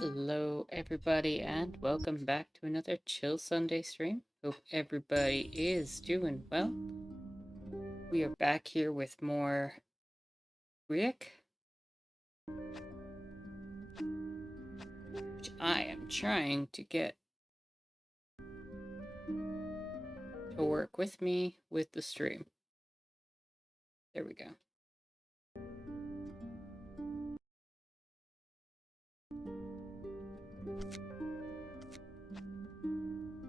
Hello, everybody, and welcome back to another Chill Sunday stream. Hope everybody is doing well. We are back here with more Greak, which I am trying to get to work with me with the stream. There we go.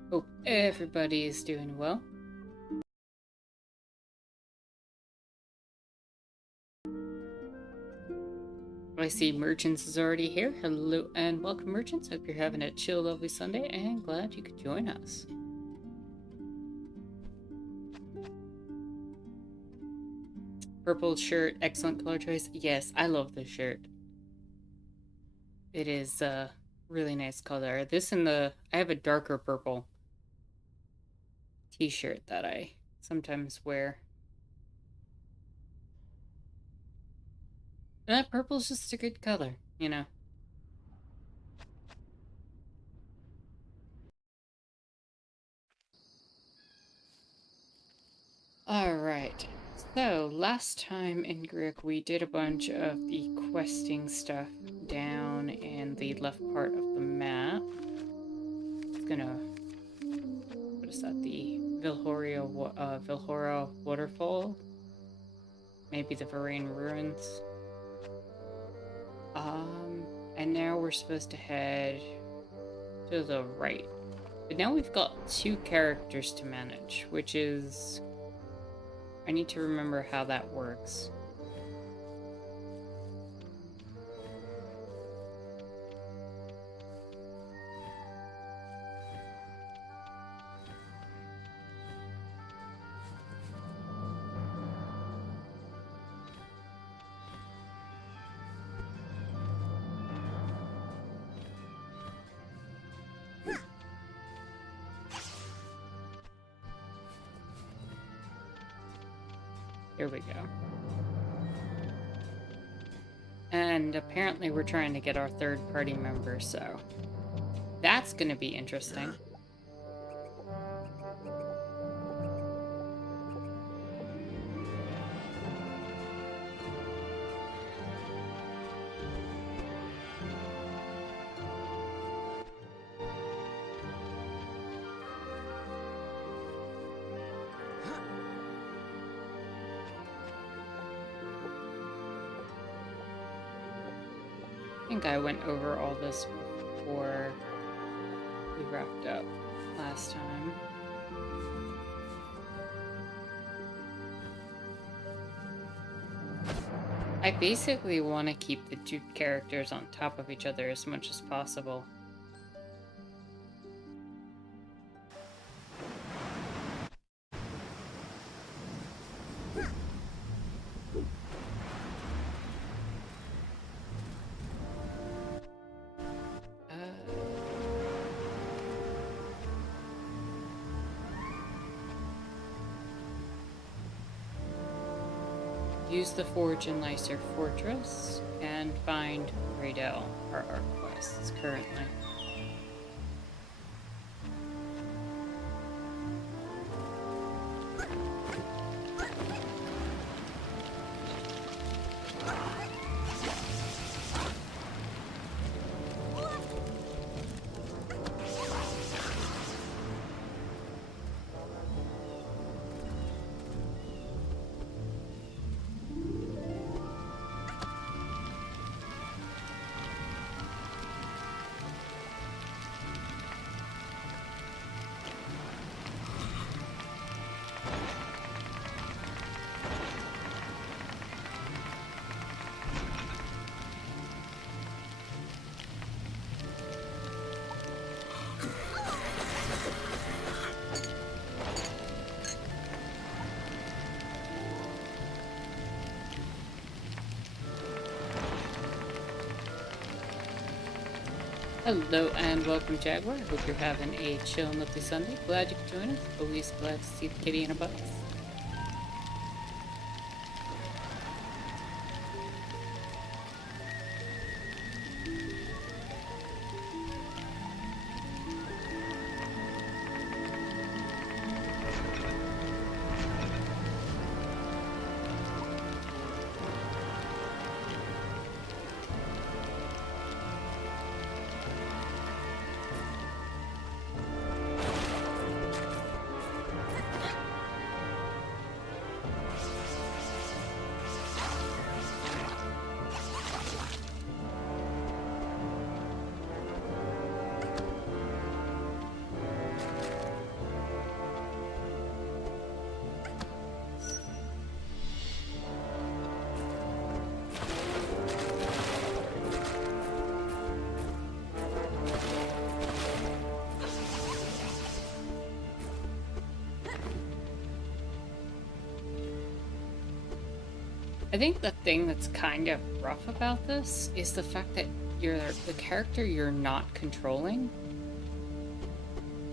Hope everybody is doing well. I see Merchants is already here. Hello and welcome, Merchants. Hope you're having a chill, lovely Sunday and glad you could join us. Purple shirt, excellent color choice. Yes, I love this shirt. It is a really nice color. This and I have a darker purple t-shirt that I sometimes wear. And that purple's just a good color, you know. Alright, so last time in Greek we did a bunch of the questing stuff down in the left part of the map. It's gonna, what is that, the Vilhora waterfall? Maybe the Varane ruins. And now we're supposed to head to the right. But now we've got two characters to manage, which is... I need to remember how that works. Here we go. And apparently we're trying to get our third party member, so that's gonna be interesting. I think I went over all this before we wrapped up last time. I basically want to keep the two characters on top of each other as much as possible. Use the forge in Lycer Fortress and find Raydell are our quests currently. Hello and welcome, Jaguar. Hope you're having a chill and lovely Sunday. Glad you could join us. Always glad to see the kitty in a box. I think the thing that's kind of rough about this is the fact that the character you're not controlling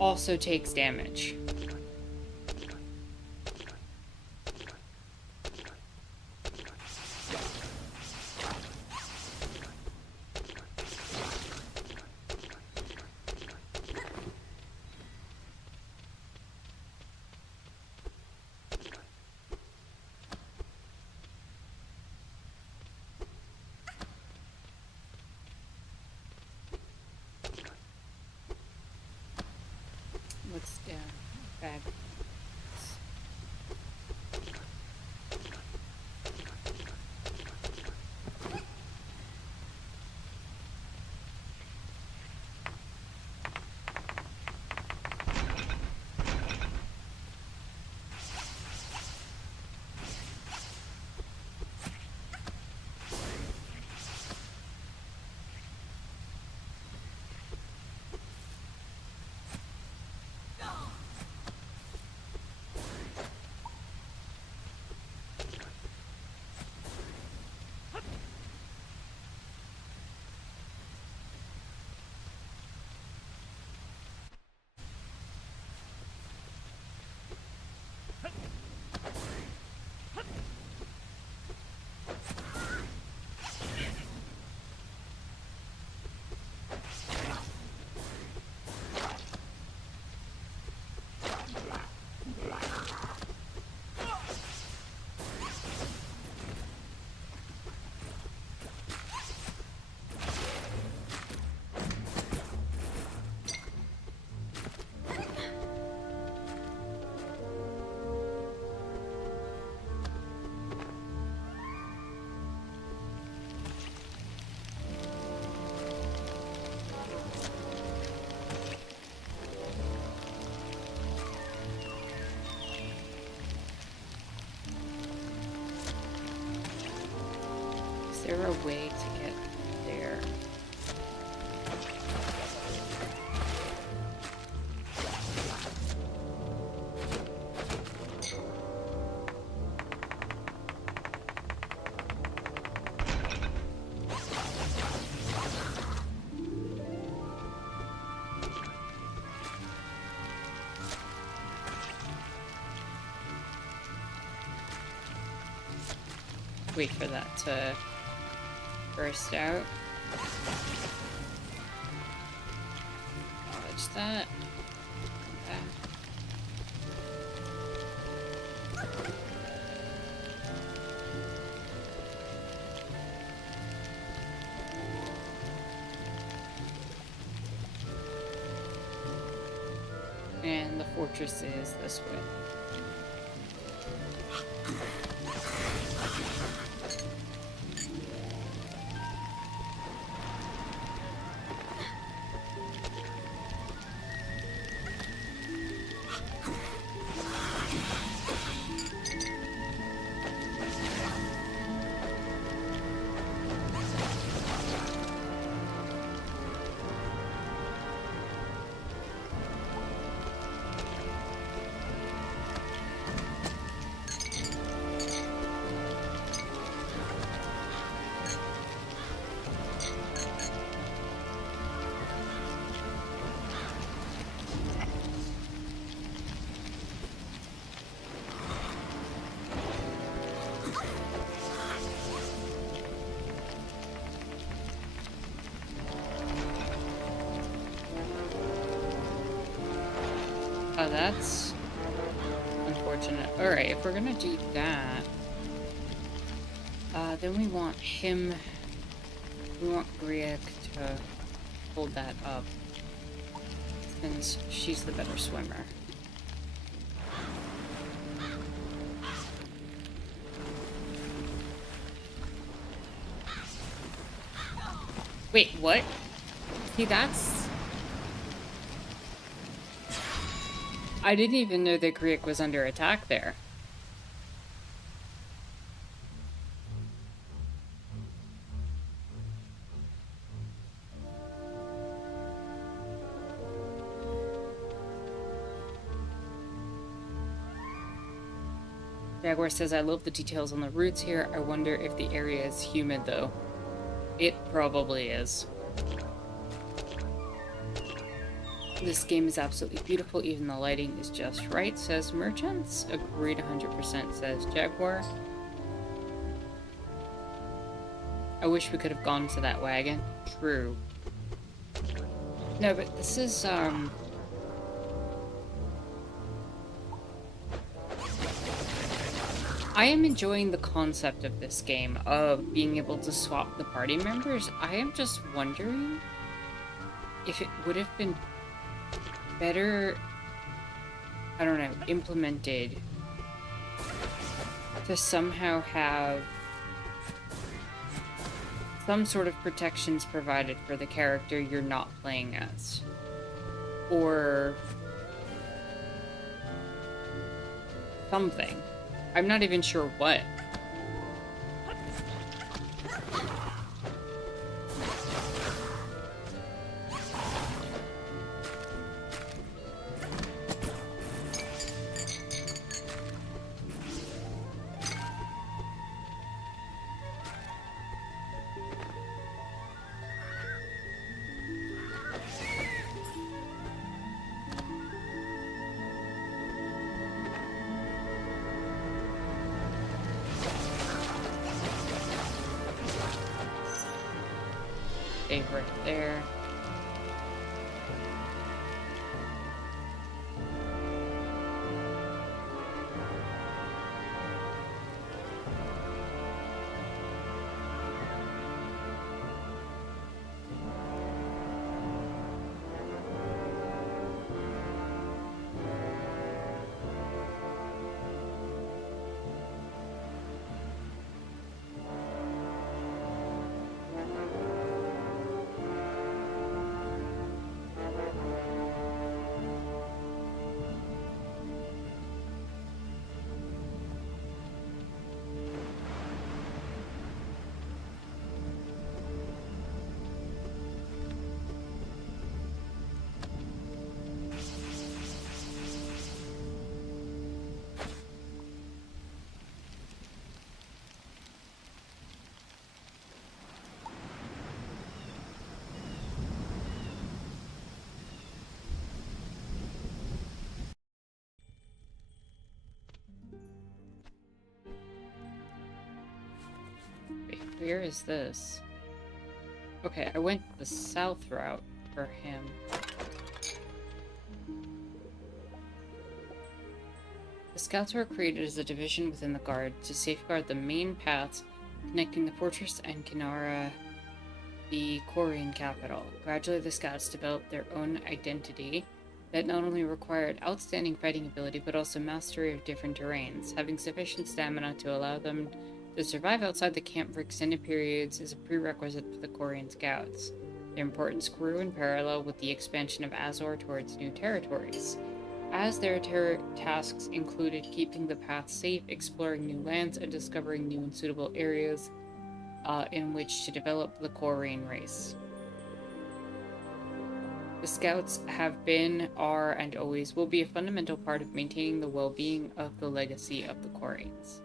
also takes damage. What's bag? Is there a way to get there? Wait for that to burst out. Dodge that. And the fortress is this way. Oh, that's unfortunate. Alright, if we're gonna do that, then we want Greak to hold that up, since she's the better swimmer. Wait, what? See, that's... I didn't even know that Greak was under attack there. Jaguar says, I love the details on the routes here. I wonder if the area is humid, though. It probably is. This game is absolutely beautiful. Even the lighting is just right, says Merchants. Agreed 100%, says Jaguar. I wish we could have gone to that wagon. True. No, but this is, I am enjoying the concept of this game, of being able to swap the party members. I am just wondering if it would have been better, I don't know, implemented to somehow have some sort of protections provided for the character you're not playing as. Or something. I'm not even sure what. Stay right there. Wait, where is this? Okay, I went the south route for him. The scouts were created as a division within the Guard to safeguard the main paths connecting the fortress and Kinara, the Korean capital. Gradually, the scouts developed their own identity that not only required outstanding fighting ability, but also mastery of different terrains. Having sufficient stamina to allow them to survive outside the camp for extended periods is a prerequisite for the Korean scouts. Their importance grew in parallel with the expansion of Azor towards new territories, as their tasks included keeping the path safe, exploring new lands, and discovering new and suitable areas in which to develop the Korean race. The Scouts have been, are, and always will be a fundamental part of maintaining the well-being of the legacy of the Koreans.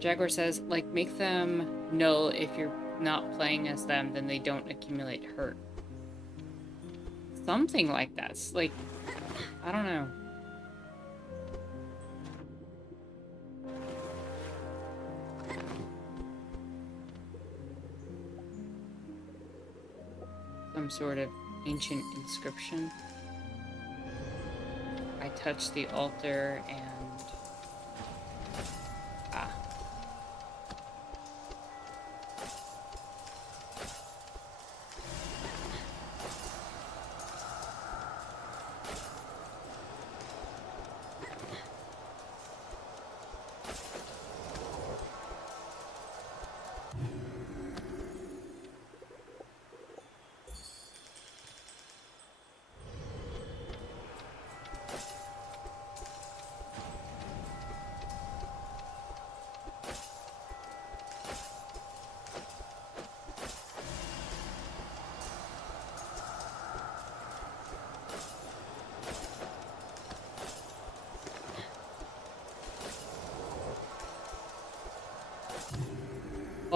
Jaguar says, like, make them null if you're not playing as them, then they don't accumulate hurt. Something like that. It's like, I don't know. Some sort of ancient inscription. I touch the altar and... Ah.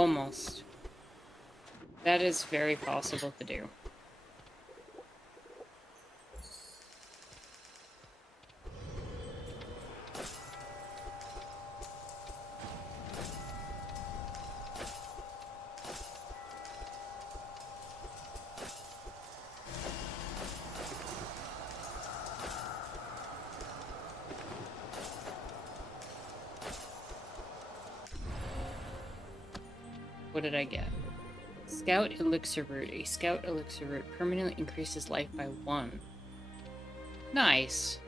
Almost. That is very possible to do. What did I get? Scout elixir root. A scout elixir root permanently increases life by 1. Nice.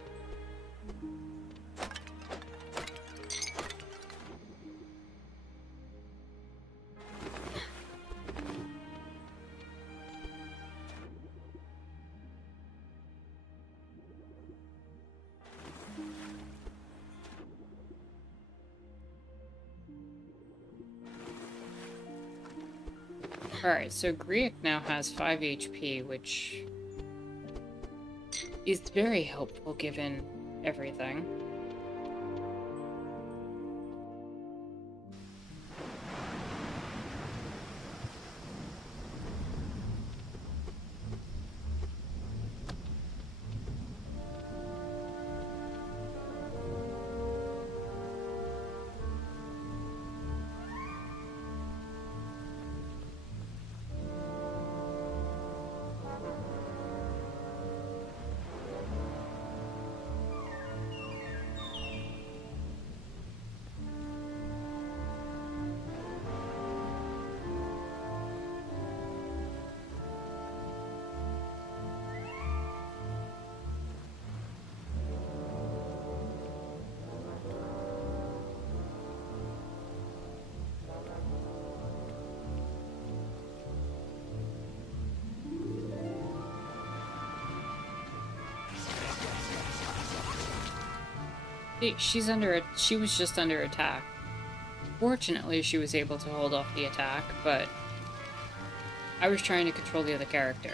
Alright, so Greak now has 5 HP, which is very helpful given everything. She was just under attack. Fortunately, she was able to hold off the attack, but I was trying to control the other character.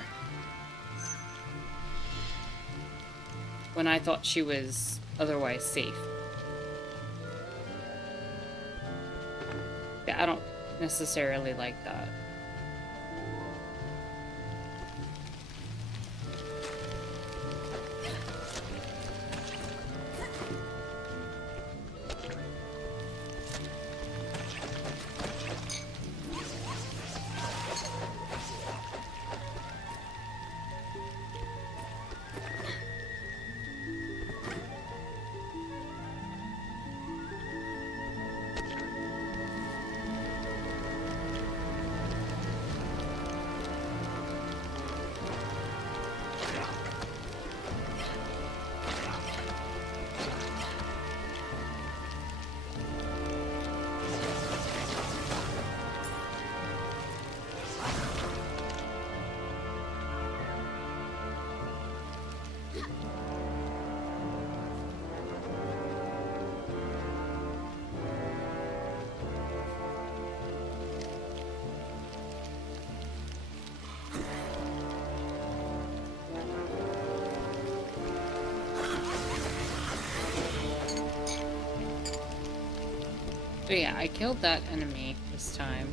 When I thought she was otherwise safe. Yeah, I don't necessarily like that. But yeah, I killed that enemy this time.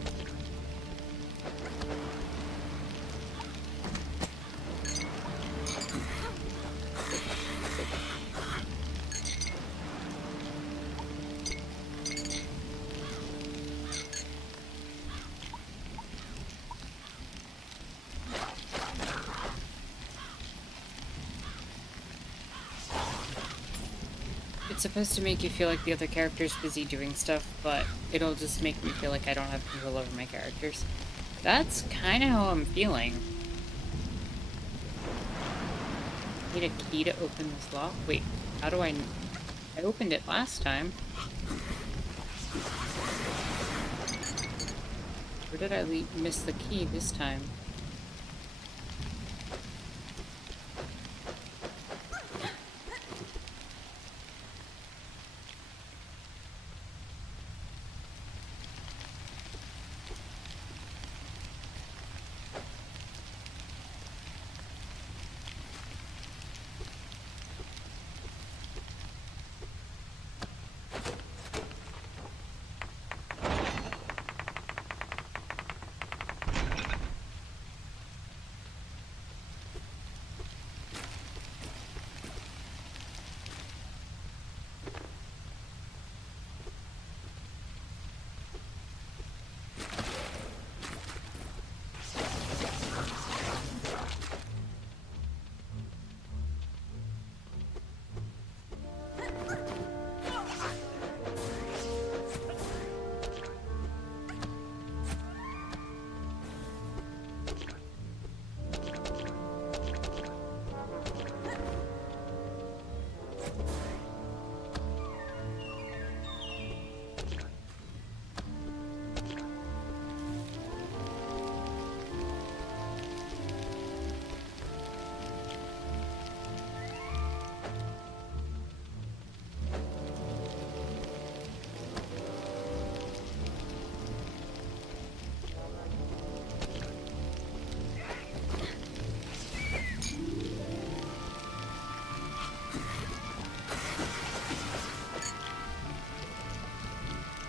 It's supposed to make you feel like the other character's busy doing stuff, but it'll just make me feel like I don't have control over my characters. That's kind of how I'm feeling. Need a key to open this lock? Wait, how do I opened it last time. Where did I miss the key this time?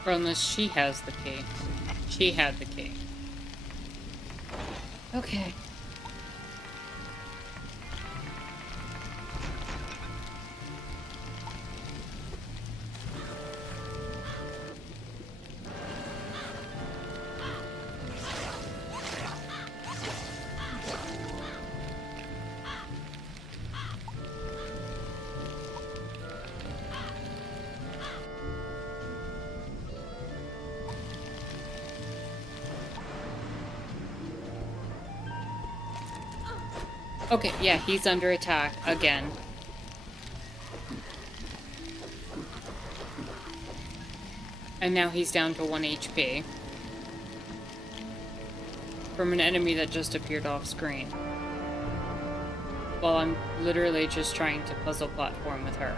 Or unless she has the key. She had the key. Okay. Okay, yeah, he's under attack again. And now he's down to 1 HP. From an enemy that just appeared off screen. While I'm literally just trying to puzzle platform with her.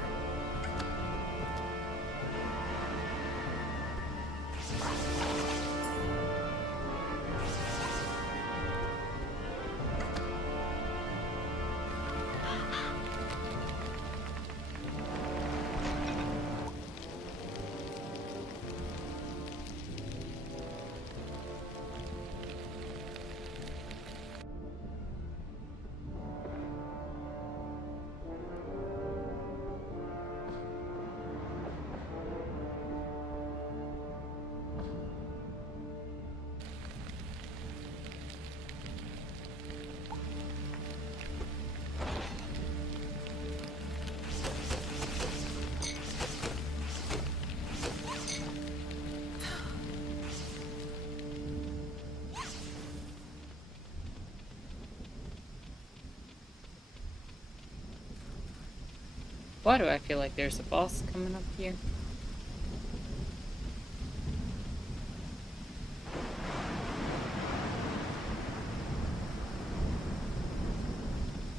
Why do I feel like there's a boss coming up here?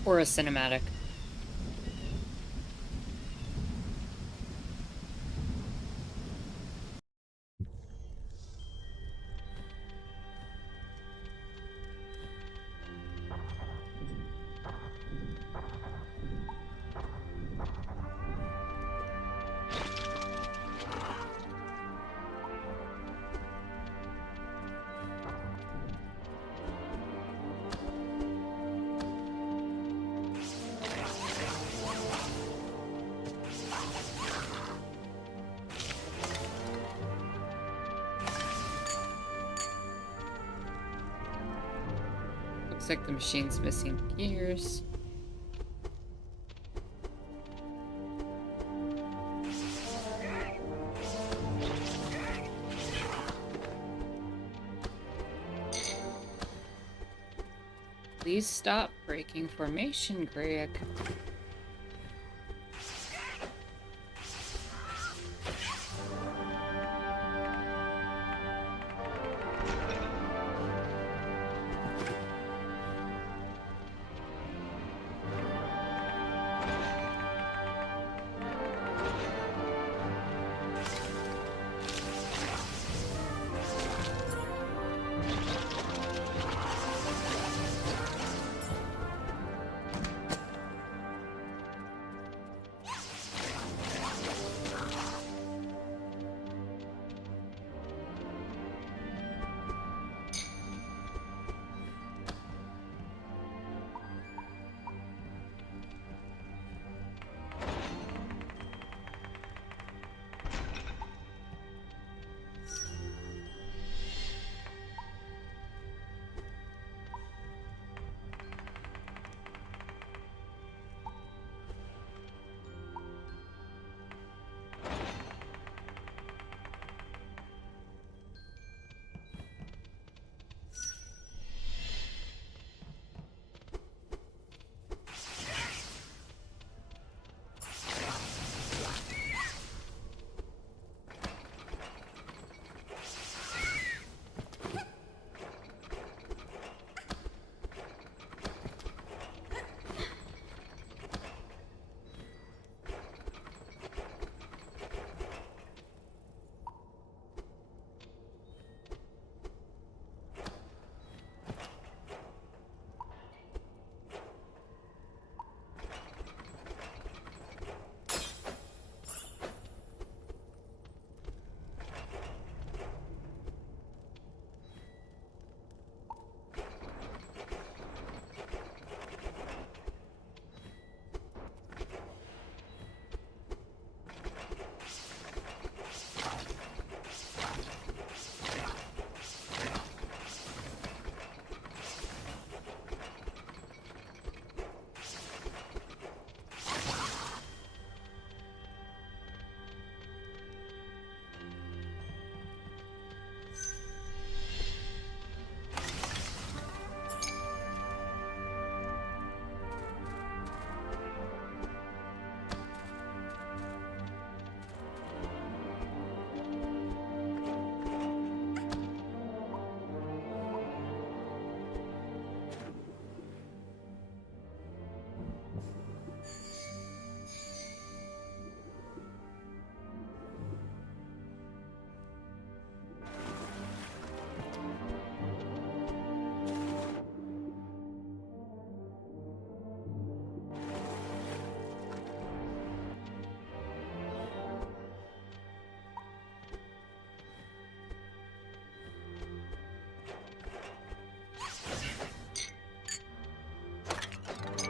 Or a cinematic. Looks like the machine's missing gears. Please stop breaking formation, Greak.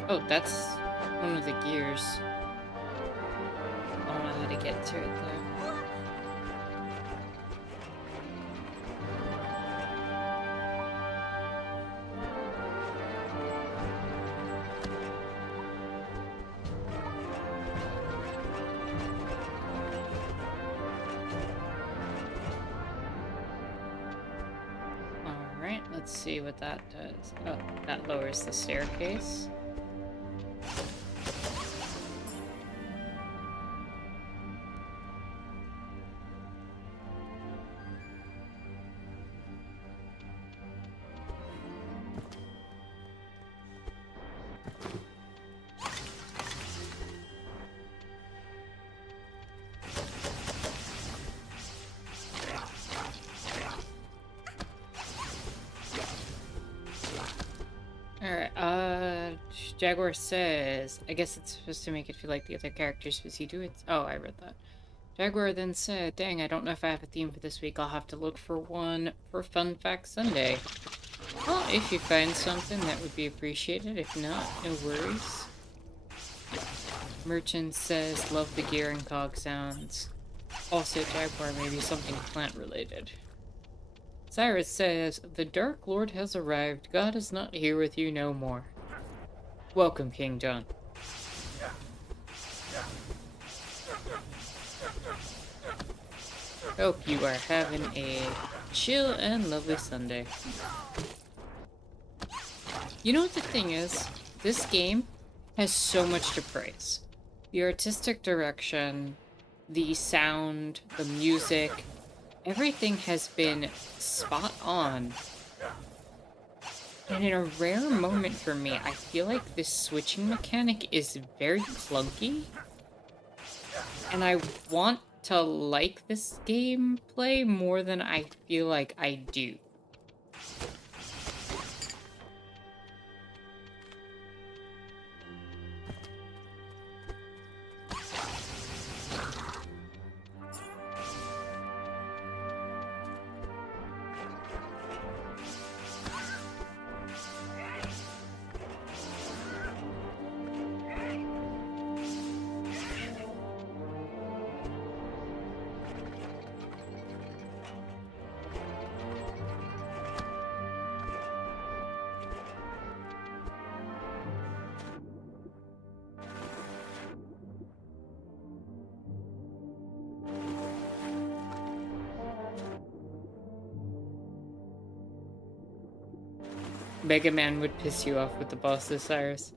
Oh, that's one of the gears. I don't know how to get to it though. Alright, let's see what that does. Oh, that lowers the staircase. Alright, Jaguar says, I guess it's supposed to make it feel like the other characters as you do it. Oh, I read that. Jaguar then said, dang, I don't know if I have a theme for this week. I'll have to look for one for Fun Fact Sunday. Well, if you find something, that would be appreciated. If not, no worries. Merchant says, love the gear and cog sounds. Also, Jaguar may be something plant-related. Cyrus says, the Dark Lord has arrived. God is not here with you no more. Welcome, King John. Hope you are having a chill and lovely Sunday. You know what the thing is? This game has so much to praise. The artistic direction, the sound, the music, everything has been spot on. And in a rare moment for me, I feel like this switching mechanic is very clunky. And I want to like this gameplay more than I feel like I do. Mega Man would piss you off with the bosses, Cyrus.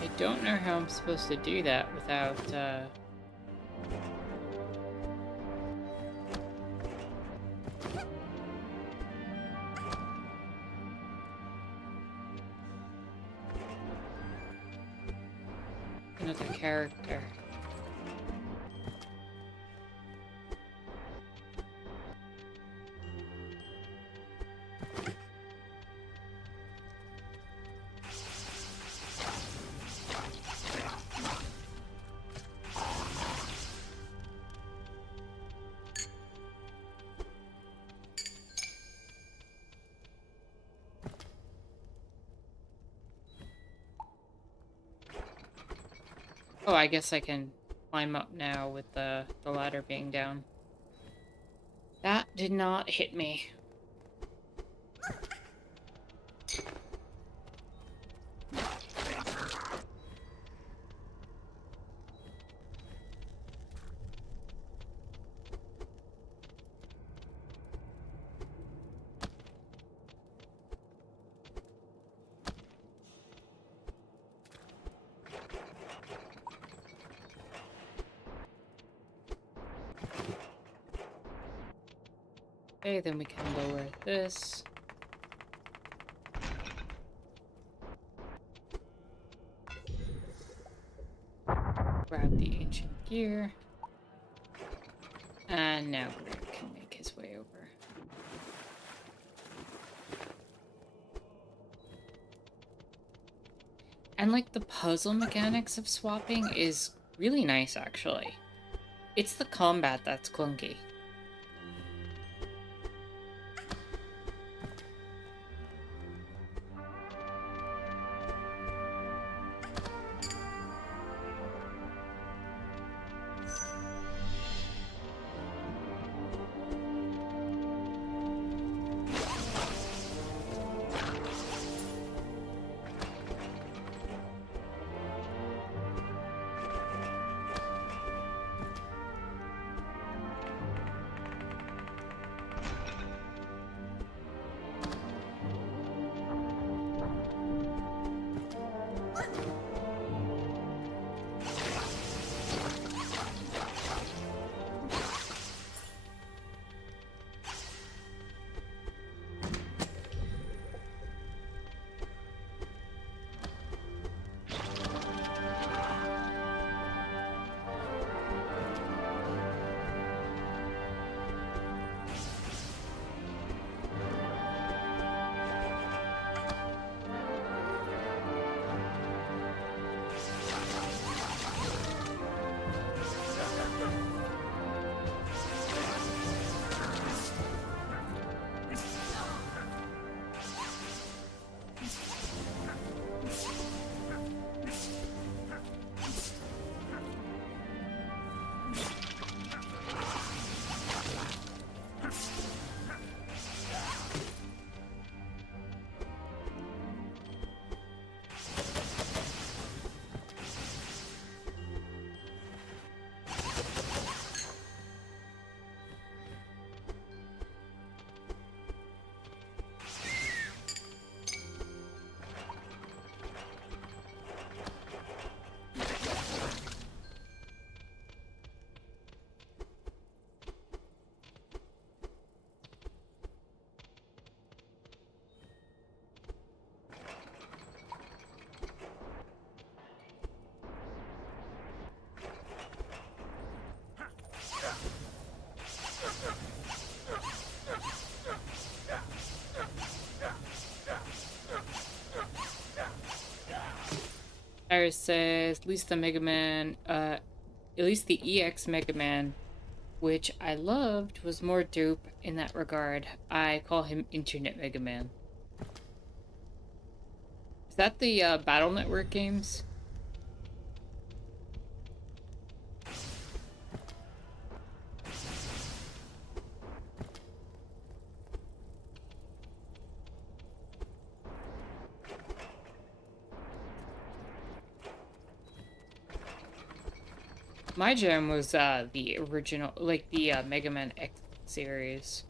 I don't know how I'm supposed to do that without, another character. Oh, I guess I can climb up now with the ladder being down. That did not hit me. Okay, then we can lower this. grab the ancient gear. And now Greak can make his way over. And like the puzzle mechanics of swapping is really nice, actually. It's the combat that's clunky. Iris says, at least the EX Mega Man, which I loved, was more dope in that regard. I call him Internet Mega Man. Is that the Battle Network games? My jam was the original, like the Mega Man X series.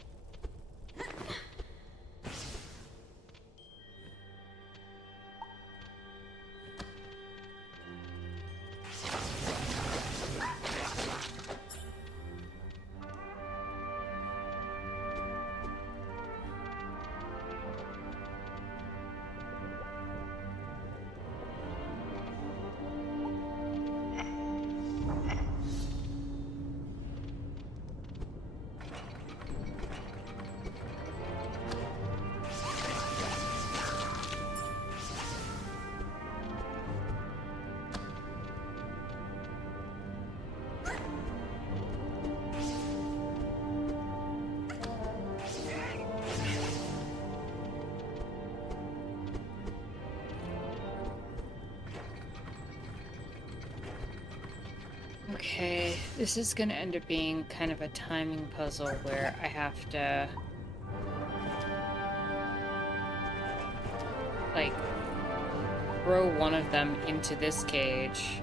Okay, this is gonna end up being kind of a timing puzzle where I have to like throw one of them into this cage.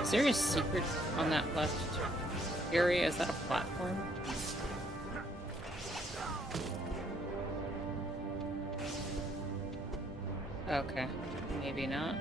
Is there a secret on that left area? Is that a platform? Okay, maybe not.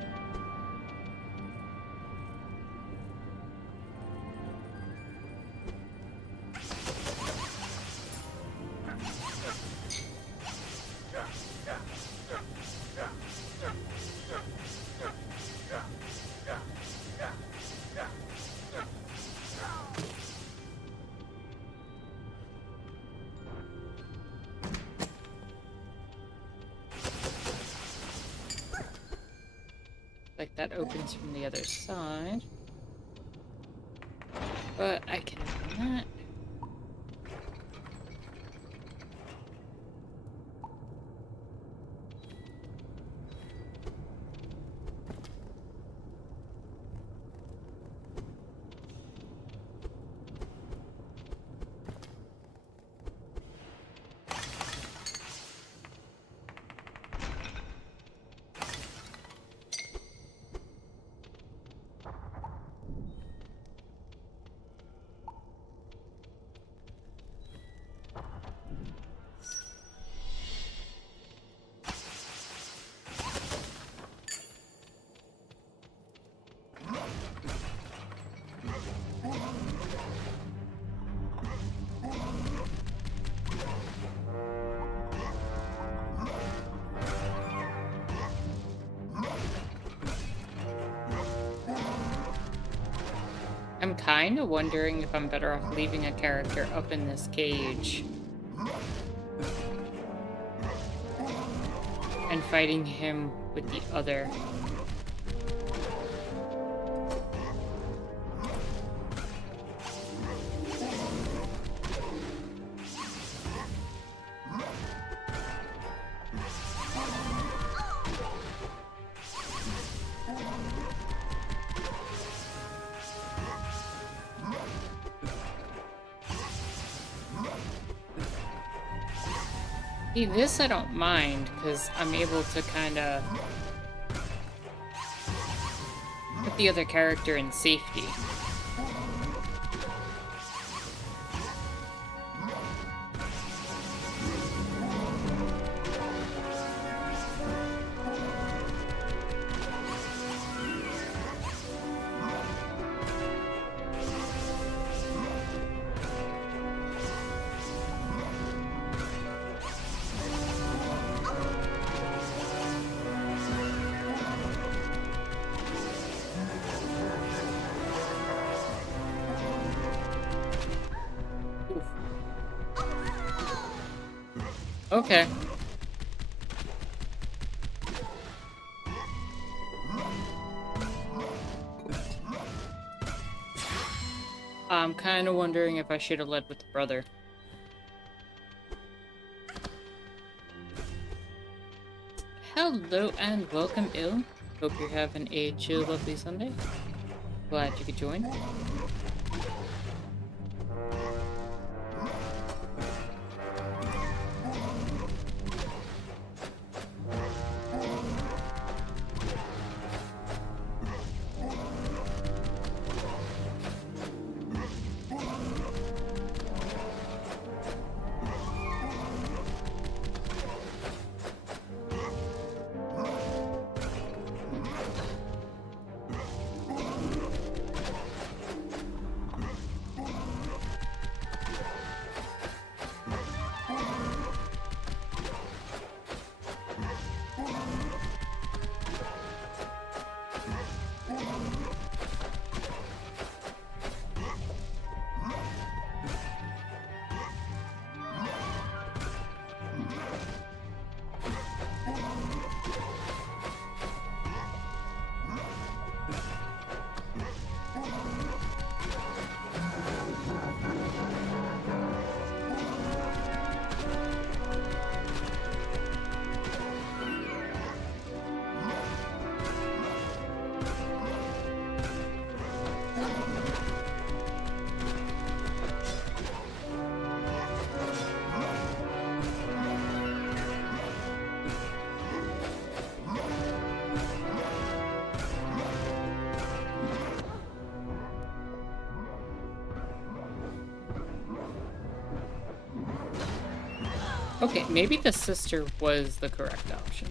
like that opens from the other side. But I can open that. I'm kind of wondering if I'm better off leaving a character up in this cage and fighting him with the other. See, this I don't mind, because I'm able to kind of put the other character in safety. Okay. I'm kind of wondering if I should have led with the brother. Hello and welcome, Il. Hope you're having a chill, lovely Sunday. Glad you could join. Okay, maybe the sister was the correct option.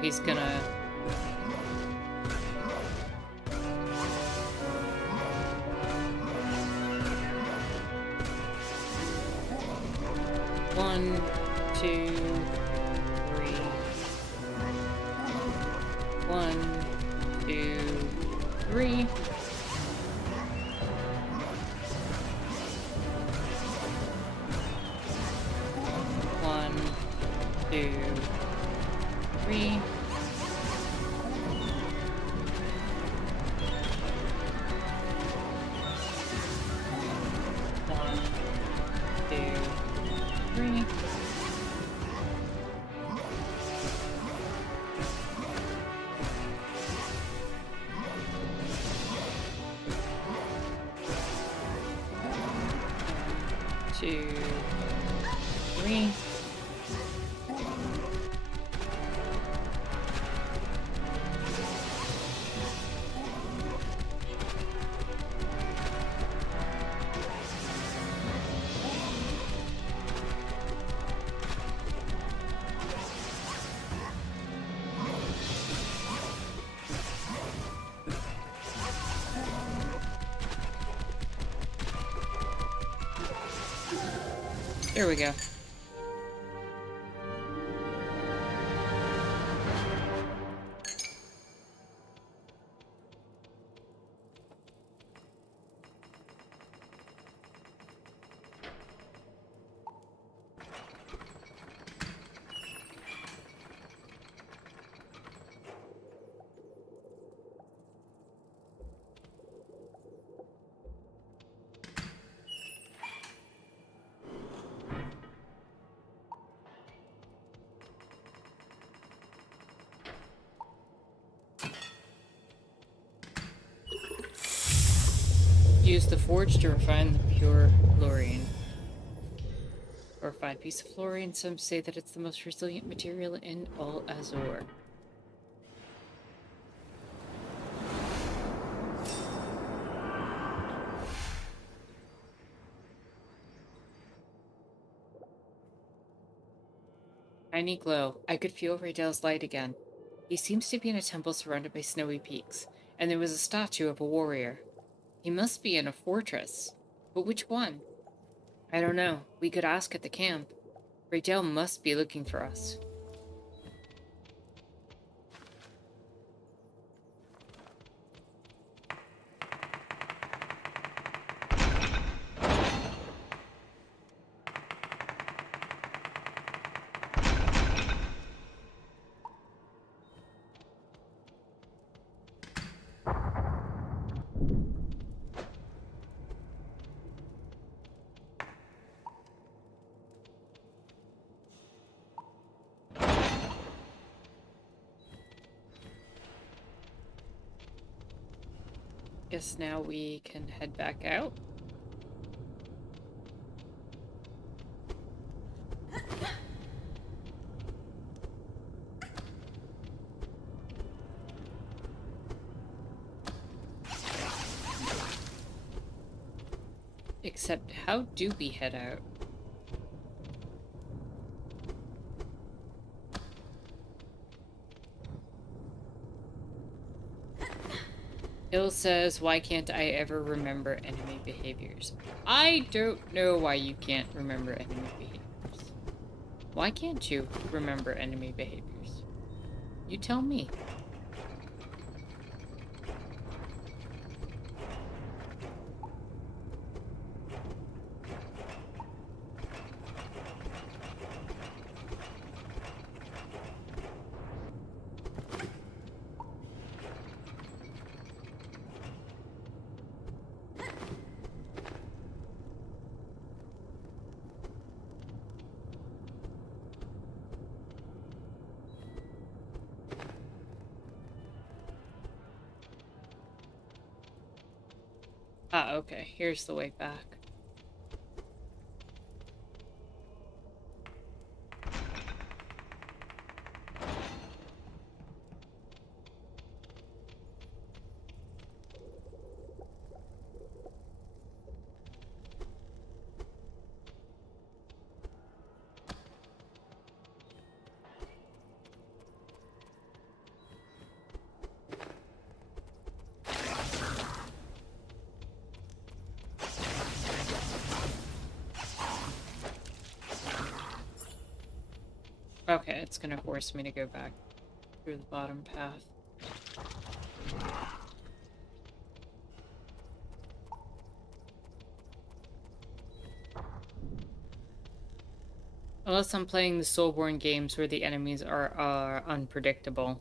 he's gonna... One, two, three. 1, 2, 3. One, two, three. One, two, three. Two, three. There we go. Use the forge to refine the pure fluorine. A refined piece of fluorine, some say that it's the most resilient material in all Azure. Tiny glow. I could feel Radel's light again. He seems to be in a temple surrounded by snowy peaks, and there was a statue of a warrior. He must be in a fortress. But which one? I don't know. We could ask at the camp. Radel must be looking for us. Guess now we can head back out. Except, how do we head out? Hill says, why can't I ever remember enemy behaviors? I don't know why you can't remember enemy behaviors. Why can't you remember enemy behaviors? You tell me. Ah, okay. Here's the way back. Okay, it's gonna force me to go back through the bottom path. Unless I'm playing the Soulborn games where the enemies are unpredictable.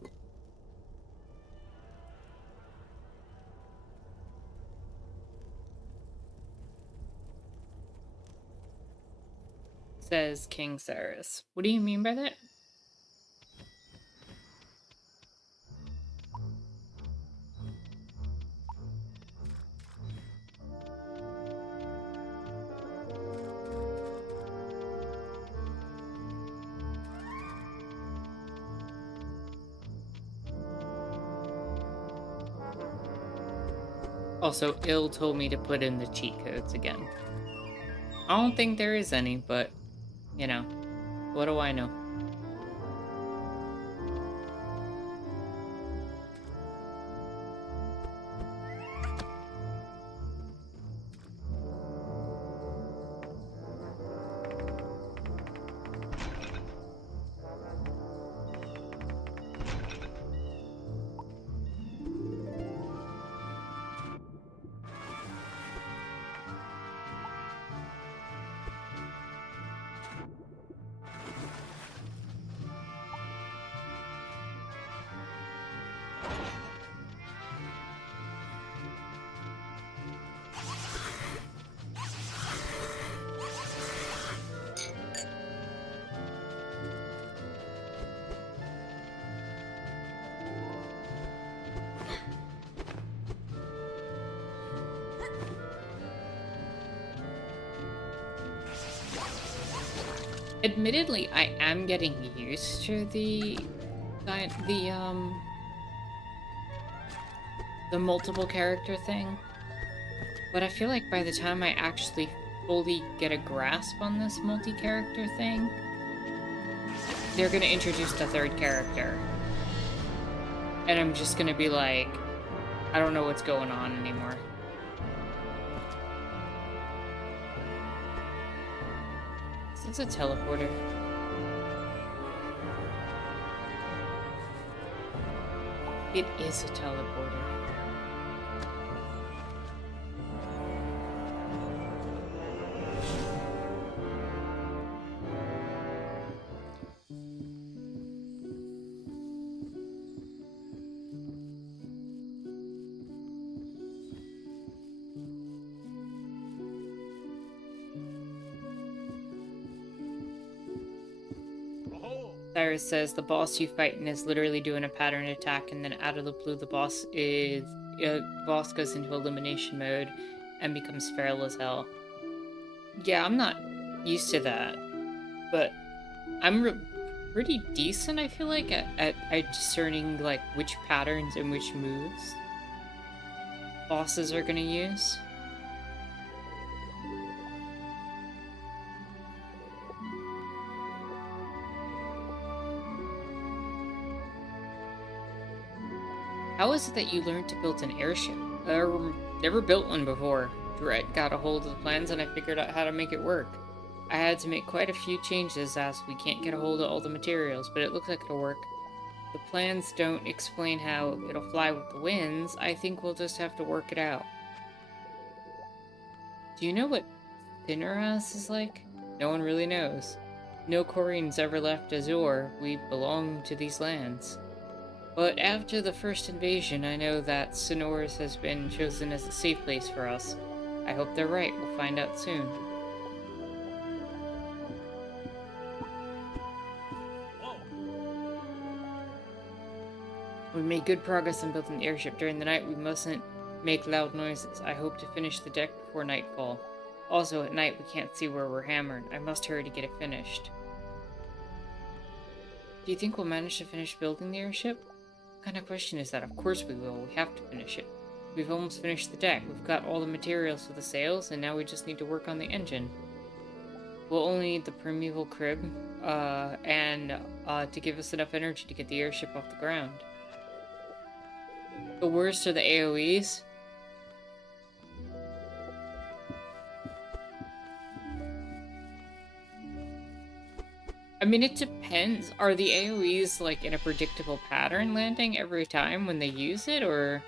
Says King Cyrus. What do you mean by that? Also, Ill told me to put in the cheat codes again. I don't think there is any, but, you know, what do I know? Admittedly, I am getting used to the multiple character thing, but I feel like by the time I actually fully get a grasp on this multi-character thing, they're gonna introduce the third character, and I'm just gonna be like, I don't know what's going on anymore. Is this a teleporter? It is a teleporter. Cyrus says the boss you fighting is literally doing a pattern attack, and then out of the blue, the boss goes into elimination mode and becomes feral as hell. Yeah, I'm not used to that, but I'm pretty decent. I feel like at discerning like which patterns and which moves bosses are gonna use. How is it that you learned to build an airship? Never built one before. Brett got a hold of the plans and I figured out how to make it work. I had to make quite a few changes as we can't get a hold of all the materials, but it looks like it'll work. The plans don't explain how it'll fly with the winds. I think we'll just have to work it out. Do you know what Thinneras is like? No one really knows. No Koreans ever left Azure. We belong to these lands. But after the first invasion, I know that Sonoris has been chosen as a safe place for us. I hope they're right. We'll find out soon. We made good progress on building the airship. During the night, we mustn't make loud noises. I hope to finish the deck before nightfall. Also, at night, we can't see where we're hammered. I must hurry to get it finished. Do you think we'll manage to finish building the airship? What kind of question is that? Of course we will. We have to finish it. We've almost finished the deck. We've got all the materials for the sails, and now we just need to work on the engine. We'll only need the primeval crib, to give us enough energy to get the airship off the ground. The worst are the AoEs. I mean, it depends. Are the AoEs like in a predictable pattern landing every time when they use it, or?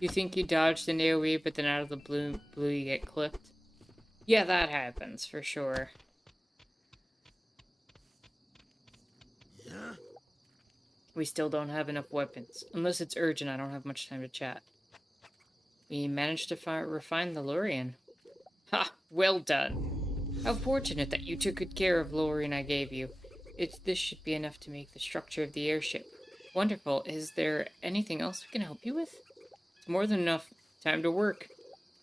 You think you dodged an AoE, but then out of the blue you get clipped? Yeah, that happens, for sure. We still don't have enough weapons. Unless it's urgent, I don't have much time to chat. We managed to refine the Lurian. Ha! Well done! How fortunate that you took good care of Lurian I gave you. This should be enough to make the structure of the airship. Wonderful. Is there anything else we can help you with? It's more than enough. Time to work.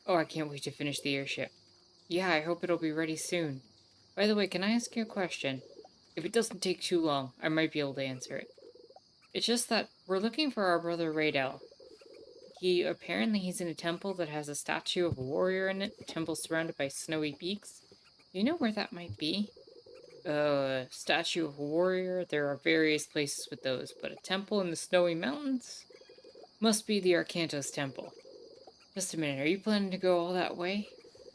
Oh, I can't wait to finish the airship. Yeah, I hope it'll be ready soon. By the way, can I ask you a question? If it doesn't take too long, I might be able to answer it. It's just that we're looking for our brother Radel. He's in a temple that has a statue of a warrior in it. The temple's surrounded by snowy peaks. Do you know where that might be? Statue of a warrior. There are various places with those, but a temple in the snowy mountains? Must be the Arcantos temple. Just a minute, are you planning to go all that way?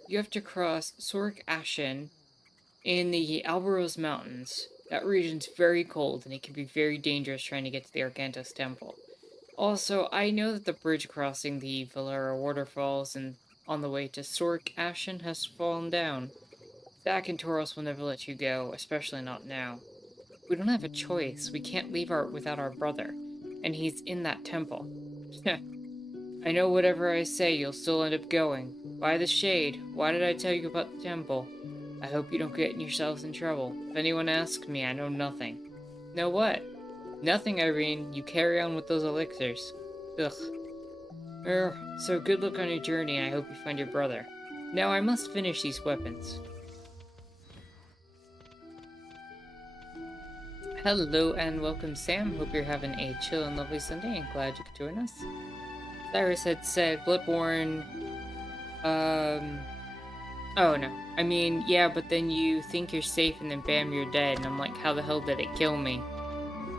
You have to cross Sork Ashen in the Albaros Mountains. That region's very cold, and it can be very dangerous trying to get to the Arcantos temple. Also, I know that the bridge crossing the Valera waterfalls and on the way to Sork Ashen has fallen down. Zach and Toros will never let you go, especially not now. We don't have a choice. We can't leave without our brother. And he's in that temple. I know whatever I say, you'll still end up going. Why the shade? Why did I tell you about the temple? I hope you don't get yourselves in trouble. If anyone asks me, I know nothing. Know what? Nothing, Irene. You carry on with those elixirs. Ugh. So good luck on your journey, and I hope you find your brother. Now I must finish these weapons. Hello and welcome, Sam. Hope you're having a chill and lovely Sunday, and glad you could join us. Cyrus had said Bloodborne, oh no. I mean, yeah, but then you think you're safe and then bam, you're dead. And I'm like, how the hell did it kill me?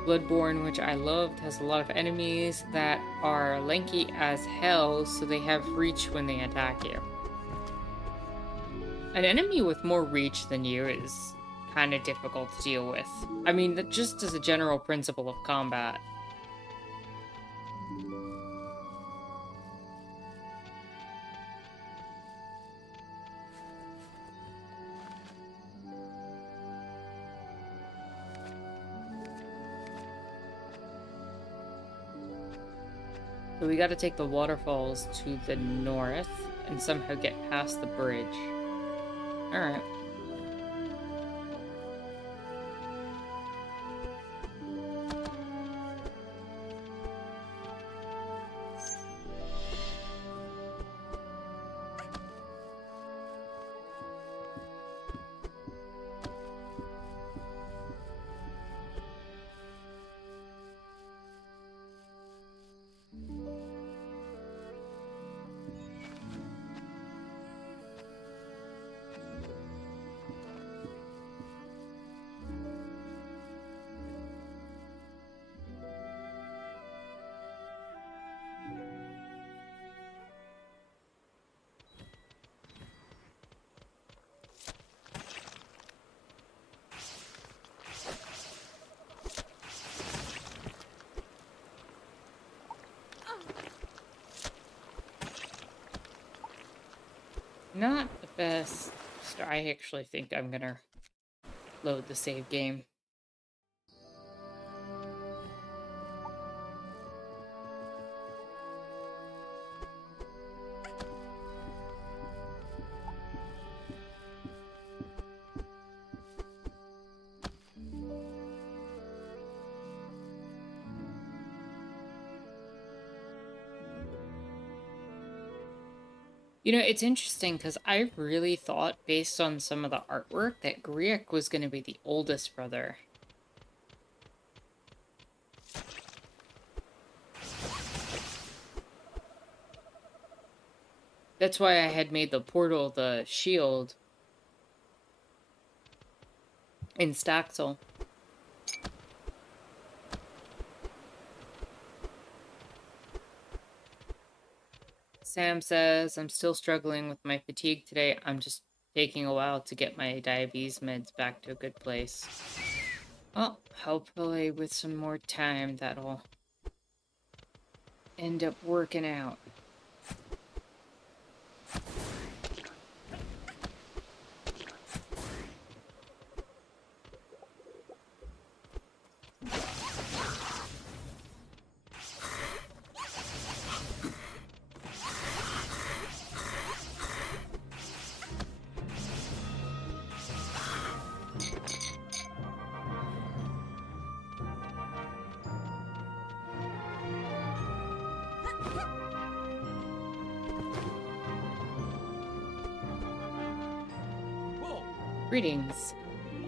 Bloodborne, which I loved, has a lot of enemies that are lanky as hell, so they have reach when they attack you. An enemy with more reach than you is kind of difficult to deal with. I mean, that just as a general principle of combat. So we gotta take the waterfalls to the north and somehow get past the bridge. Alright. Not the best. I actually think I'm gonna load the save game. You know, it's interesting because I really thought, based on some of the artwork, that Greak was going to be the oldest brother. That's why I had made the portal the shield in Staxel. Sam says, I'm still struggling with my fatigue today. I'm just taking a while to get my diabetes meds back to a good place. Well, hopefully with some more time that'll end up working out. Greetings.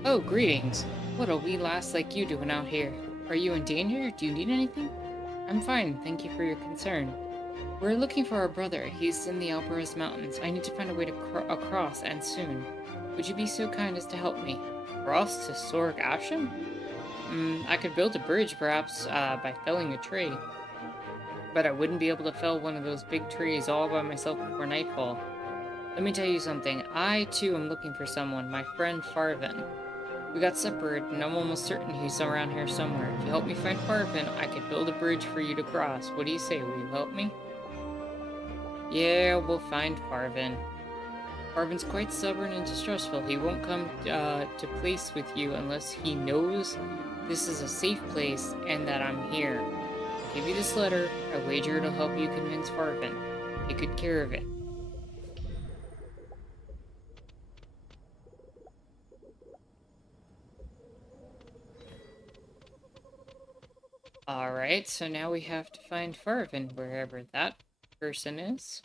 Oh, greetings. What a wee lass like you doing out here? Are you in danger? Do you need anything? I'm fine, thank you for your concern. We're looking for our brother. He's in the Alvarez Mountains. I need to find a way to across, and soon. Would you be so kind as to help me? Cross to Sorg Asham? I could build a bridge, perhaps, by felling a tree. But I wouldn't be able to fell one of those big trees all by myself before nightfall. Let me tell you something. I, too, am looking for someone. My friend Farvin. We got separated, and I'm almost certain he's around here somewhere. If you help me find Farvin, I could build a bridge for you to cross. What do you say? Will you help me? Yeah, we'll find Farvin. Farvin's quite stubborn and distrustful. He won't come to place with you unless he knows this is a safe place and that I'm here. I'll give you this letter. I wager it'll help you convince Farvin. Take good care of it. Alright, so now we have to find Farvin, wherever that person is.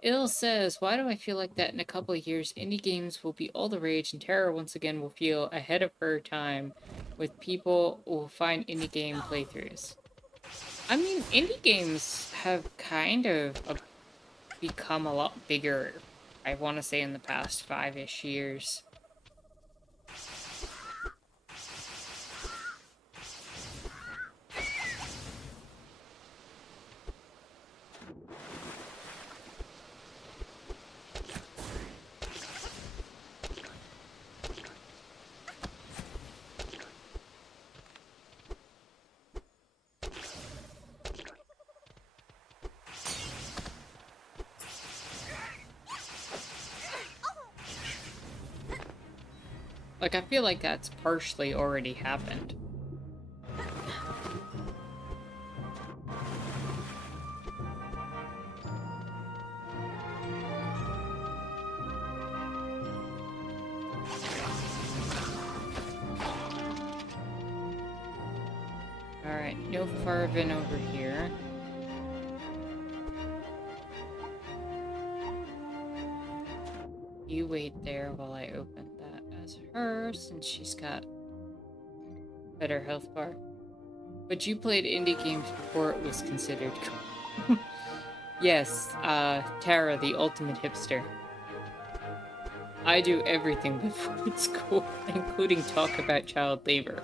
Il says, why do I feel like that in a couple of years, indie games will be all the rage and Terra once again will feel ahead of her time with people who will find indie game playthroughs? I mean, indie games have kind of become a lot bigger, I want to say, in the past 5-ish years. Like, I feel like that's partially already happened. Alright, no Farvin over here. You wait there while I open that as her, since she's got better health bar. But you played indie games before it was considered cool. Yes, Tara, the ultimate hipster. I do everything before it's cool, including talk about child labor.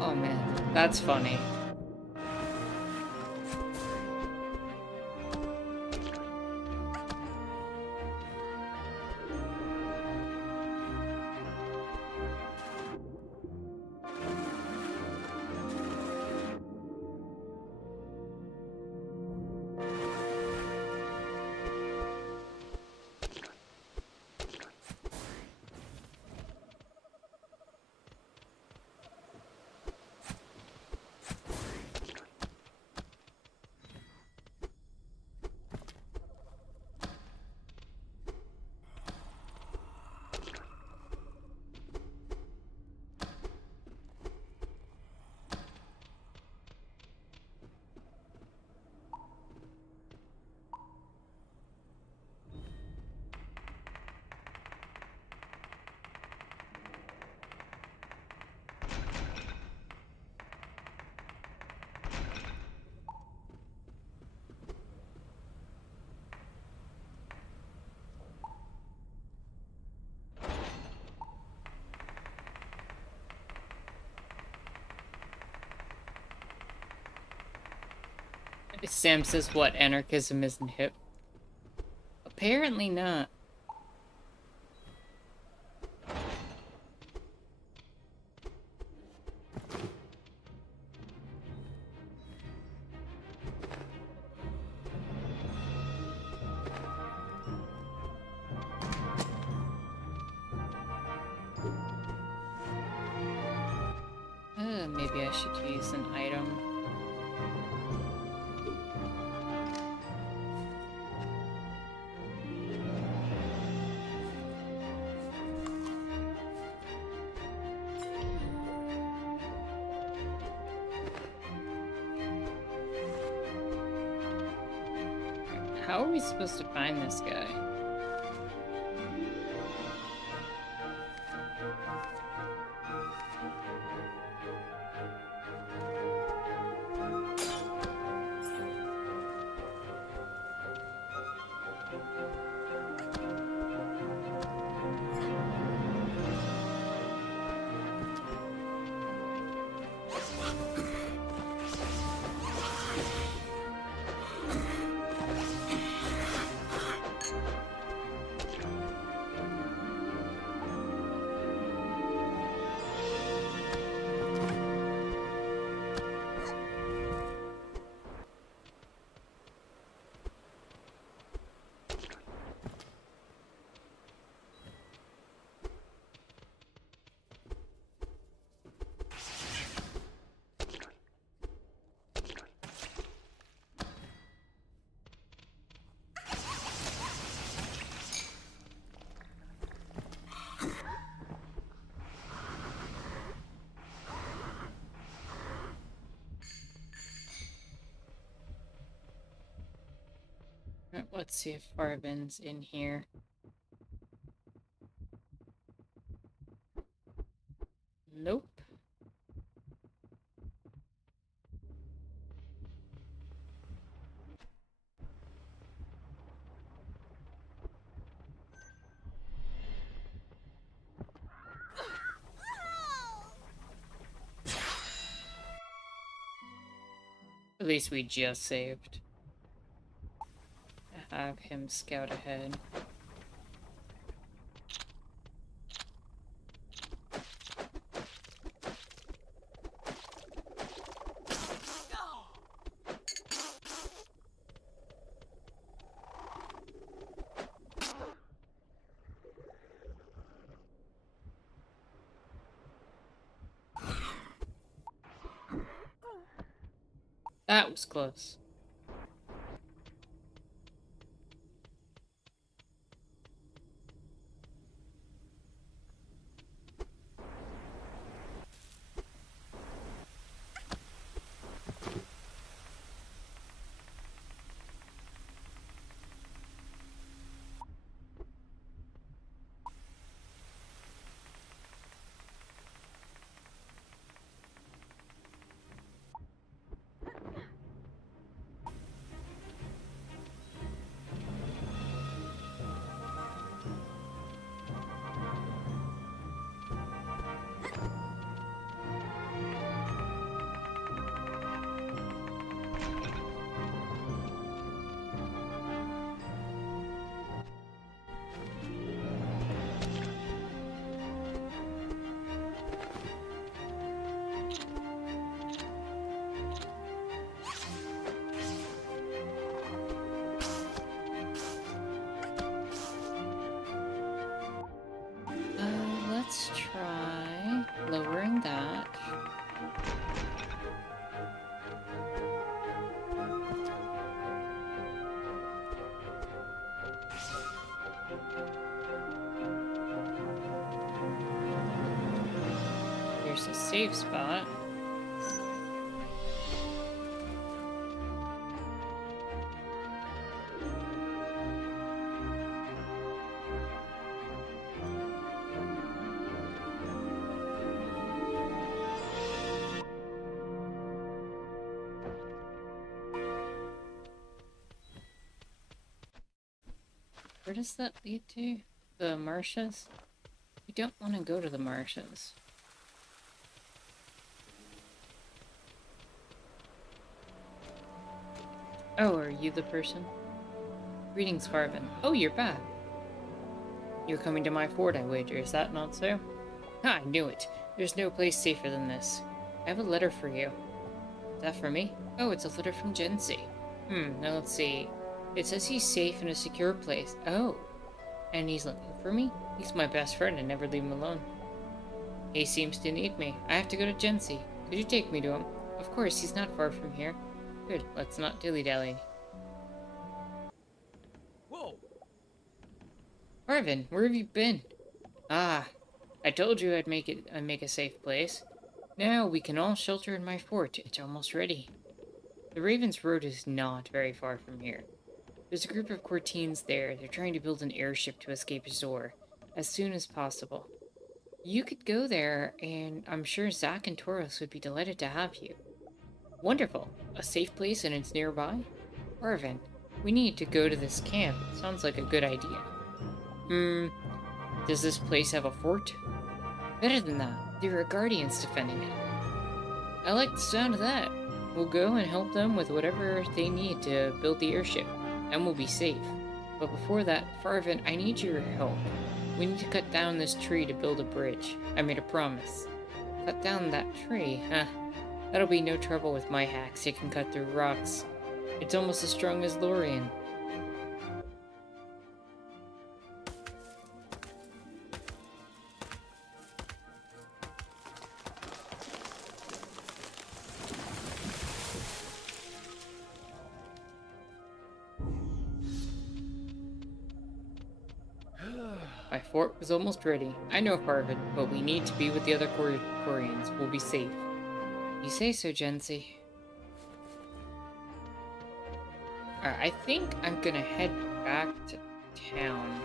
Oh man, that's funny. Sam says, what, anarchism isn't hip? Apparently not. Maybe I should use an item. How are we supposed to find this guy? Let's see if Farben's in here. Nope. At least we just saved. Have him scout ahead. That was close. Let's try lowering that. Here's a safe spot. Where does that lead to? The marshes? We don't want to go to the marshes. Oh, are you the person? Greetings, Farvin. Oh, you're back. You're coming to my fort, I wager. Is that not so? Ha, I knew it. There's no place safer than this. I have a letter for you. Is that for me? Oh, it's a letter from Gensi. Now let's see. It says he's safe in a secure place. Oh, and he's looking for me? He's my best friend and never leave him alone. He seems to need me. I have to go to Gensi. Could you take me to him? Of course, he's not far from here. Good, let's not dilly-dally. Whoa! Marvin, where have you been? Ah, I told you I'd make a safe place. Now we can all shelter in my fort. It's almost ready. The Raven's Road is not very far from here. There's a group of Cortines there. They're trying to build an airship to escape Azor as soon as possible. You could go there, and I'm sure Zack and Tauros would be delighted to have you. Wonderful. A safe place and it's nearby? Marvin, we need to go to this camp. Sounds like a good idea. Does this place have a fort? Better than that. There are guardians defending it. I like the sound of that. We'll go and help them with whatever they need to build the airship, and we'll be safe. But before that, Farvin, I need your help. We need to cut down this tree to build a bridge. I made a promise. Cut down that tree, huh? That'll be no trouble with my axe. It can cut through rocks. It's almost as strong as Lorien. My fort was almost ready. I know Farvin, but we need to be with the other Corians. We'll be safe. You say so, Gensi. Alright, I think I'm gonna head back to town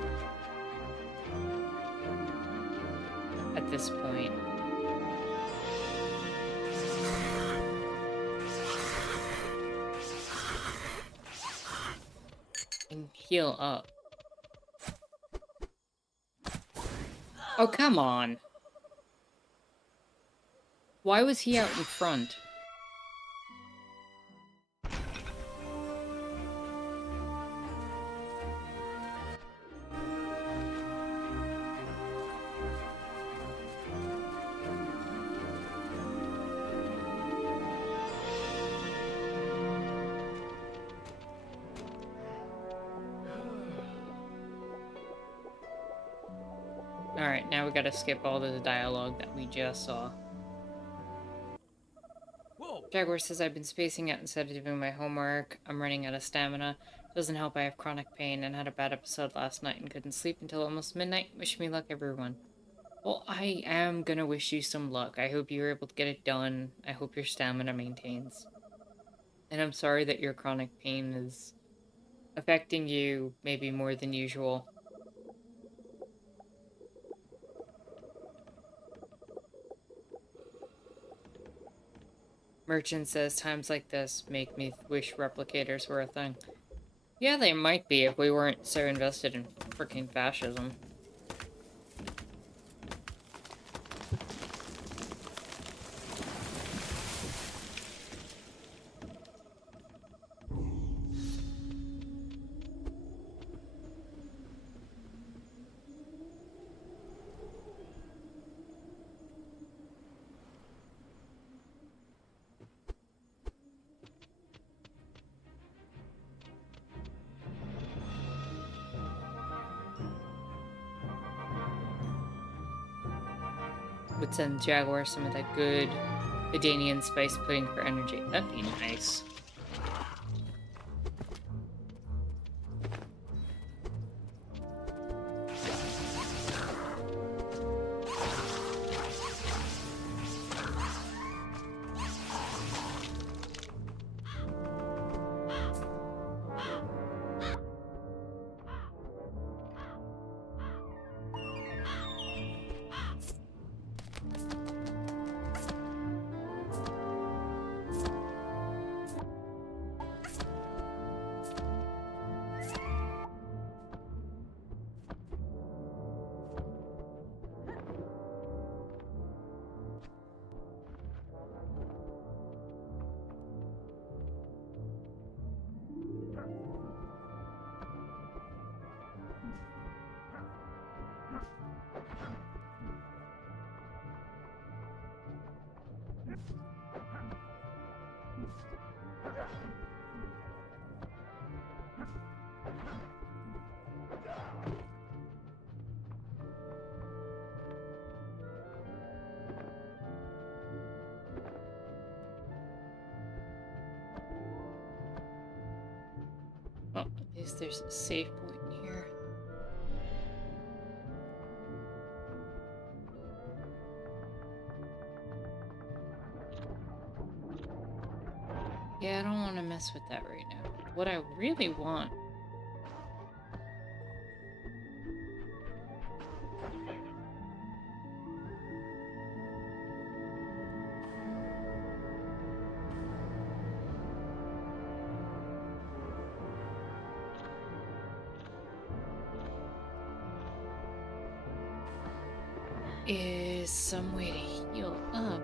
at this point. And heal up. Oh, come on. Why was he out in front? Alright, now we gotta skip all the dialogue that we just saw. Whoa! Jaguar says I've been spacing out instead of doing my homework. I'm running out of stamina. Doesn't help I have chronic pain and had a bad episode last night and couldn't sleep until almost midnight. Wish me luck, everyone. Well, I am gonna wish you some luck. I hope you're able to get it done. I hope your stamina maintains. And I'm sorry that your chronic pain is affecting you maybe more than usual. Merchant says times like this make me wish replicators were a thing. Yeah, they might be if we weren't so invested in freaking fascism. Would send Jaguar some of that good Edanian spice pudding for energy. That'd be nice. if there's a save point here. Yeah, I don't want to mess with that right now. What I really want is some way to heal up.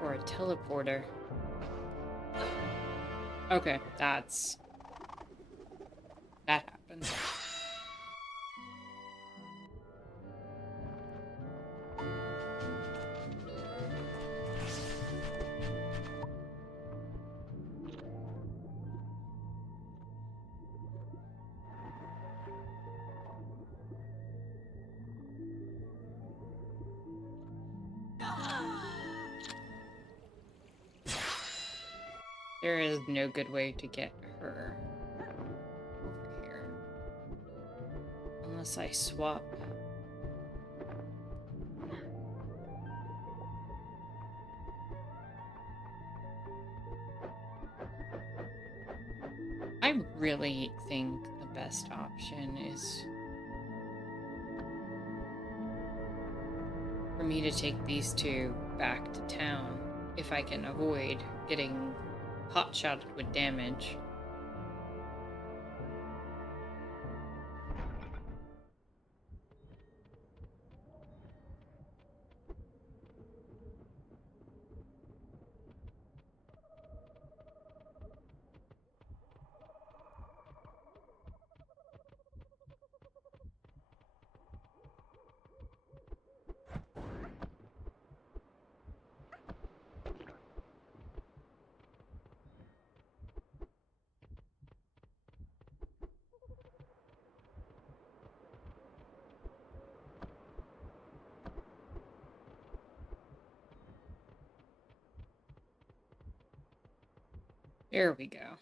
Or a teleporter. Okay, that happened. There is no good way to get her over here. Unless I swap. I really think the best option is for me to take these two back to town if I can avoid getting hot-shotted with damage. There we go.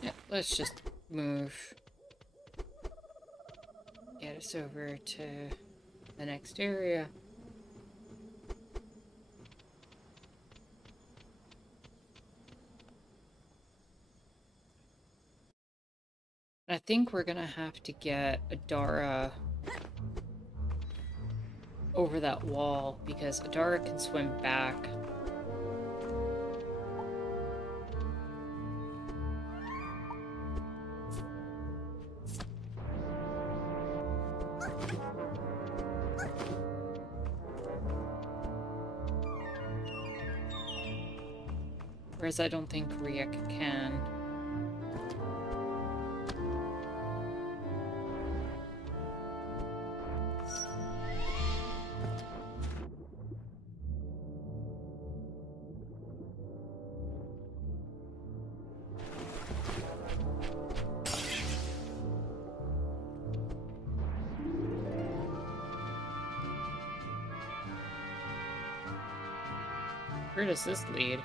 Yeah, let's just move. Get us over to the next area. I think we're gonna have to get Adara over that wall because Adara can swim back. Whereas I don't think Greak can. Where does this lead?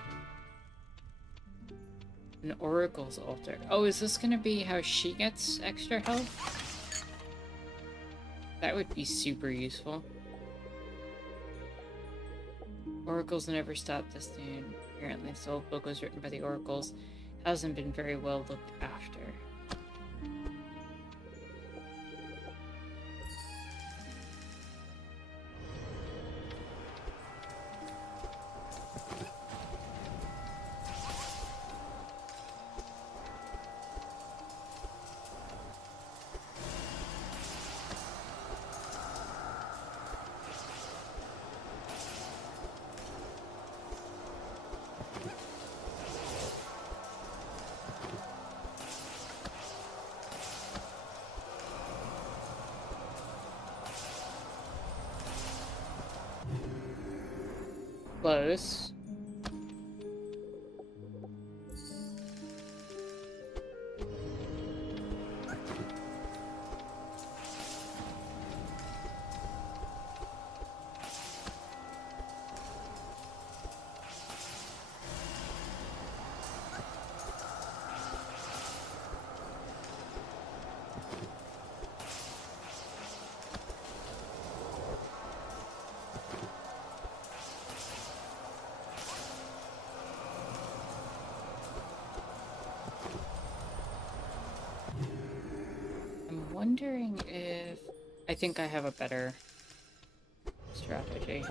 An oracle's altar. Oh, is this gonna be how she gets extra health? That would be super useful. Oracles never stop this soon. Apparently, the whole book was written by the oracles. Hasn't been very well looked after. Close. I'm wondering if... I think I have a better strategy.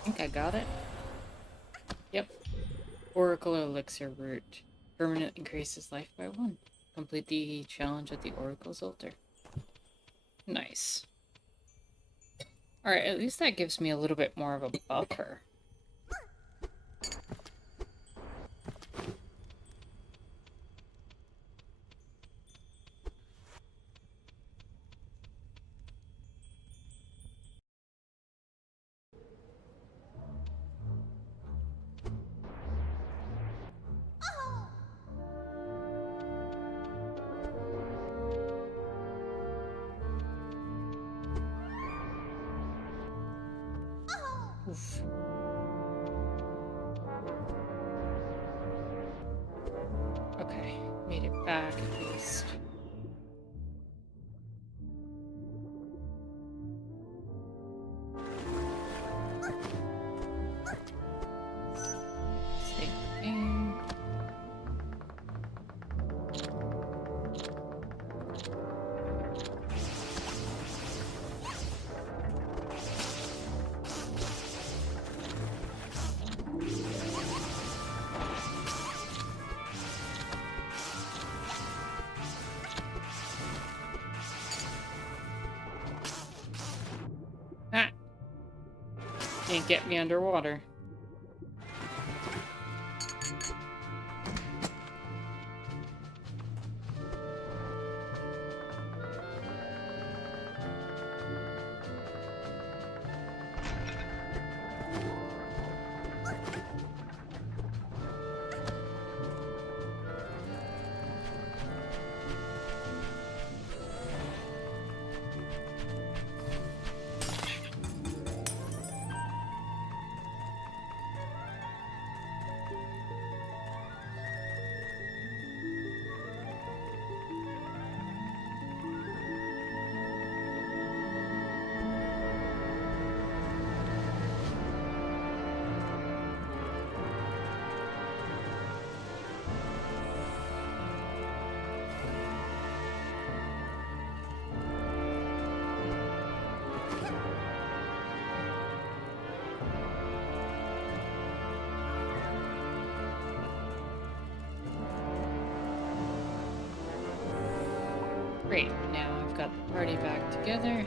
I think I got it. Yep. Oracle Elixir Root. Permanent increases life by 1. Complete the challenge at the Oracle's altar. Nice. Alright, at least that gives me a little bit more of a buffer. Oof. Okay, made it back at least. Save the game. Ah! Can't get me underwater. Great, now I've got the party back together.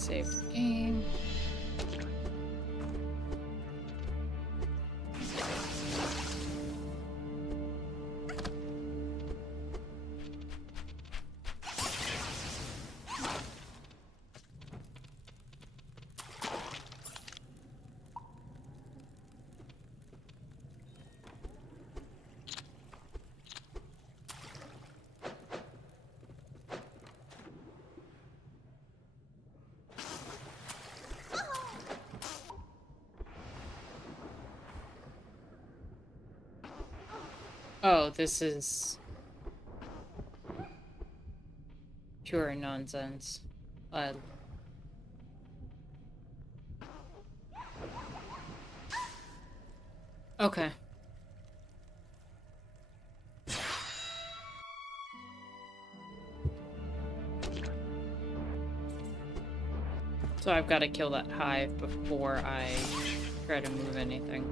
Save the game. Oh, this is pure nonsense. Okay. So I've got to kill that hive before I try to move anything.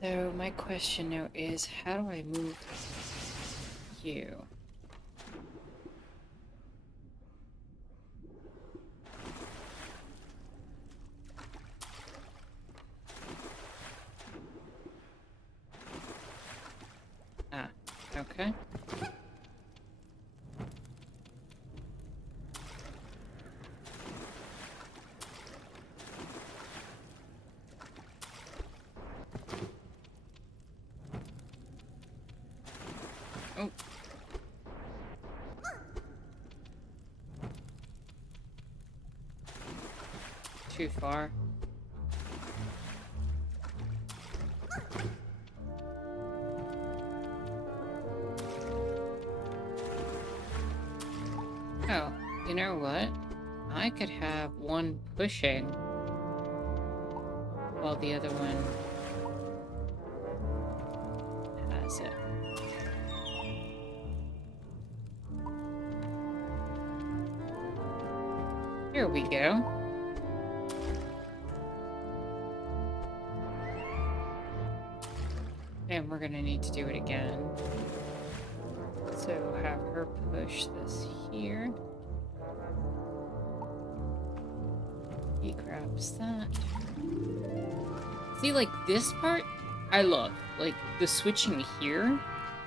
So my question now is, how do I move you? Ah, okay. Oh. Too far. Oh, you know what? I could have one pushing while the other one has it. Here we go. And we're gonna need to do it again. So have her push this here. He grabs that. See, like, this part, I love. Like, the switching here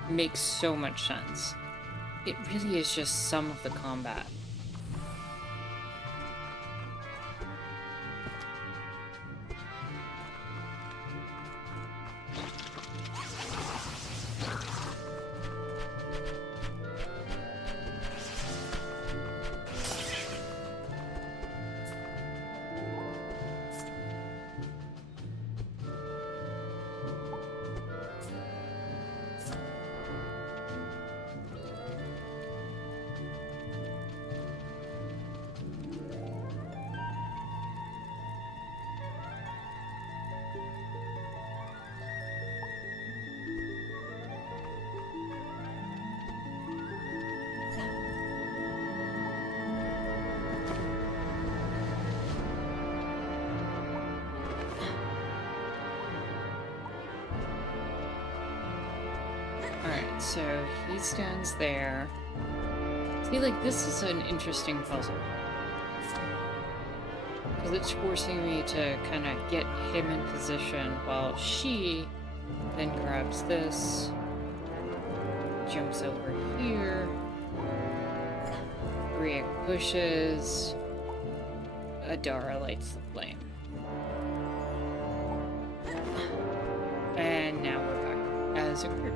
makes so much sense. It really is just some of the combat. Alright, so he stands there. See, like, this is an interesting puzzle. Because it's forcing me to kind of get him in position while she then grabs this, jumps over here, Greak pushes, Adara lights the flame. And now we're back as a group.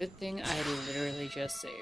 Good thing I literally just saved.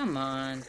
Come on.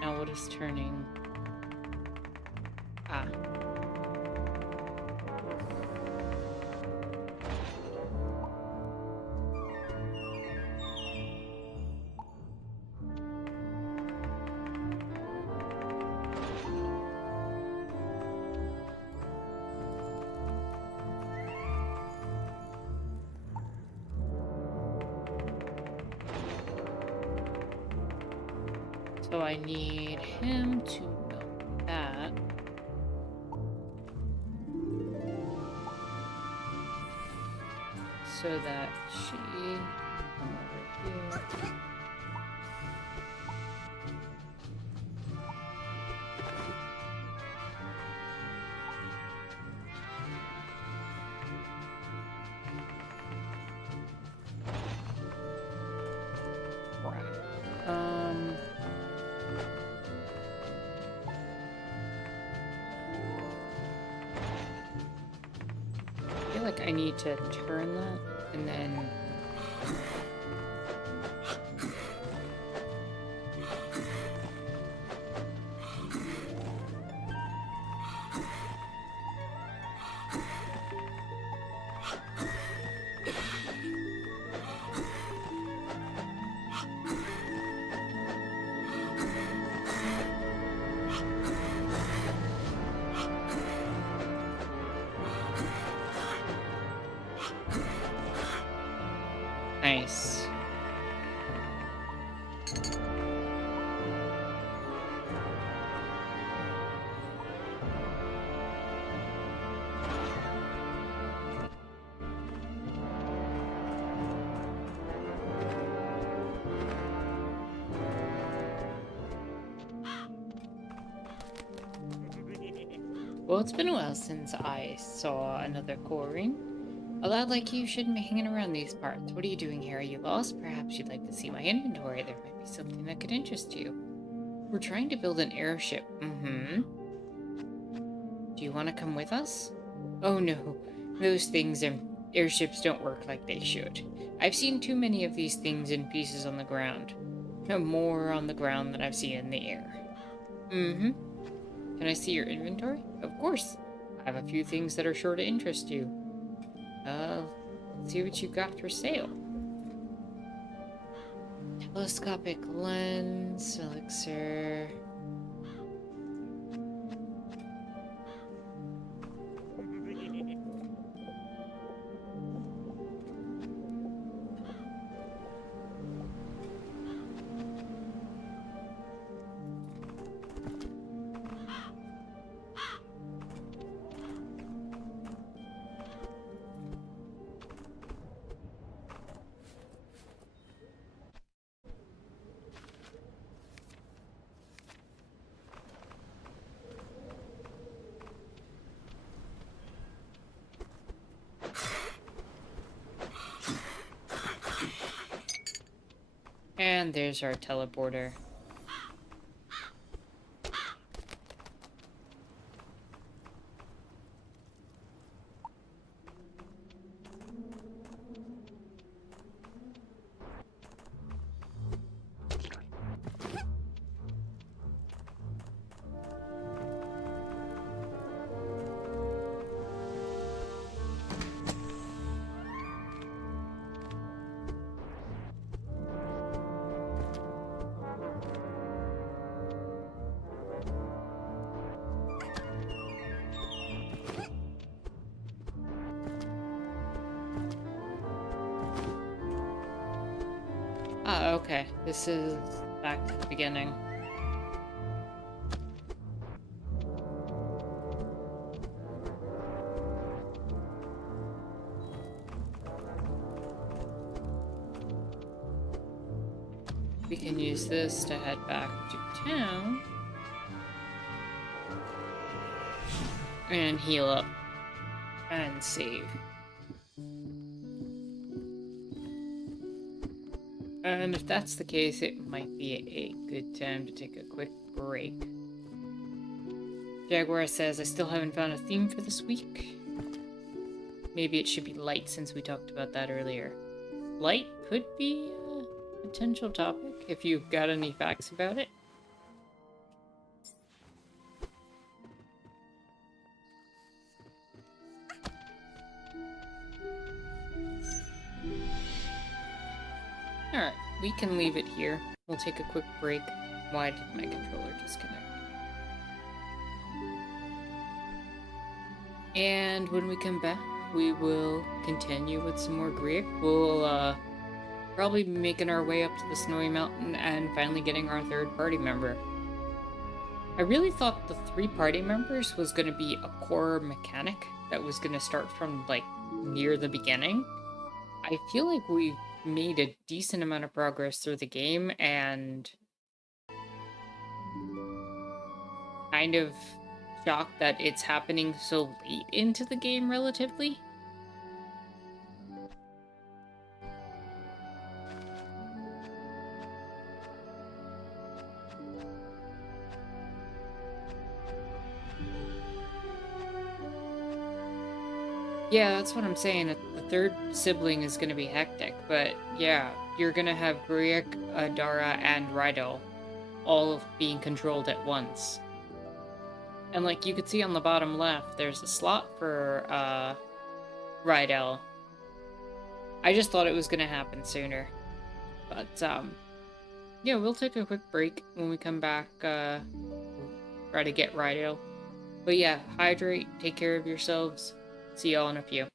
Now what is turning? Ah. So I need him to know that. So that she can come over here. I feel like I need to turn that and then nice. Well, it's been a while since I saw another ring. A lad like you shouldn't be hanging around these parts. What are you doing here? Are you lost? Perhaps you'd like to see my inventory. There might be something that could interest you. We're trying to build an airship. Mm-hmm. Do you want to come with us? Oh no, those things and airships don't work like they should. I've seen too many of these things in pieces on the ground. No more on the ground than I've seen in the air. Mm-hmm. Can I see your inventory? Of course. I have a few things that are sure to interest you. Let's see what you got for sale. Telescopic lens, elixir. And there's our teleporter. Ah, okay. This is back to the beginning. We can use this to head back to town. And heal up. And save. And if that's the case, it might be a good time to take a quick break. Jaguar says, I still haven't found a theme for this week. Maybe it should be light since we talked about that earlier. Light could be a potential topic if you've got any facts about it. Alright, we can leave it here. We'll take a quick break. Why did my controller disconnect? And when we come back, we will continue with some more Greek. We'll probably be making our way up to the Snowy Mountain and finally getting our third party member. I really thought the 3 party members was going to be a core mechanic that was going to start from, like, near the beginning. I feel like we've made a decent amount of progress through the game and kind of shocked that it's happening so late into the game relatively. Yeah, that's what I'm saying. The third sibling is going to be hectic, but yeah, you're going to have Greak, Adara, and Rydell all being controlled at once. And like you could see on the bottom left, there's a slot for Rydell. I just thought it was going to happen sooner. But yeah, we'll take a quick break. When we come back, try to get Rydell. But yeah, hydrate, take care of yourselves. See y'all in a few.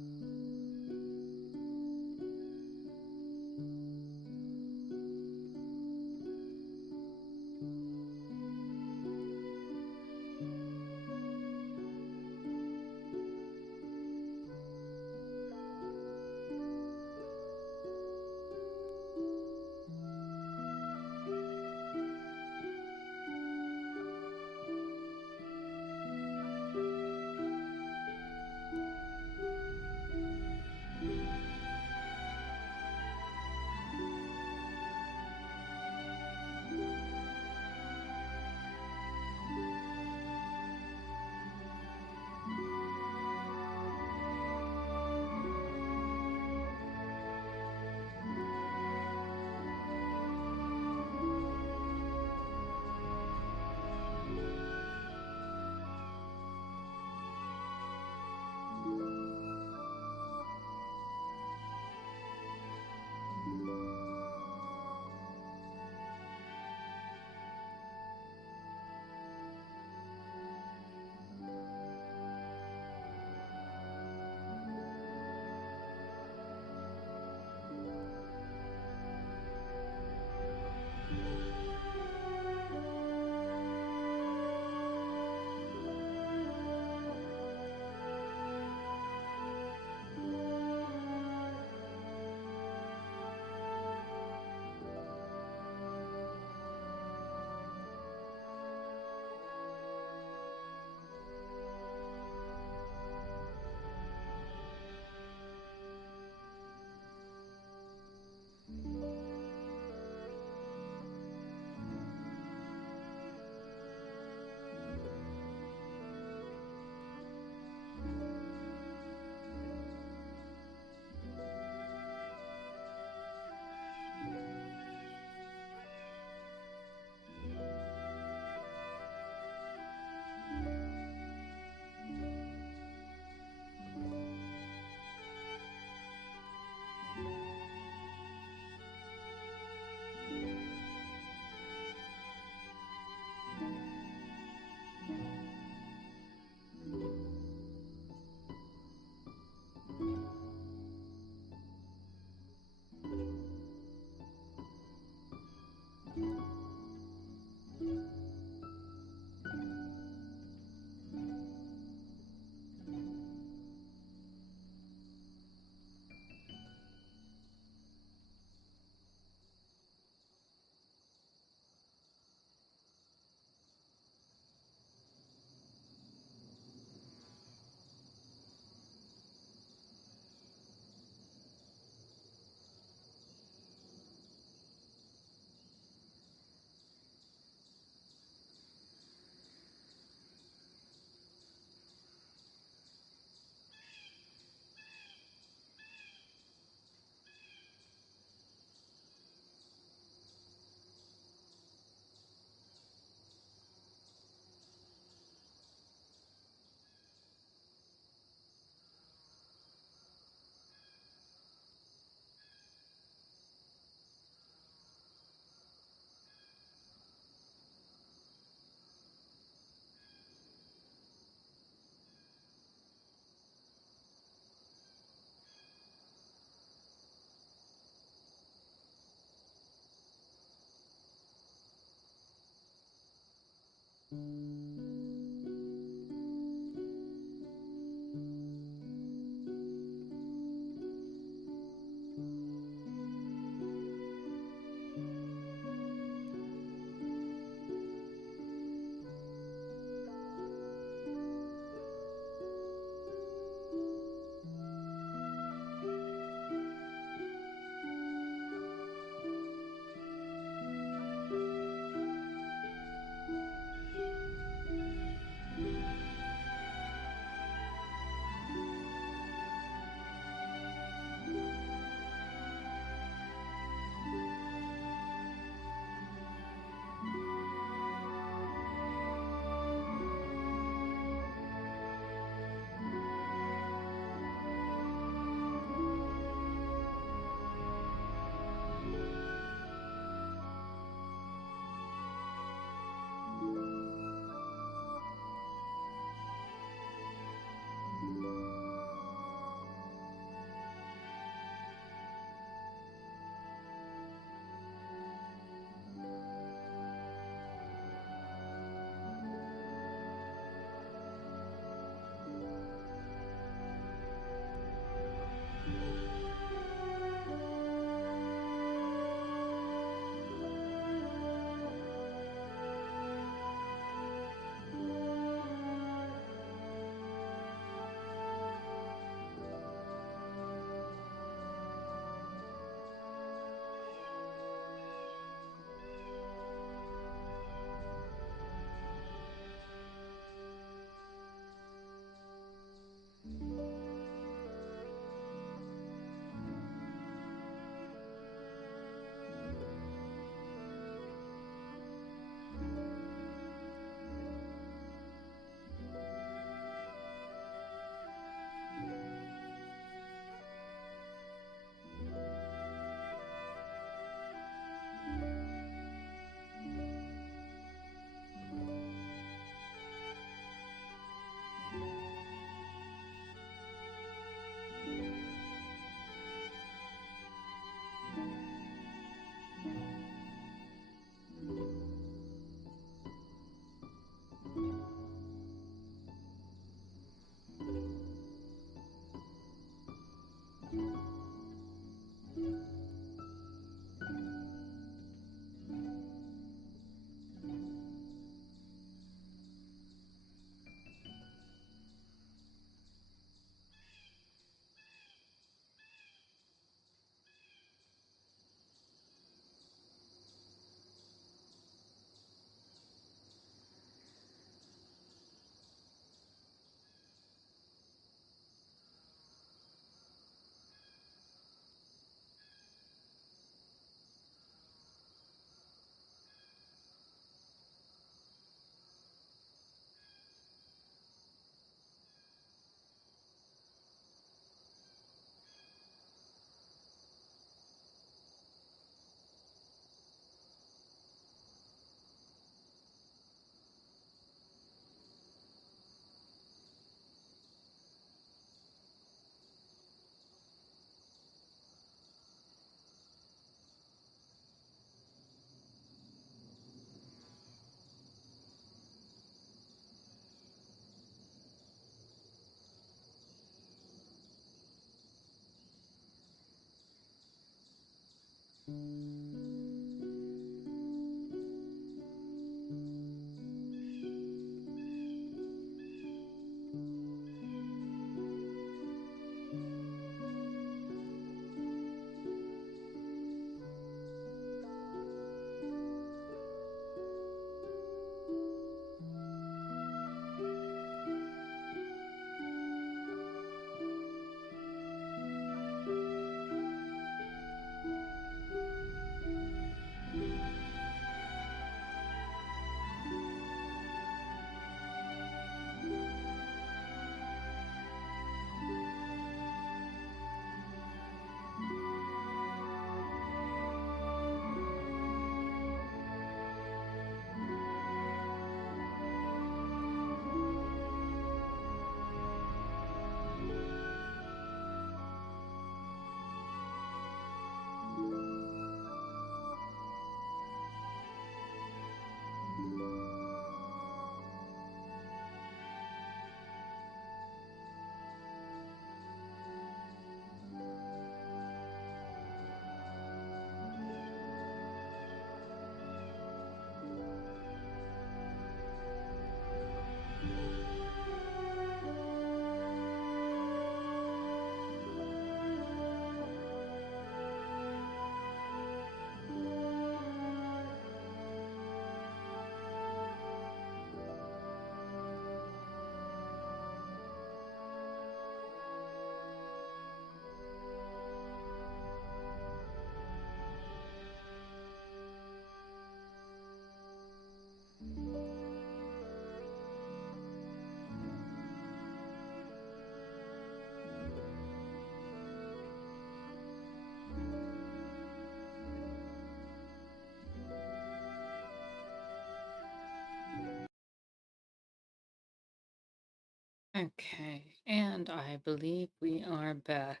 Okay, and I believe we are back.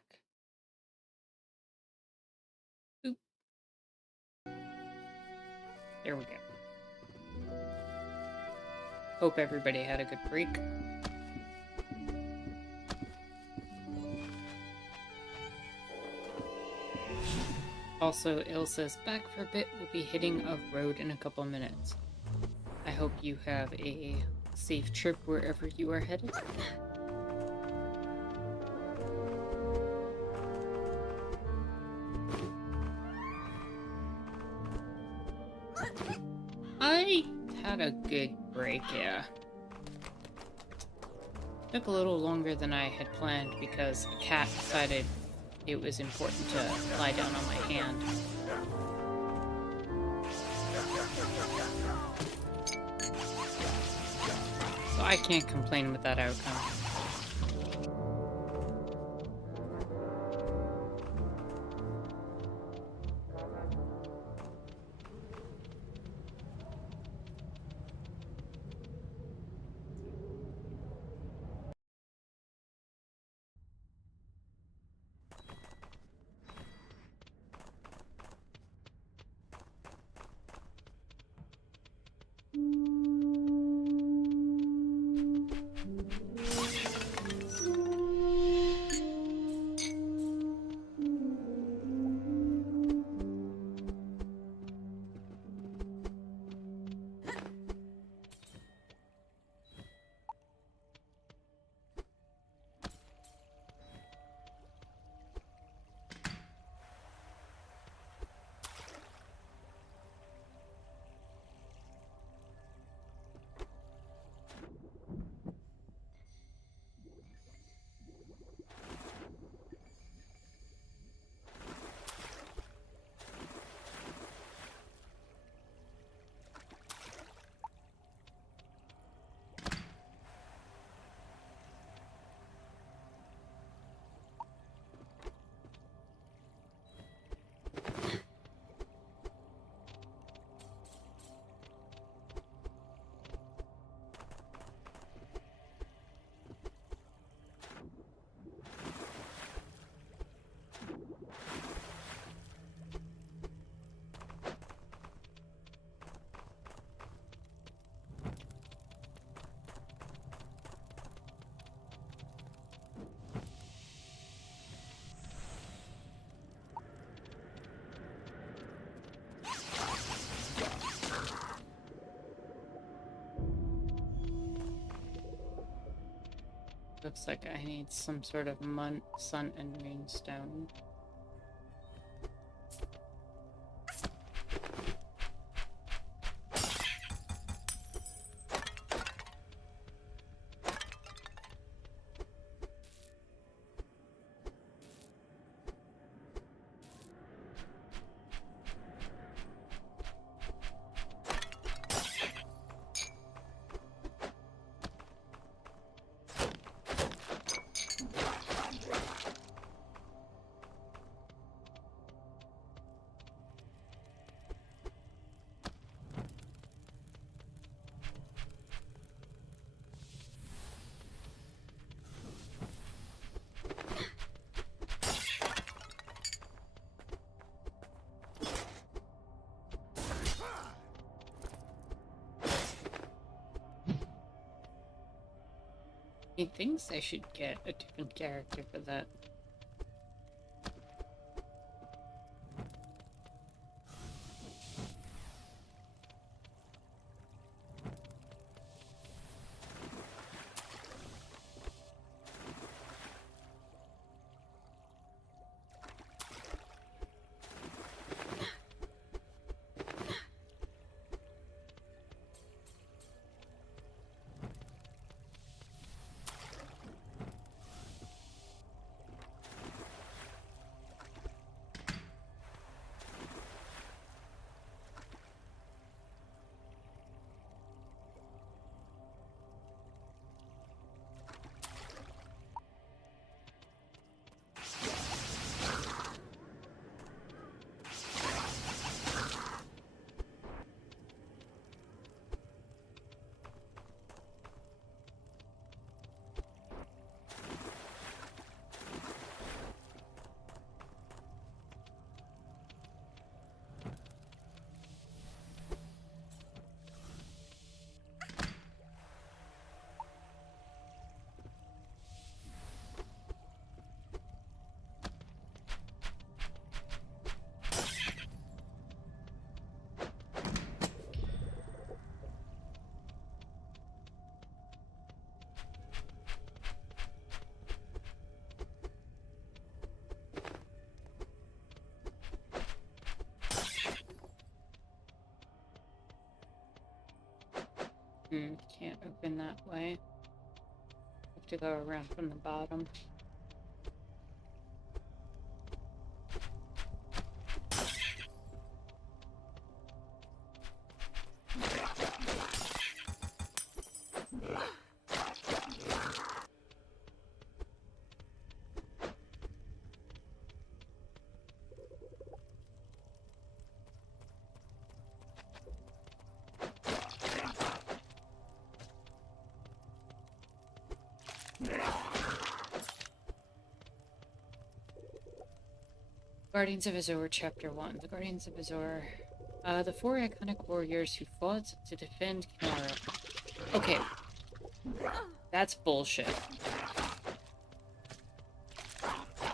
Oop, there we go. Hope everybody had a good break. Also, Ilsa's back for a bit. We'll be hitting a road in a couple minutes. I hope you have a safe trip wherever you are headed. I had a good break, yeah. Took a little longer than I had planned because a cat decided it was important to lie down on my hand. So I can't complain with that outcome. Looks like I need some sort of sun and moonstone. He thinks I should get a different character for that. Can't open that way. Have to go around from the bottom. Guardians of Azor, Chapter 1. The Guardians of Azor. The four iconic warriors who fought to defend Kanara. Okay. That's bullshit.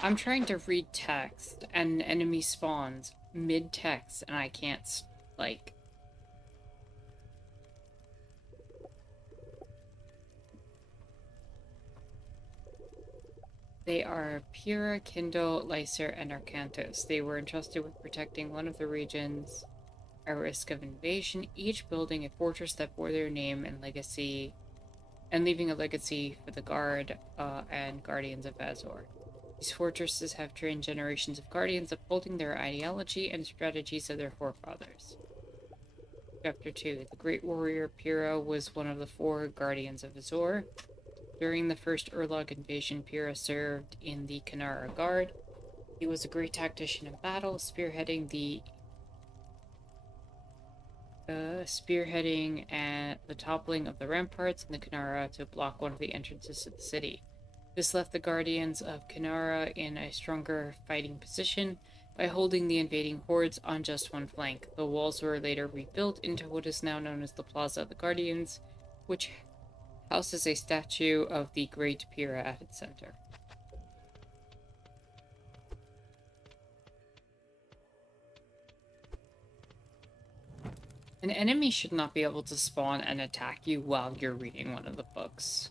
I'm trying to read text, and enemy spawns mid-text, and I can't, like... They are Pyrrha, Kindle, Lycer, and Arcantos. They were entrusted with protecting one of the regions at risk of invasion, each building a fortress that bore their name and legacy, and leaving a legacy for the Guard and Guardians of Azor. These fortresses have trained generations of Guardians, upholding their ideology and strategies of their forefathers. Chapter 2. The Great Warrior Pyrrha was one of the four Guardians of Azor. During the first Urlog invasion, Pyrrha served in the Kanara Guard. He was a great tactician in battle, spearheading at the toppling of the ramparts in the Kanara to block one of the entrances to the city. This left the Guardians of Kanara in a stronger fighting position by holding the invading hordes on just one flank. The walls were later rebuilt into what is now known as the Plaza of the Guardians, which houses a statue of the Great Pyrrha at its center. An enemy should not be able to spawn and attack you while you're reading one of the books.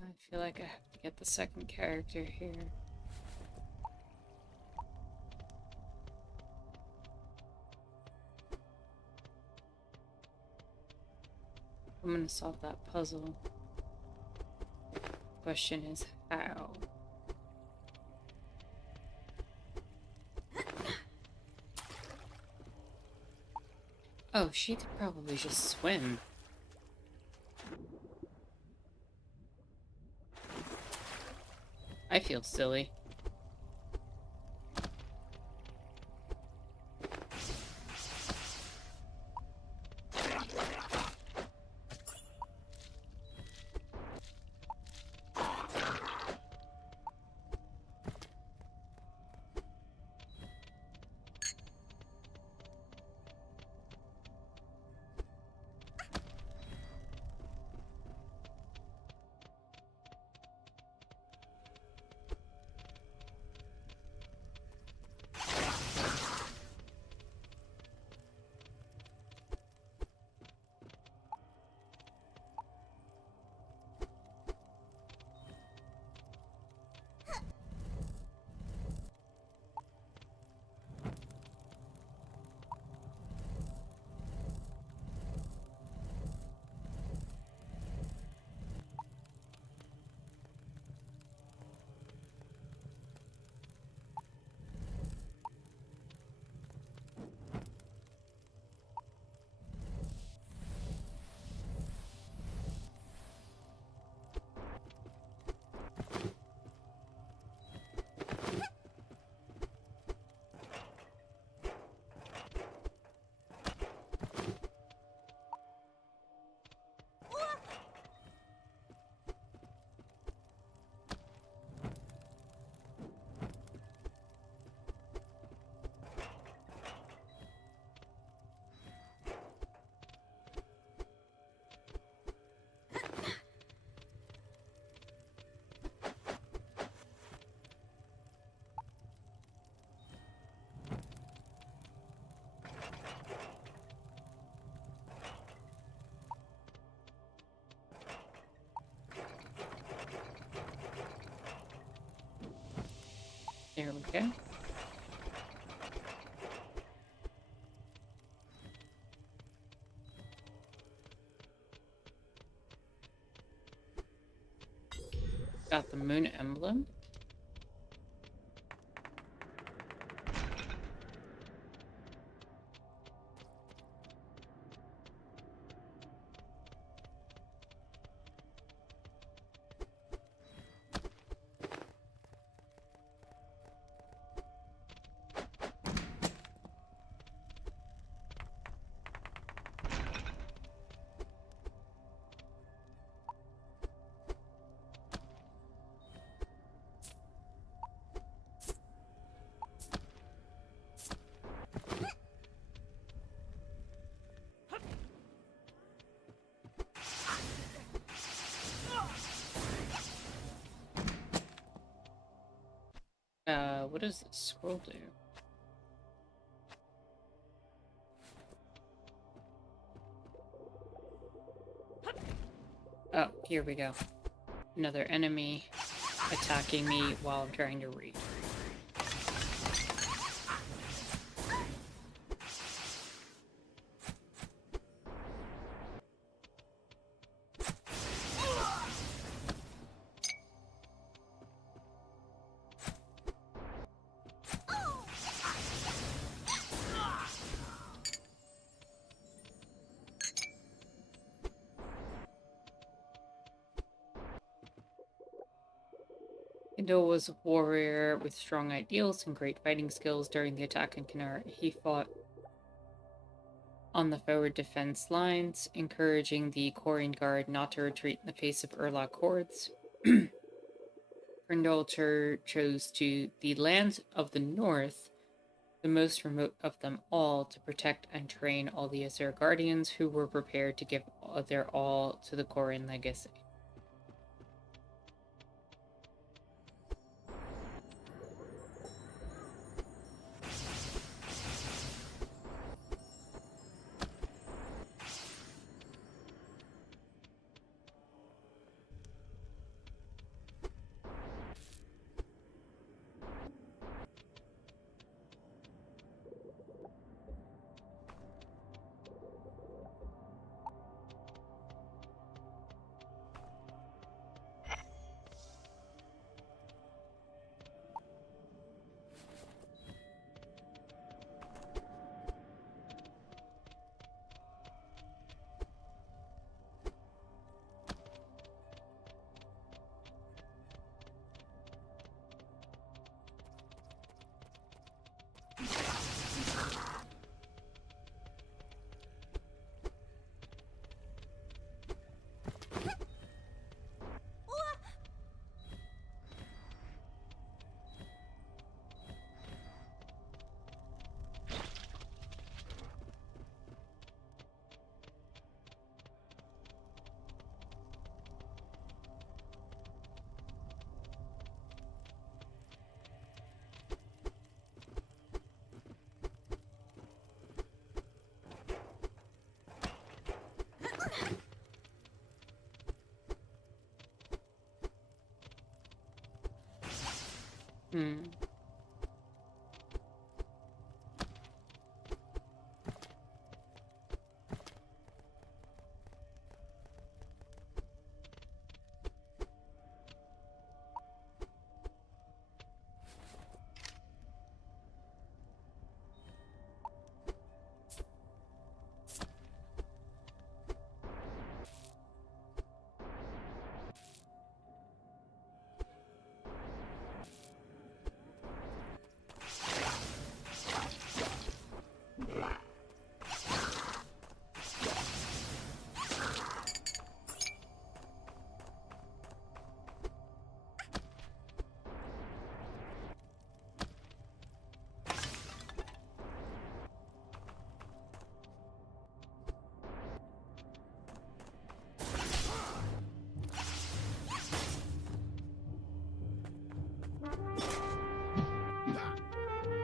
I feel like I have to get the second character here. I'm gonna solve that puzzle. Question is how? Oh, she could probably just swim. I feel silly. There we go. Got the moon emblem. What does this scroll do? Oh, here we go. Another enemy attacking me while I'm trying to read. Indo was a warrior with strong ideals and great fighting skills. During the attack in Canara, he fought on the forward defense lines, encouraging the Korean Guard not to retreat in the face of Urlach hordes. Grindal chose to the lands of the north, the most remote of them all, to protect and train all the Azure Guardians who were prepared to give their all to the Korean legacy. Hmm.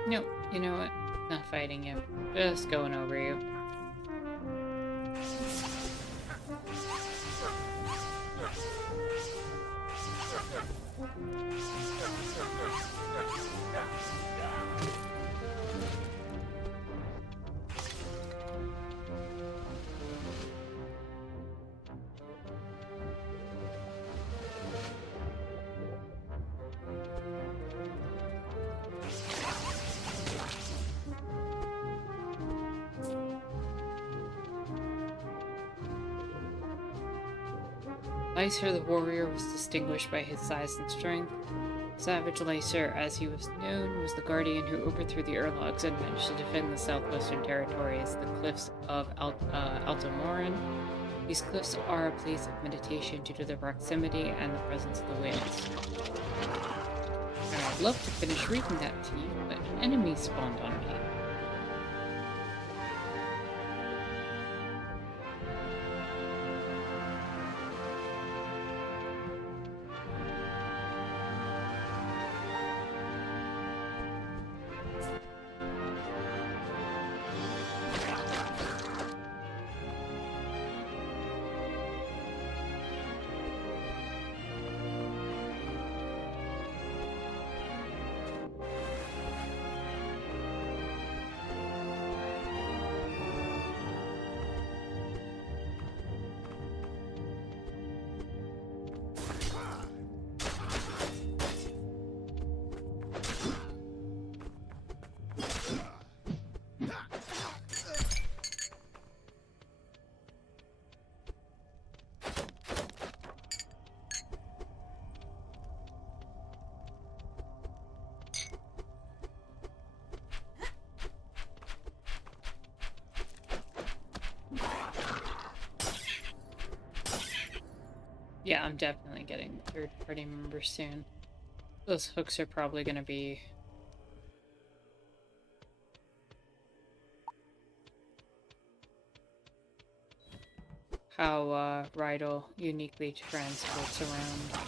Nope. You know what? Not fighting you. Just going over you. Lycer the warrior was distinguished by his size and strength. Savage Lycer, as he was known, was the guardian who overthrew the Urlogs and managed to defend the southwestern territories, the cliffs of Altamoran. These cliffs are a place of meditation due to their proximity and the presence of the winds. And I'd love to finish reading that to you, but an enemy spawned on me. Yeah, I'm definitely getting third-party members soon. Those hooks are probably going to be how Rydell uniquely transports around.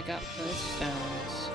I got both stones.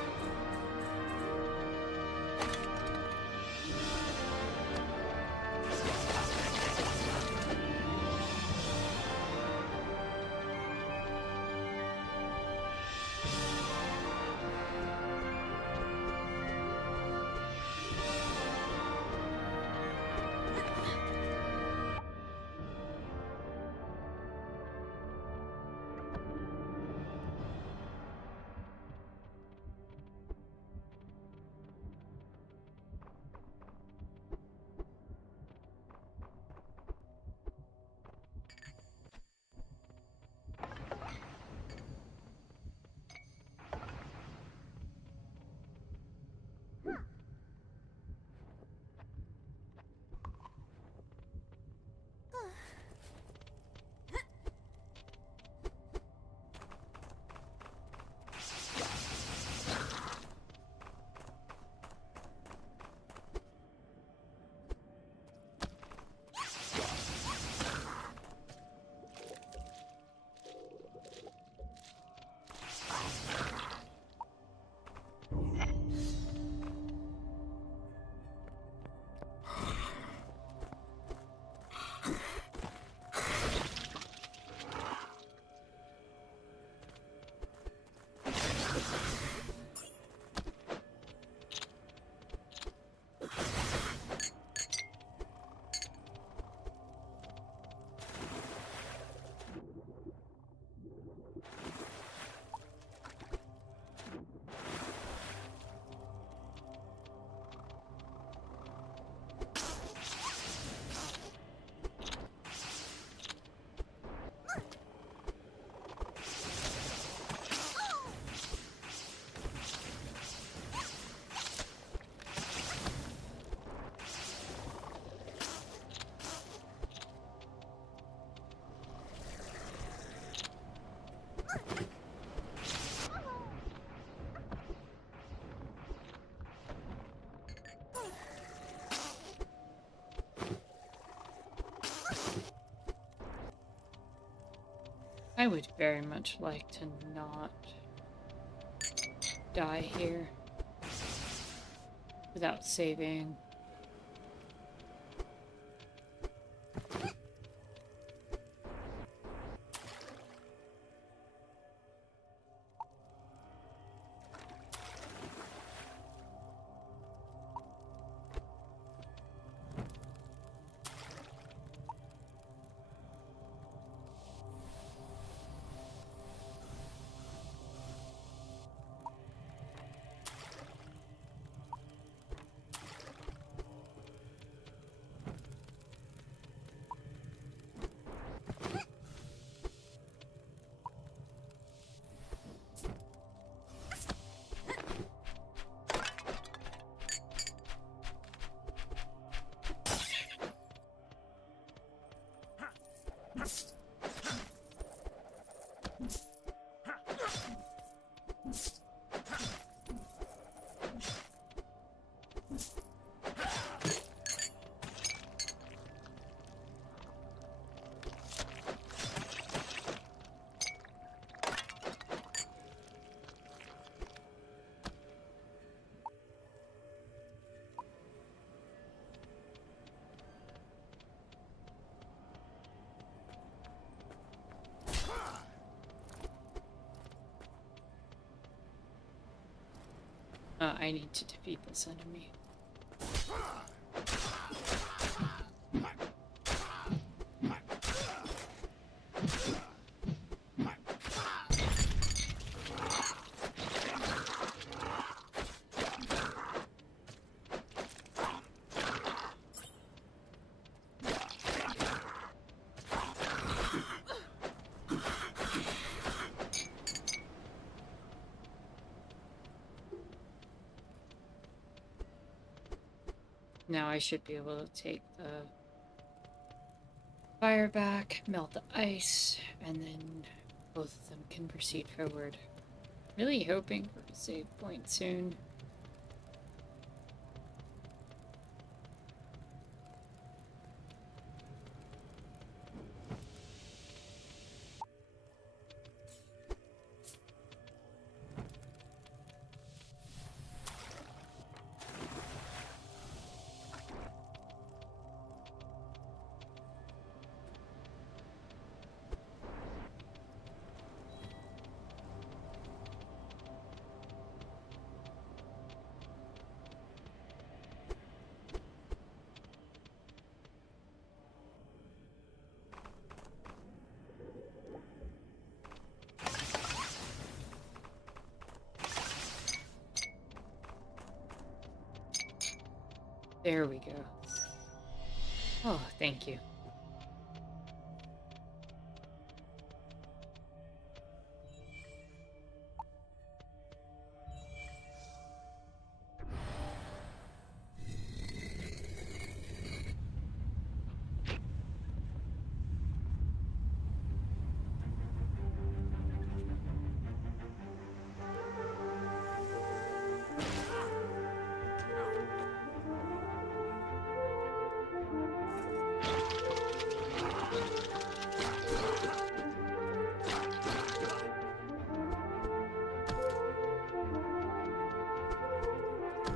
I would very much like to not die here without saving. I need to defeat this enemy. Now I should be able to take the fire back, melt the ice, and then both of them can proceed forward. Really hoping for a save point soon. There we go. Oh, thank you.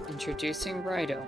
Introducing Rhino.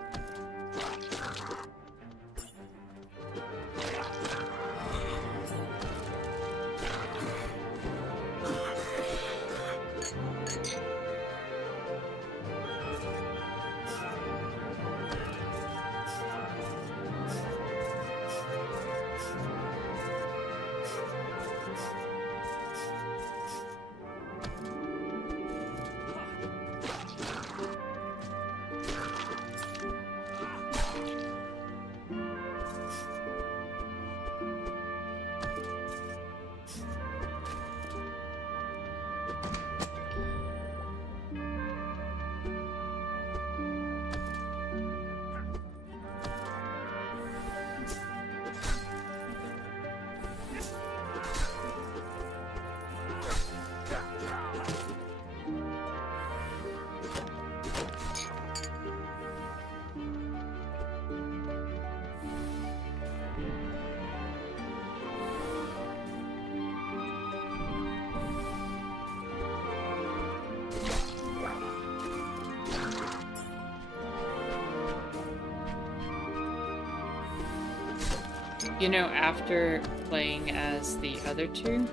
You know, after playing as the other two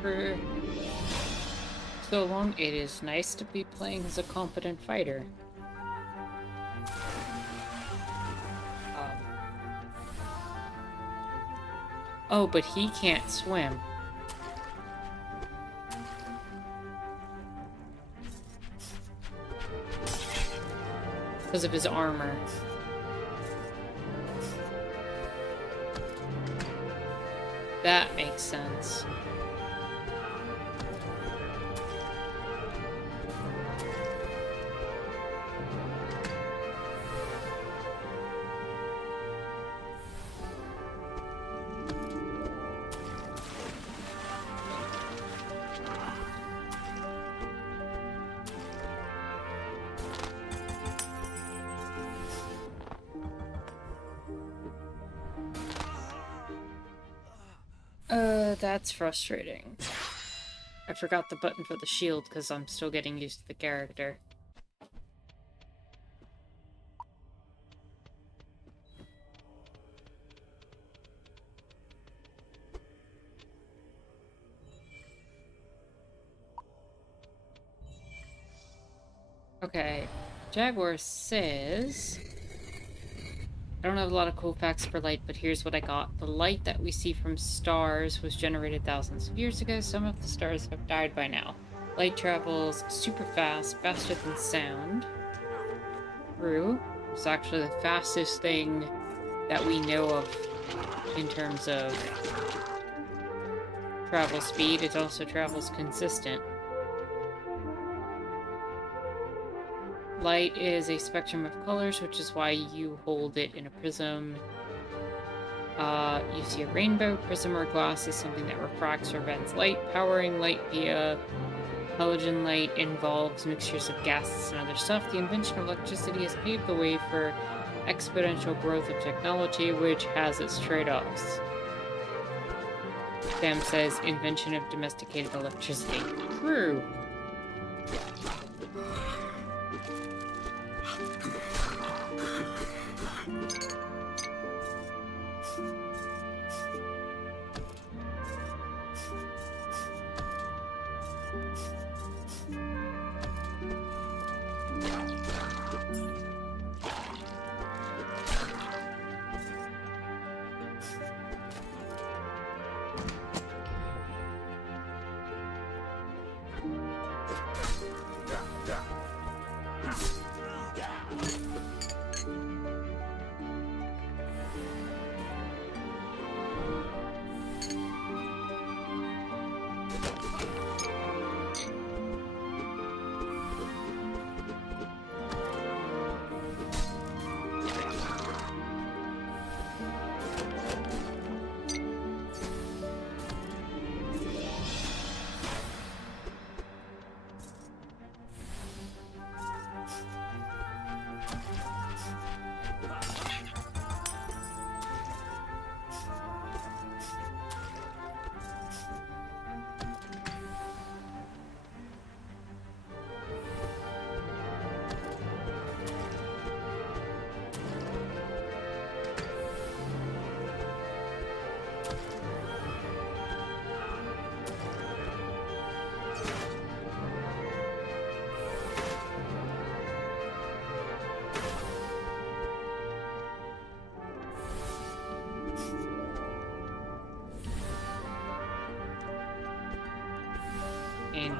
for so long, it is nice to be playing as a competent fighter. Oh, but he can't swim. Because of his armor. That makes sense. That's frustrating. I forgot the button for the shield because I'm still getting used to the character. Okay, Jaguar says... I don't have a lot of cool facts for light, but here's what I got. The light that we see from stars was generated thousands of years ago. Some of the stars have died by now. Light travels super fast, faster than sound. True. It's actually the fastest thing that we know of in terms of travel speed. It also travels consistent. Light is a spectrum of colors, which is why you hold it in a prism. You see a rainbow. Prism or glass is something that refracts or bends light. Powering light via halogen light involves mixtures of gases and other stuff. The invention of electricity has paved the way for exponential growth of technology, which has its trade-offs. Sam says, invention of domesticated electricity. True.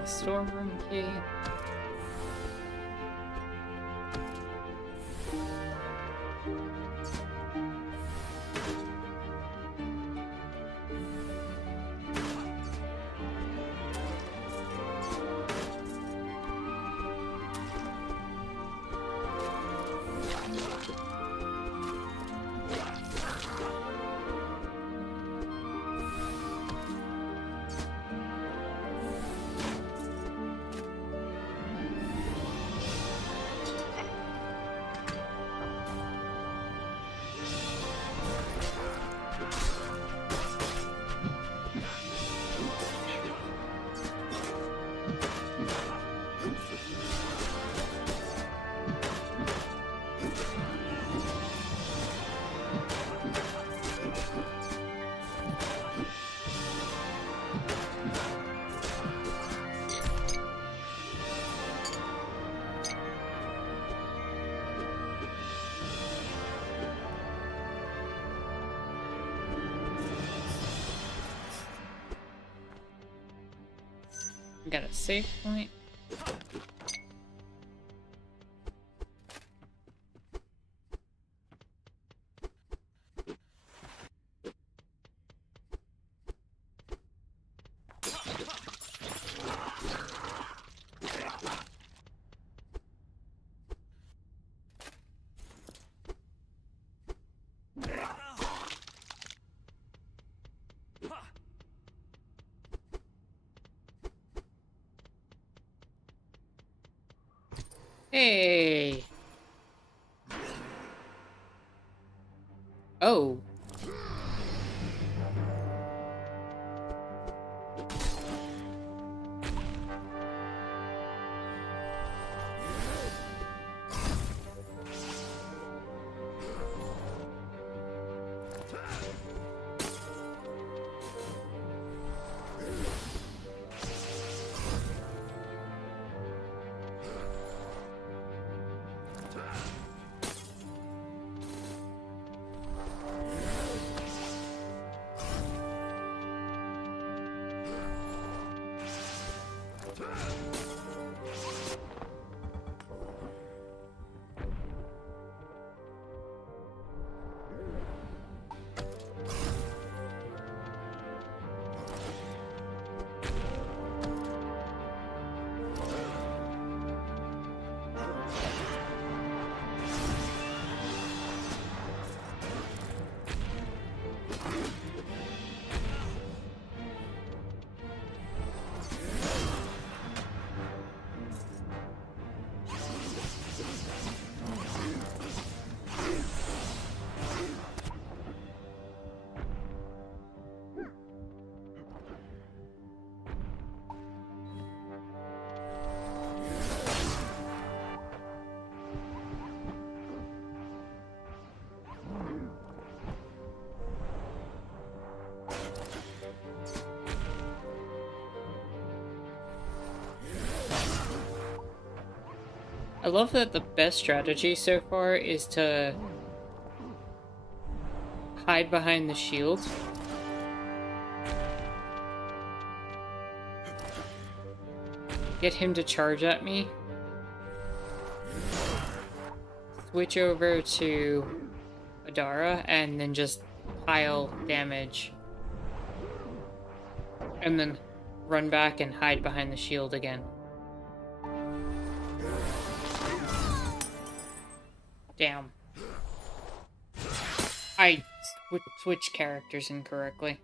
the storeroom key. Got a save point. Hey. Oh. I love that the best strategy so far is to hide behind the shield. Get him to charge at me. Switch over to Adara and then just pile damage. And then run back and hide behind the shield again. Damn. I switched characters incorrectly.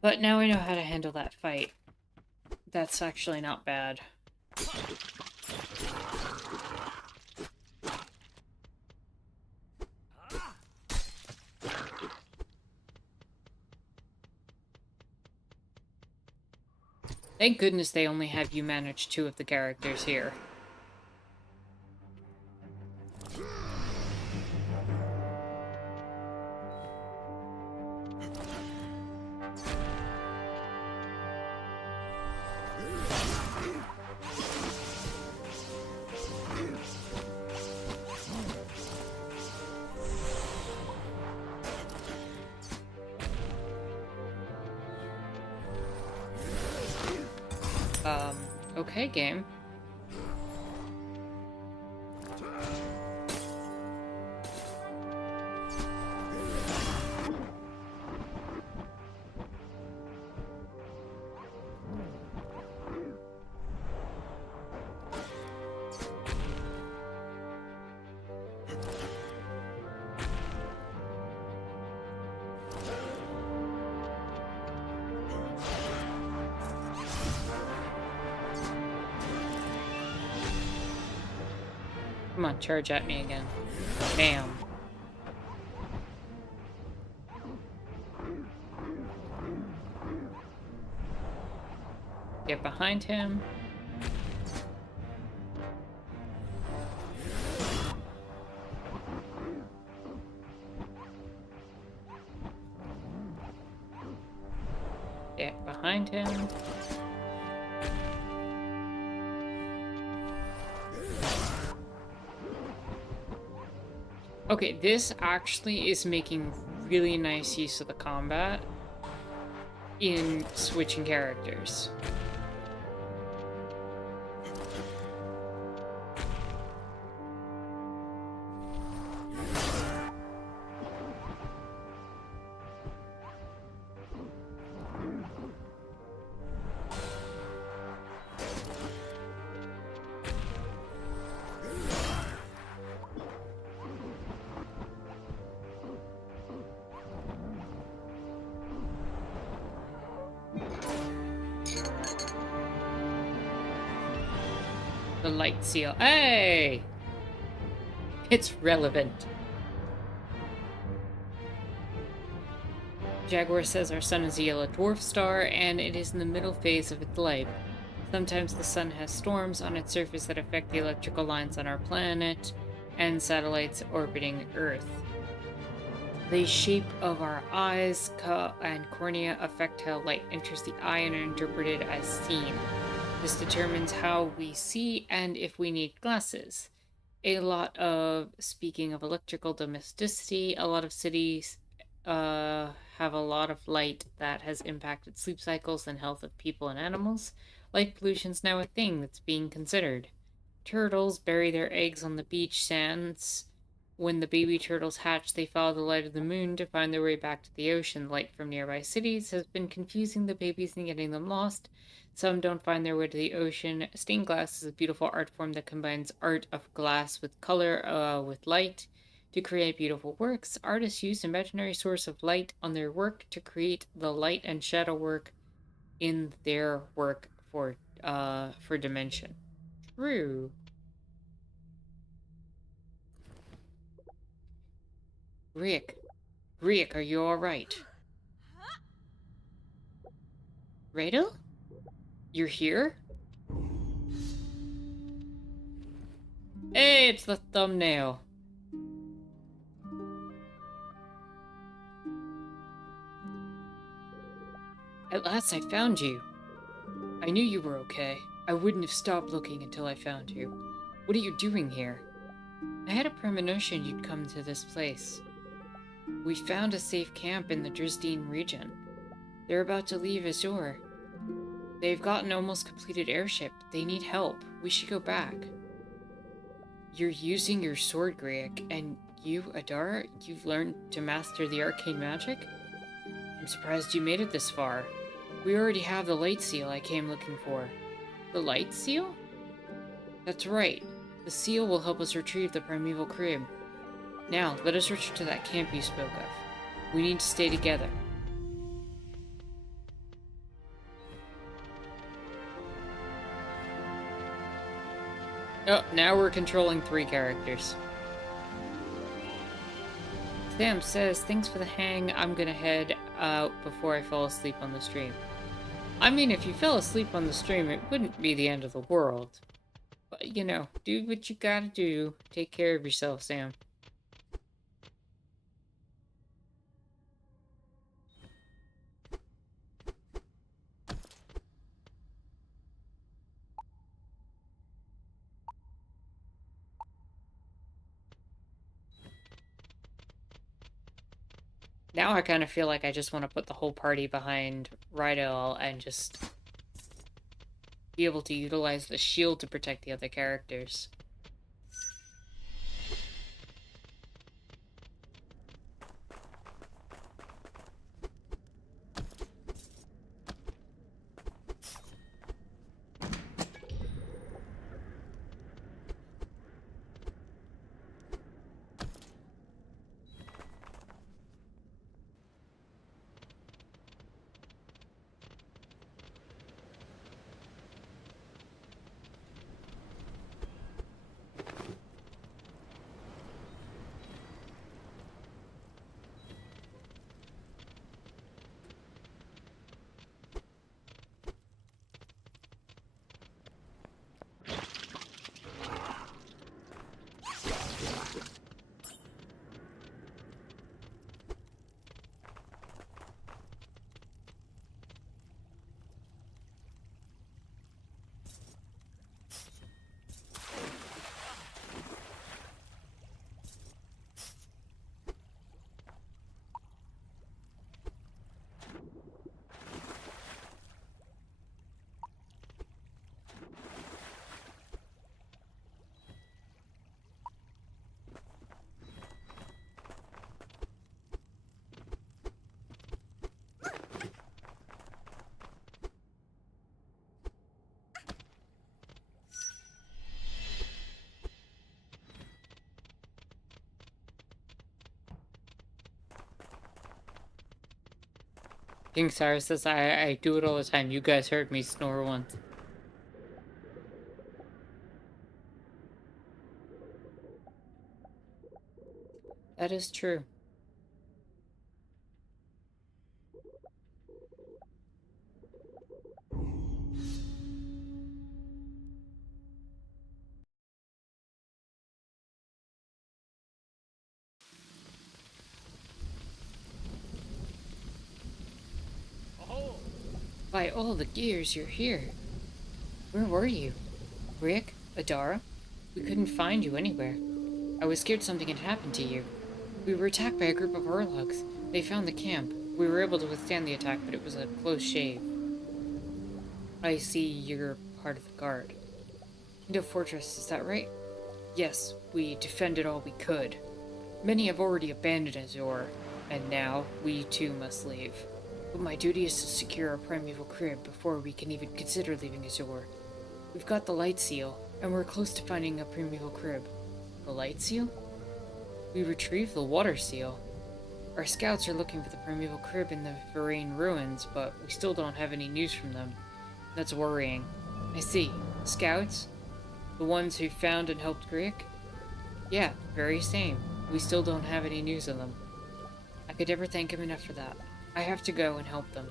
But now I know how to handle that fight. That's actually not bad. Thank goodness they only have you manage 2 of the characters here. Okay, game. Come on, charge at me again. Bam. Get behind him. Get behind him. Okay, this actually is making really nice use of the combat in switching characters. The light seal. Hey! It's relevant. Jaguar says our sun is a yellow dwarf star, and it is in the middle phase of its life. Sometimes the sun has storms on its surface that affect the electrical lines on our planet and satellites orbiting Earth. The shape of our eyes and cornea affect how light enters the eye and are interpreted as seen. This determines how we see and if we need glasses. Speaking of electrical domesticity, a lot of cities have a lot of light that has impacted sleep cycles and health of people and animals. Light pollution's now a thing that's being considered. Turtles bury their eggs on the beach sands. When the baby turtles hatch, they follow the light of the moon to find their way back to the ocean. Light from nearby cities has been confusing the babies and getting them lost. Some don't find their way to the ocean. Stained glass is a beautiful art form that combines art of glass with color, with light. To create beautiful works, artists use imaginary source of light on their work to create the light and shadow work in their work for dimension. True. Greak. Greak, are you alright? Radel? You're here? Hey, it's the thumbnail. At last I found you. I knew you were okay. I wouldn't have stopped looking until I found you. What are you doing here? I had a premonition you'd come to this place. We found a safe camp in the Drisdine region. They're about to leave Azure. They've got an almost completed airship. They need help. We should go back. You're using your sword, Greak, and you, Adara, you've learned to master the arcane magic? I'm surprised you made it this far. We already have the light seal I came looking for. The light seal? That's right. The seal will help us retrieve the primeval crib. Now, let us return to that camp you spoke of. We need to stay together. Oh, now we're controlling 3 characters. Sam says, thanks for the hang. I'm gonna head out before I fall asleep on the stream. I mean, if you fell asleep on the stream, it wouldn't be the end of the world. But, you know, do what you gotta do. Take care of yourself, Sam. Now I kind of feel like I just want to put the whole party behind Rydell and just be able to utilize the shield to protect the other characters. King Cyrus says I do it all the time. You guys heard me snore once. That is true. By all the gears, you're here. Where were you? Rick? Adara? We couldn't find you anywhere. I was scared something had happened to you. We were attacked by a group of Urlogs. They found the camp. We were able to withstand the attack, but it was a close shave. I see you're part of the guard. Kingdom Fortress, is that right? Yes, we defended all we could. Many have already abandoned Azor, and now we too must leave. But my duty is to secure our primeval crib before we can even consider leaving Azor. We've got the light seal, and we're close to finding a primeval crib. The light seal? We retrieved the water seal. Our scouts are looking for the primeval crib in the Varane ruins, but we still don't have any news from them. That's worrying. I see. Scouts? The ones who found and helped Greak? Yeah, very same. We still don't have any news of them. I could never thank him enough for that. I have to go and help them.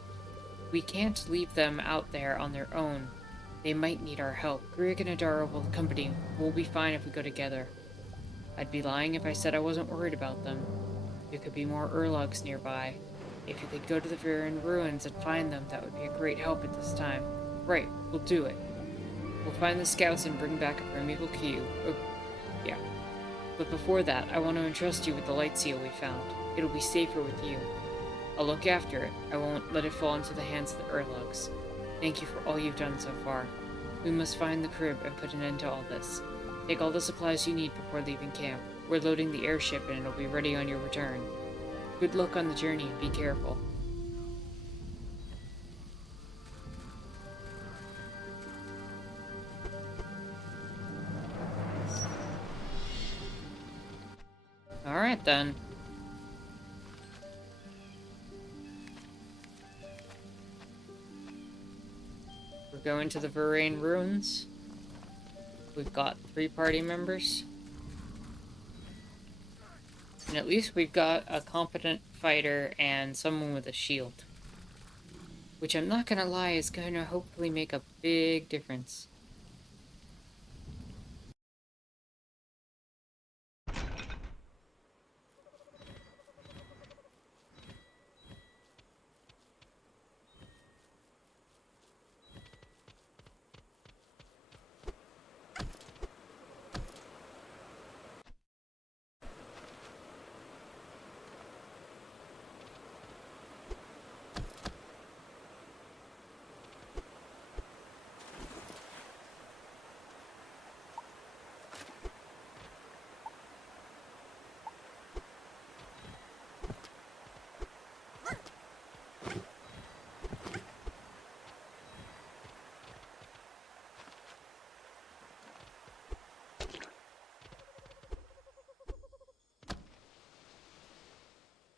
We can't leave them out there on their own. They might need our help. Greak and Adara will accompany. We'll be fine if we go together. I'd be lying if I said I wasn't worried about them. There could be more Urlogs nearby. If you could go to the Viren ruins and find them, that would be a great help at this time. Right, we'll do it. We'll find the scouts and bring back a primeval cube. Oh, yeah. But before that, I want to entrust you with the light seal we found. It'll be safer with you. I'll look after it. I won't let it fall into the hands of the Urlogs. Thank you for all you've done so far. We must find the crib and put an end to all this. Take all the supplies you need before leaving camp. We're loading the airship and it'll be ready on your return. Good luck on the journey and be careful. Alright then. We're going to the Varane ruins. We've got 3 party members. And at least we've got a competent fighter and someone with a shield. Which I'm not gonna lie is gonna hopefully make a big difference.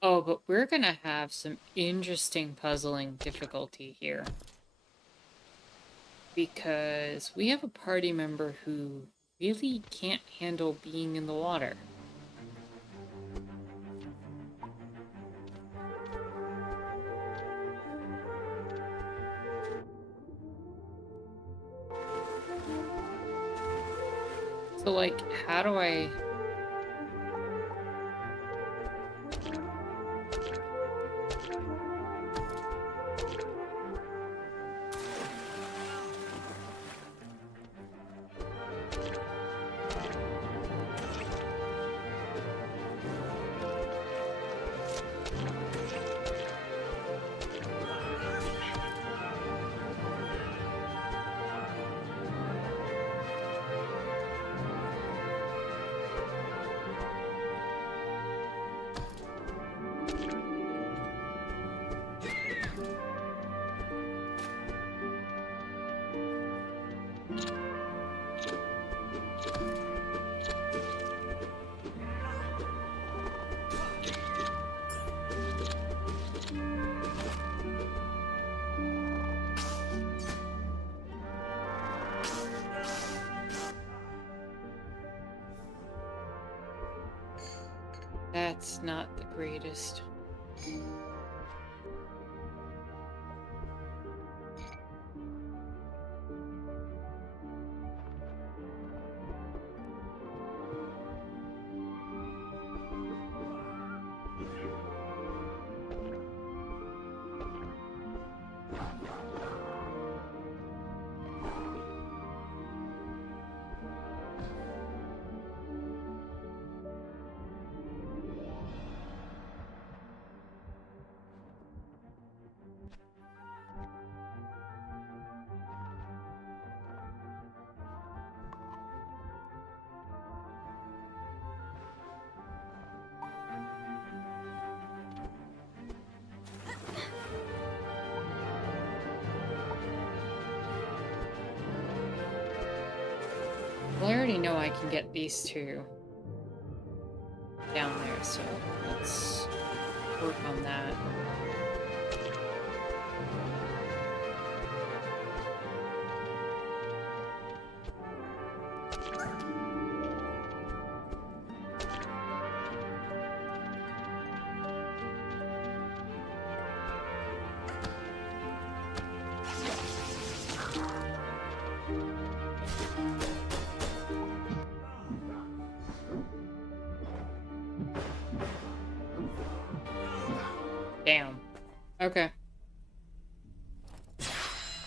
Oh, but we're gonna have some interesting puzzling difficulty here. Because we have a party member who really can't handle being in the water. So, like, how do I... That's not the greatest. Well, I already know I can get these two down there, so let's work on that. Damn. Okay.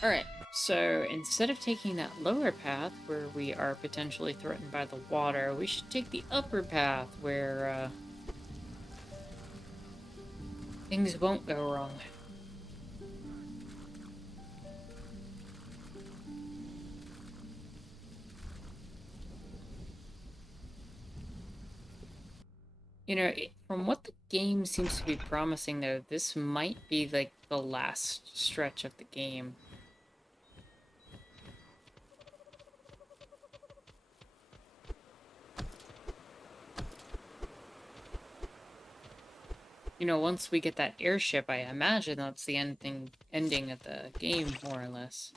Alright, so instead of taking that lower path where we are potentially threatened by the water, we should take the upper path where things won't go wrong. You know, from what the game seems to be promising, though, this might be like the last stretch of the game. You know, once we get that airship, I imagine that's the ending of the game, more or less.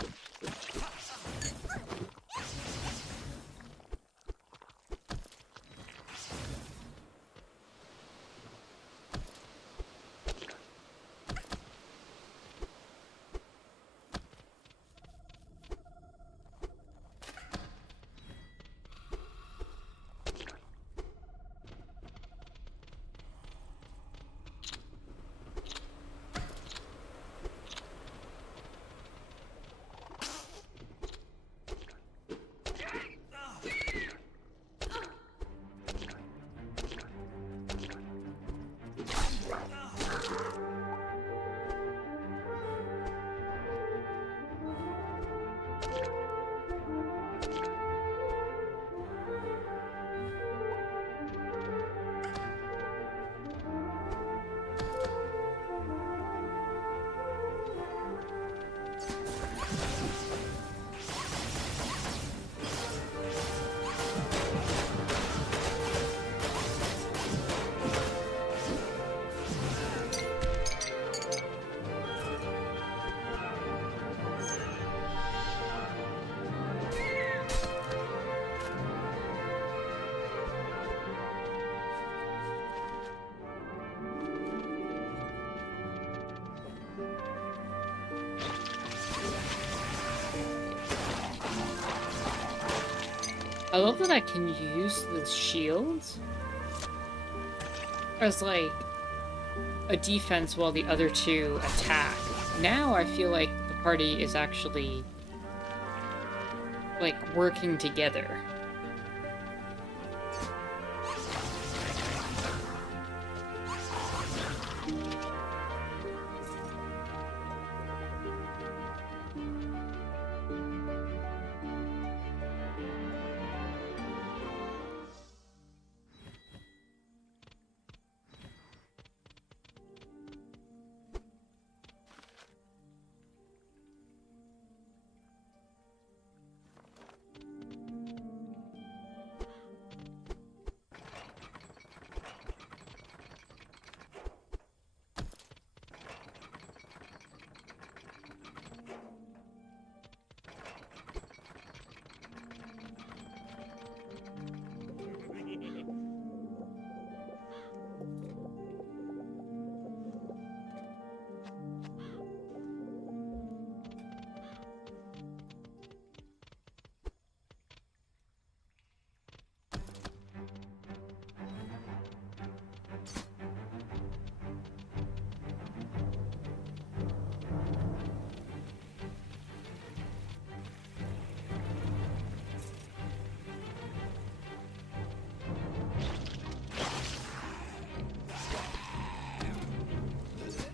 I love that I can use the shields as, like, a defense while the other two attack. Now I feel like the party is actually, like, working together.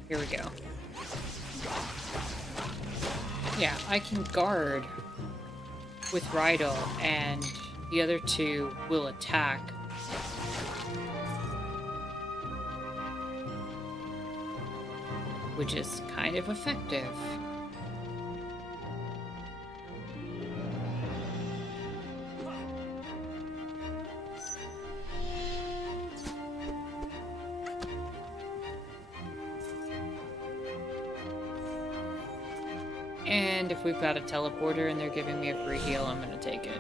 Here we go. Yeah, I can guard with Rydell, and the other two will attack. Which is kind of effective. And if we've got a teleporter and they're giving me a free heal, I'm gonna take it.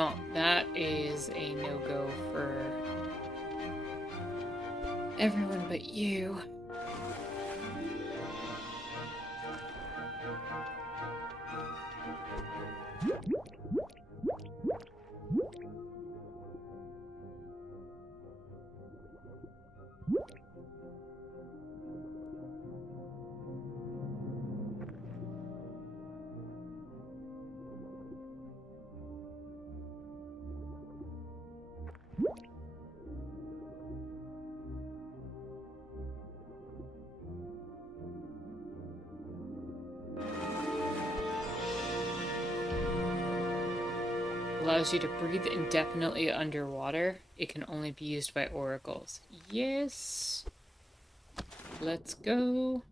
Oh, that is a no-go for everyone but you. Allows you to breathe indefinitely underwater. It can only be used by oracles. Yes. Let's go.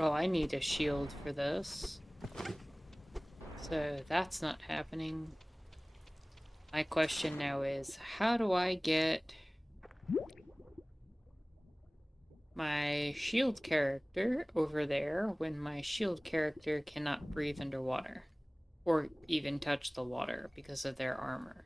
Oh, I need a shield for this. So that's not happening. My question now is, how do I get my shield character over there when my shield character cannot breathe underwater? Or even touch the water because of their armor?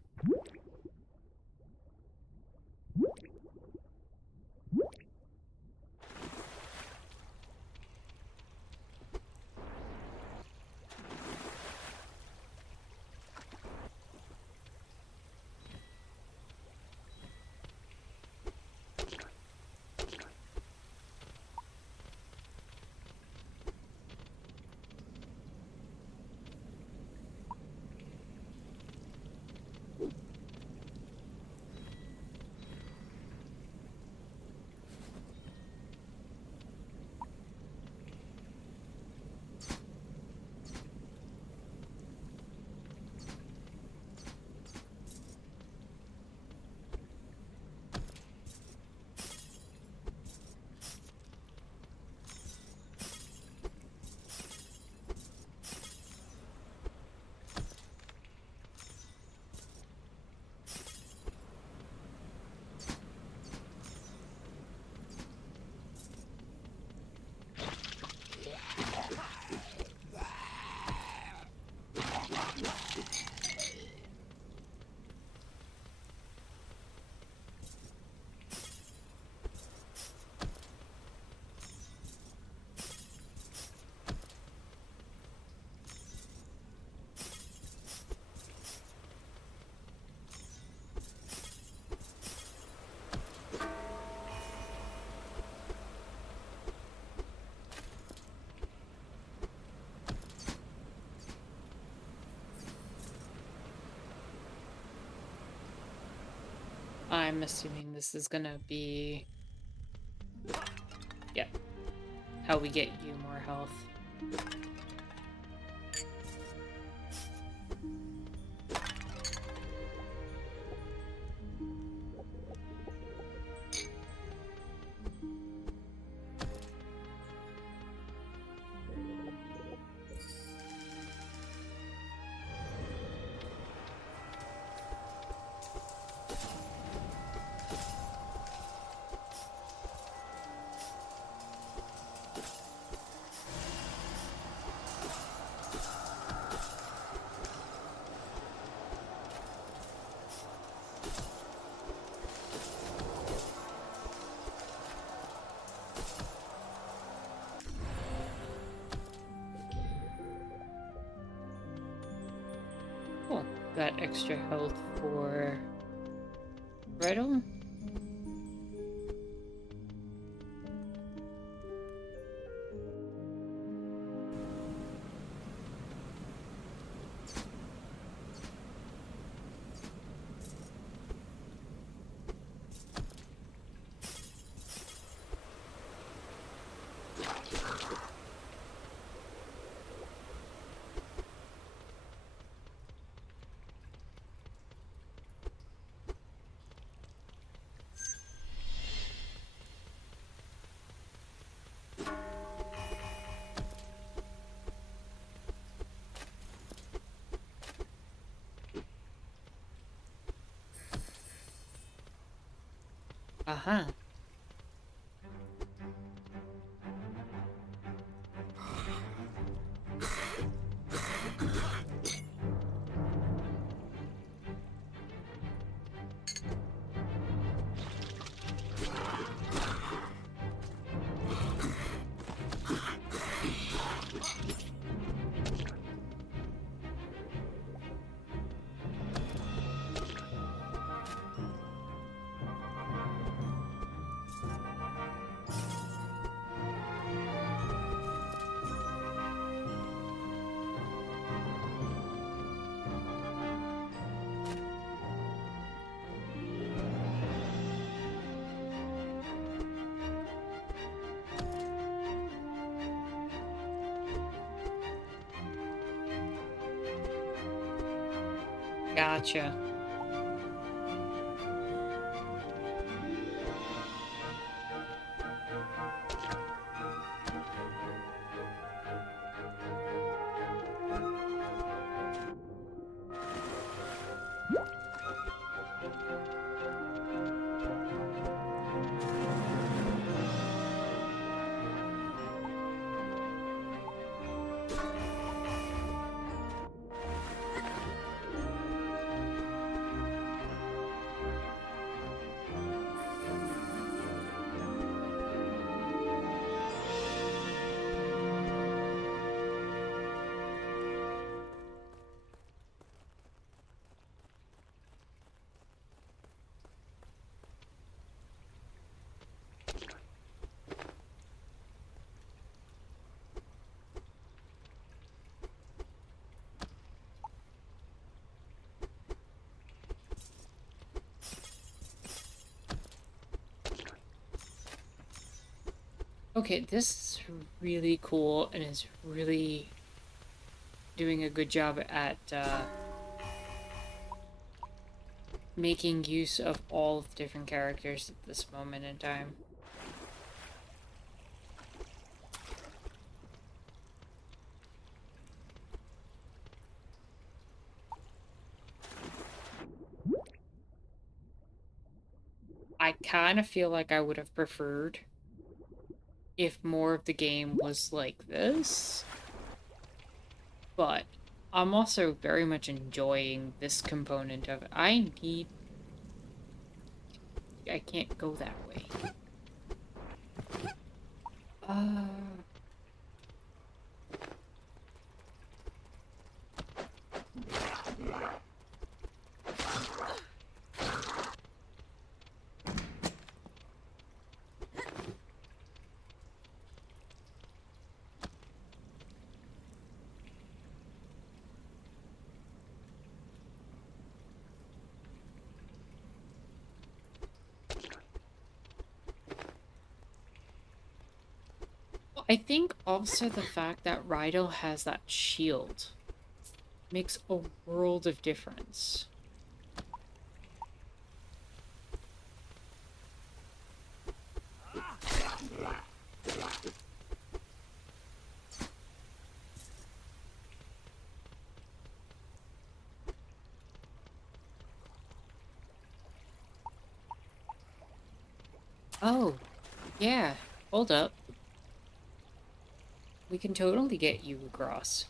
I'm assuming this is gonna be... yeah, how we get you more health. Cool. Got extra health for Bridle. Uh-huh. Gotcha. Okay, this is really cool and is really doing a good job at making use of all of the different characters at this moment in time. I kind of feel like I would have preferred if more of the game was like this, but I'm also very much enjoying this component of it. I can't go that way. Uh, I think also the fact that Rydell has that shield makes a world of difference. Oh, yeah. Hold up. We can totally get you across.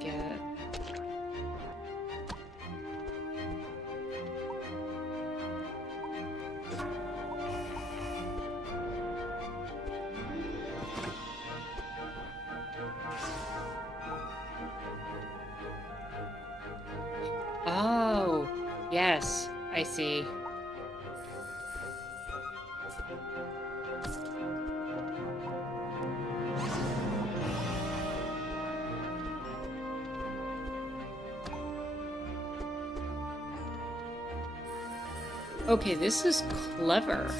get? Oh, yes, I see. Okay, this is clever.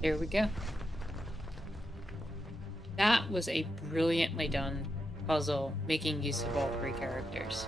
There we go. That was a brilliantly done puzzle, making use of all three characters.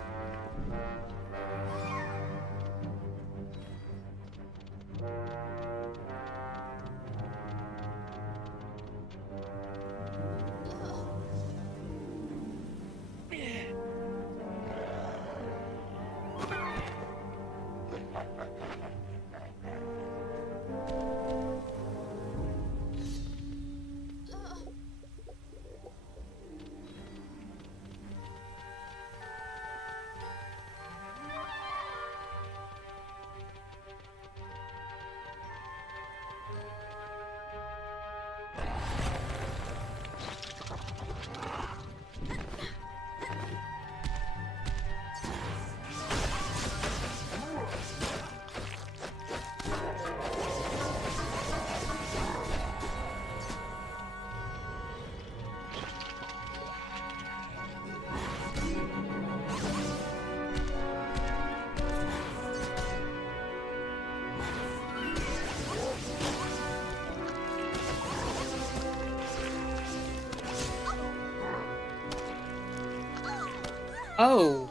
Oh.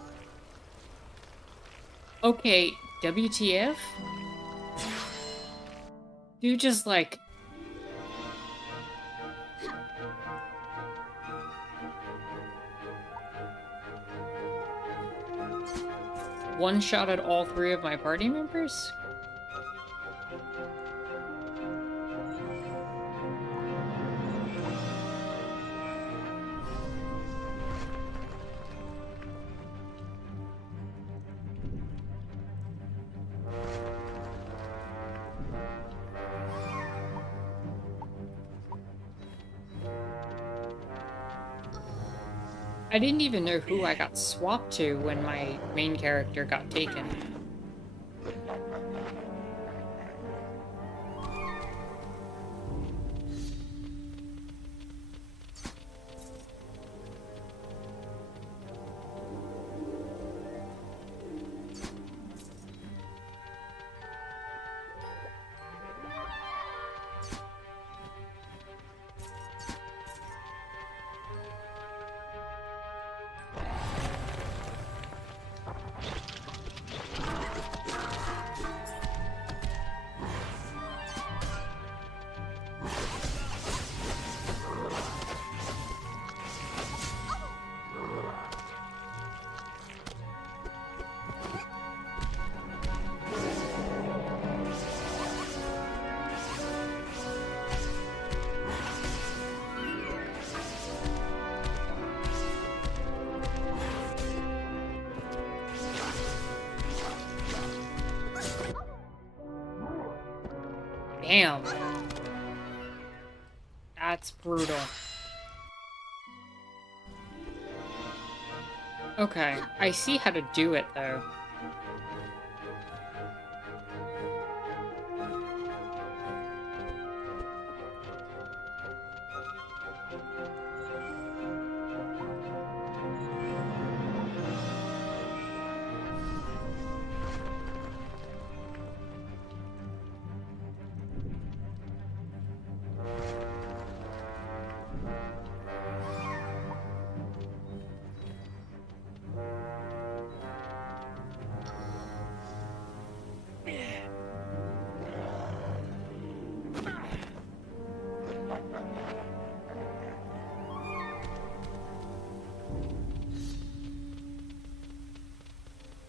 Okay, WTF? You just like... one-shotted all three of my party members? I didn't even know who I got swapped to when my main character got taken. Damn. That's brutal. Okay, I see how to do it, though.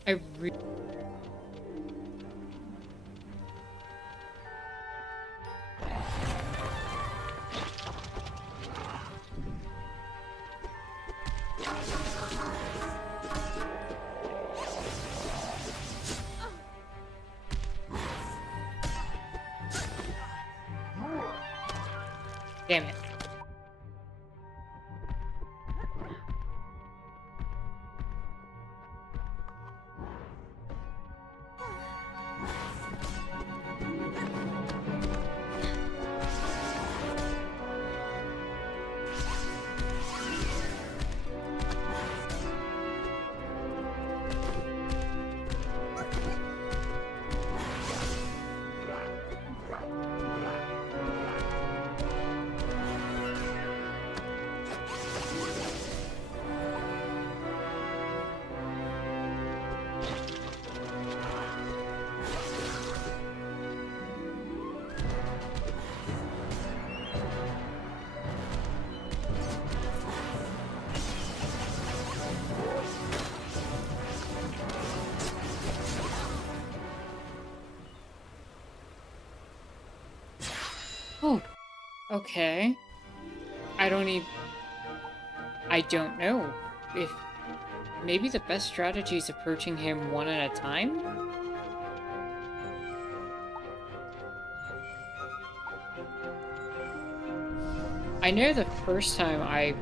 I re- Damn it. Oh, okay. I don't know. If maybe the best strategy is approaching him one at a time? I know the first time I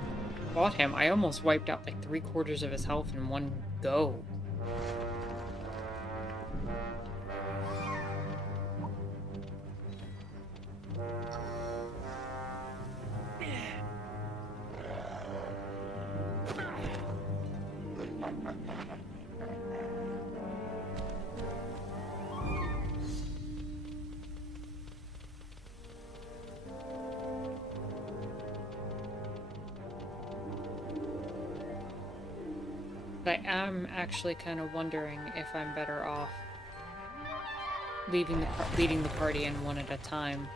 fought him, I almost wiped out like 3/4 of his health in one go. But I am actually kind of wondering if I'm better off leading the party in one at a time.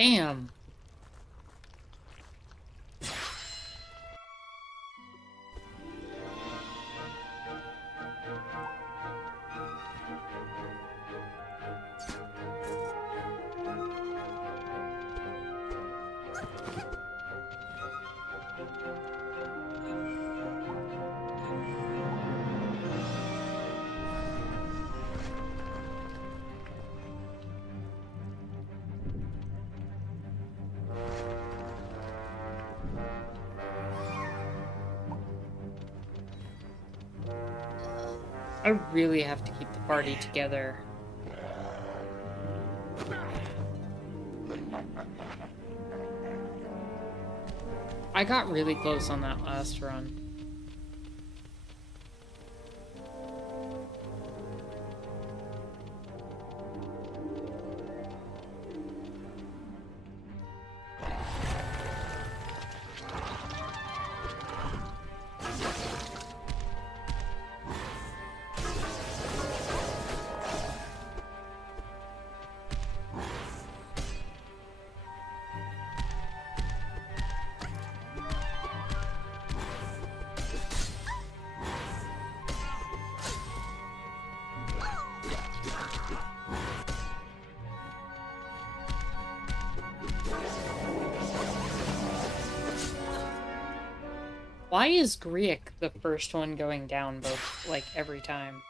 Damn. I really have to keep the party together. I got really close on that last run. Why is Greak the first one going down both, like, every time?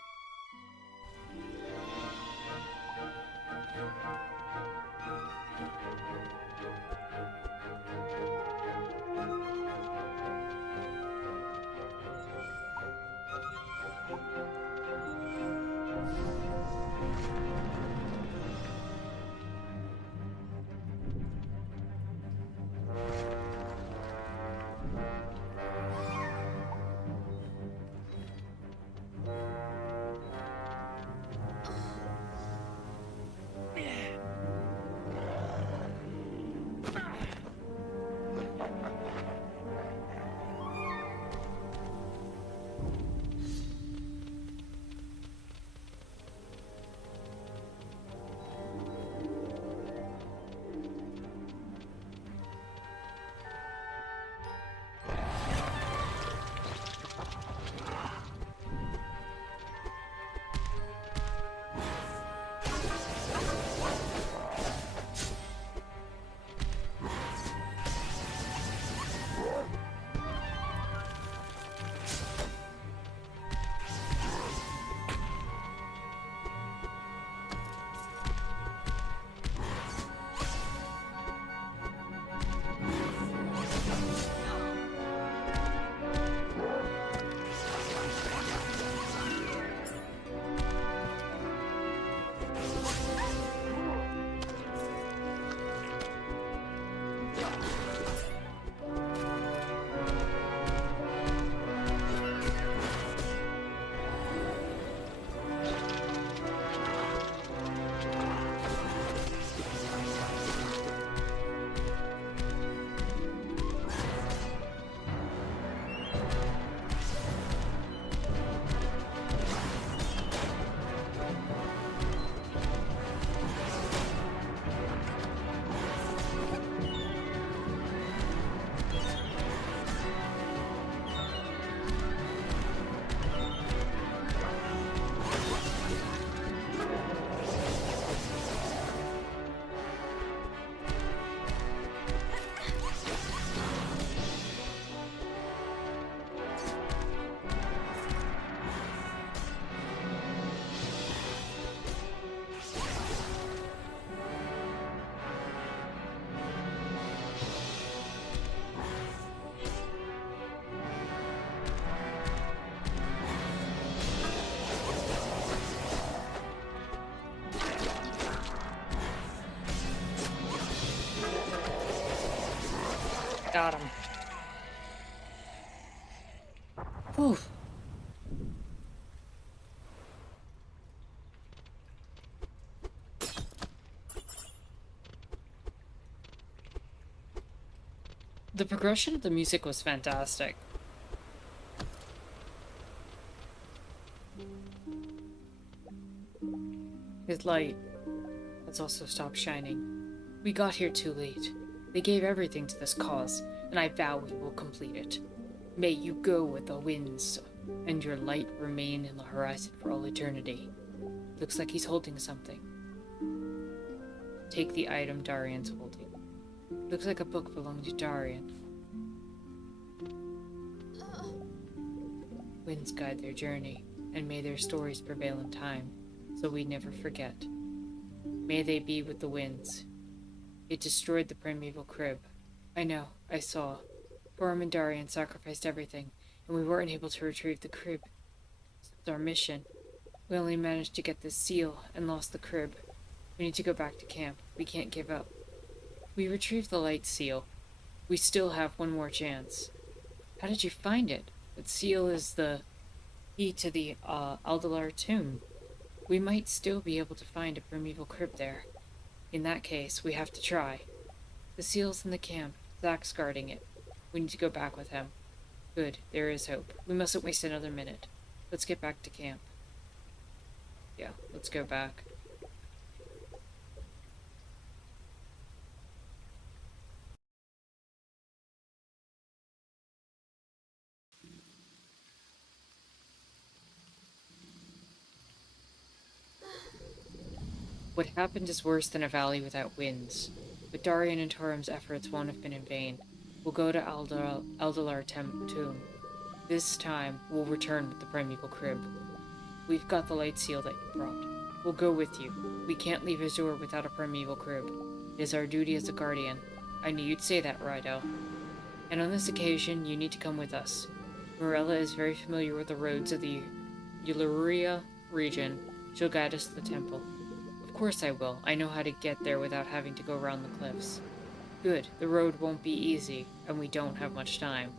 Got him. Whew. The progression of the music was fantastic. His light has also stopped shining. We got here too late. They gave everything to this cause, and I vow we will complete it. May you go with the winds, and your light remain in the horizon for all eternity. Looks like he's holding something. Take the item Darian's holding. Looks like a book belonging to Darian. Winds guide their journey, and may their stories prevail in time, so we never forget. May they be with the winds. It destroyed the primeval crib. I know, I saw. Gorm and Darian sacrificed everything, and we weren't able to retrieve the crib. It's our mission. We only managed to get this seal and lost the crib. We need to go back to camp. We can't give up. We retrieved the light seal. We still have one more chance. How did you find it? The seal is the key to the Aldalar tomb. We might still be able to find a primeval crib there. In that case, we have to try. The seal's in the camp. Zach's guarding it. We need to go back with him. Good, there is hope. We mustn't waste another minute. Let's get back to camp. Yeah, let's go back. What happened is worse than a valley without winds. But Darian and Torum's efforts won't have been in vain. We'll go to Aldalar tomb. This time, we'll return with the primeval crib. We've got the light seal that you brought. We'll go with you. We can't leave Azure without a primeval crib. It is our duty as a guardian. I knew you'd say that, Rydell. And on this occasion, you need to come with us. Morella is very familiar with the roads of the Euluria region. She'll guide us to the temple. Of course I will. I know how to get there without having to go around the cliffs. Good. The road won't be easy, and we don't have much time.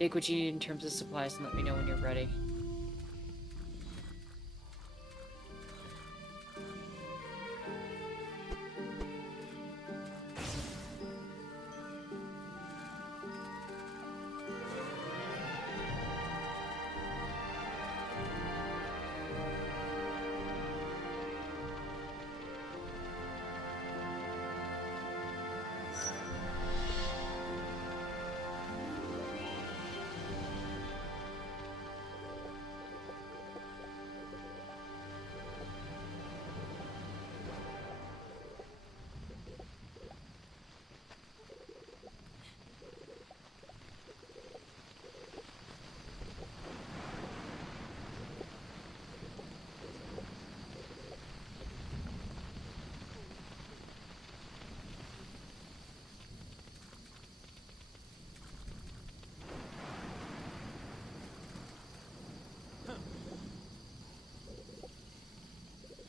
Take what you need in terms of supplies and let me know when you're ready.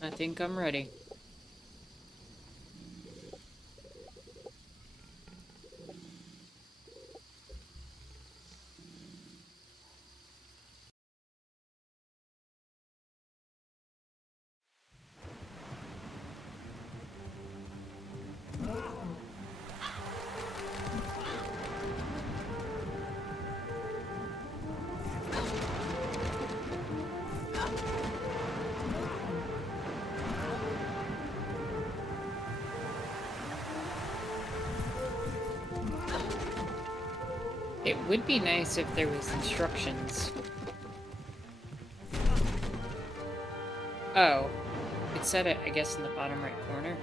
I think I'm ready. It would be nice if there was instructions. Oh. It said it, I guess, in the bottom right corner.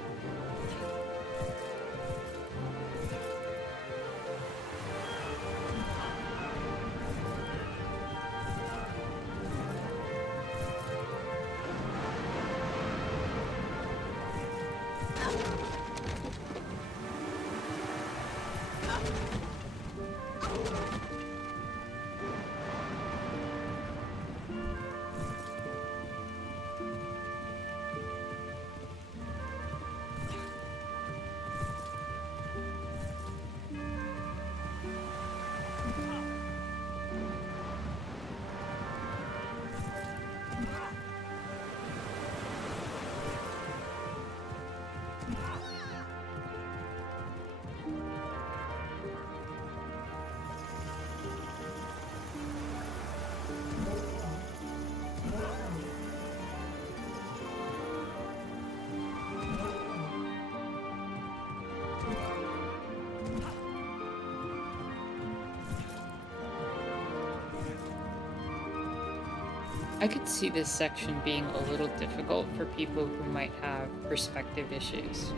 I could see this section being a little difficult for people who might have perspective issues.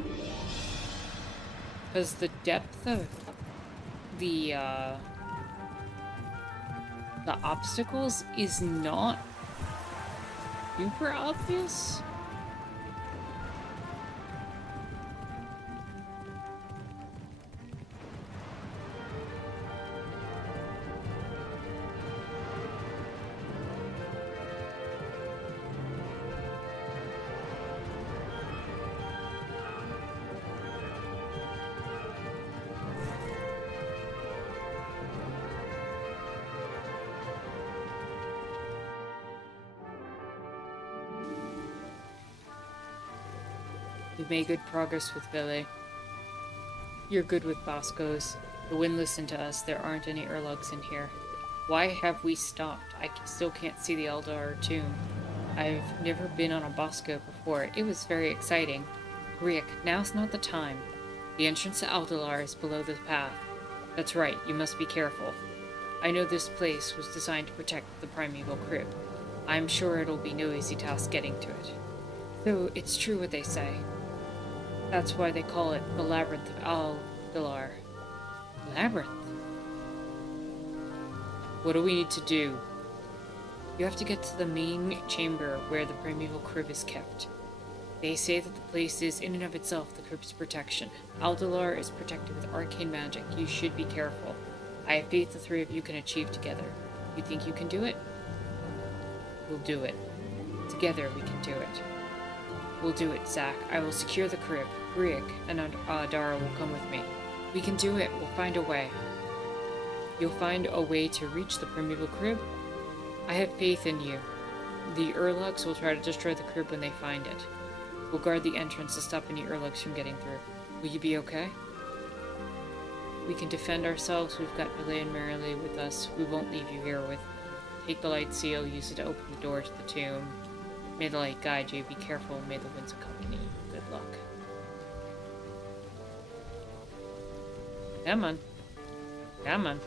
Because the depth of the, uh, the obstacles is not super obvious. We've made good progress with Billy. You're good with Boscos. The wind listened to us. There aren't any Urlugs in here. Why have we stopped? I still can't see the Eldar tomb. I've never been on a Bosco before. It was very exciting. Greak, now's not the time. The entrance to Aldalar is below the path. That's right, you must be careful. I know this place was designed to protect the primeval crypt. I'm sure it'll be no easy task getting to it. Though it's true what they say. That's why they call it the Labyrinth of Aldalar. Labyrinth? What do we need to do? You have to get to the main chamber where the primeval crypt is kept. They say that the place is, in and of itself, the crypt's protection. Aldalar is protected with arcane magic. You should be careful. I have faith the three of you can achieve together. You think you can do it? We'll do it. Together we can do it. We'll do it, Zack. I will secure the crypt. Greak and Dara will come with me. We can do it. We'll find a way. You'll find a way to reach the primeval crypt? I have faith in you. The Urlugs will try to destroy the crypt when they find it. We'll guard the entrance to stop any Urlugs from getting through. Will you be okay? We can defend ourselves. We've got Billy and Merrily with us. We won't leave you here with. Take the light seal, use it to open the door to the tomb. May the light guide you. Be careful. May the winds accompany you. Good luck. Come on. Come on.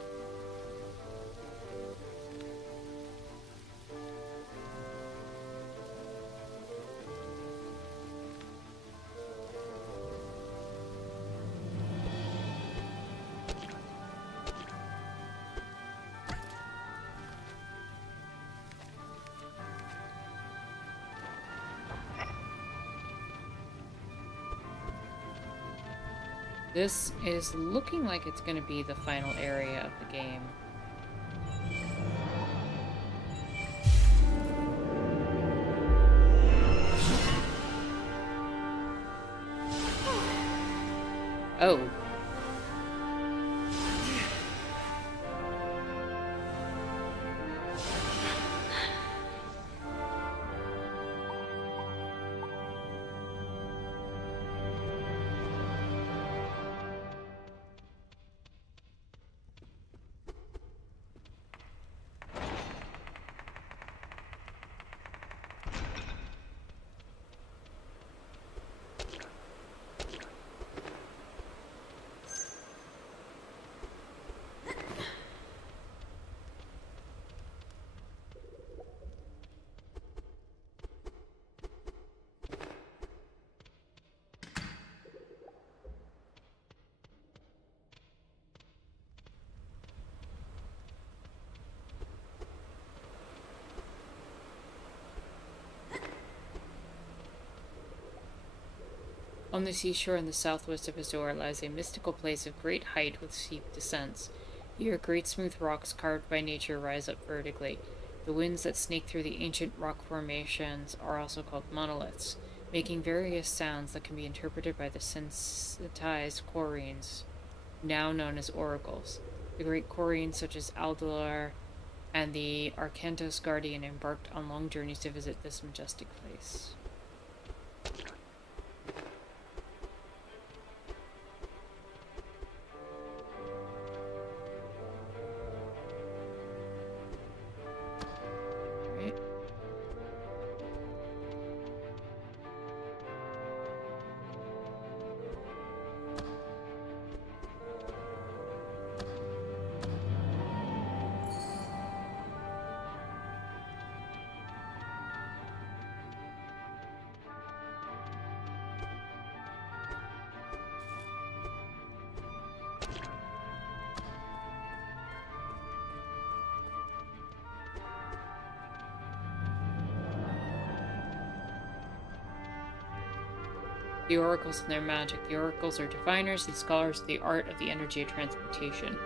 This is looking like it's going to be the final area of the game. Oh. On the seashore in the southwest of Azor lies a mystical place of great height with steep descents. Here, great smooth rocks carved by nature rise up vertically. The winds that snake through the ancient rock formations are also called monoliths, making various sounds that can be interpreted by the sensitized Quarians, now known as oracles. The great Quarians such as Aldalar and the Arcantos Guardian embarked on long journeys to visit this majestic place. The oracles and their magic. The oracles are diviners and scholars of the art of the energy of transmutation.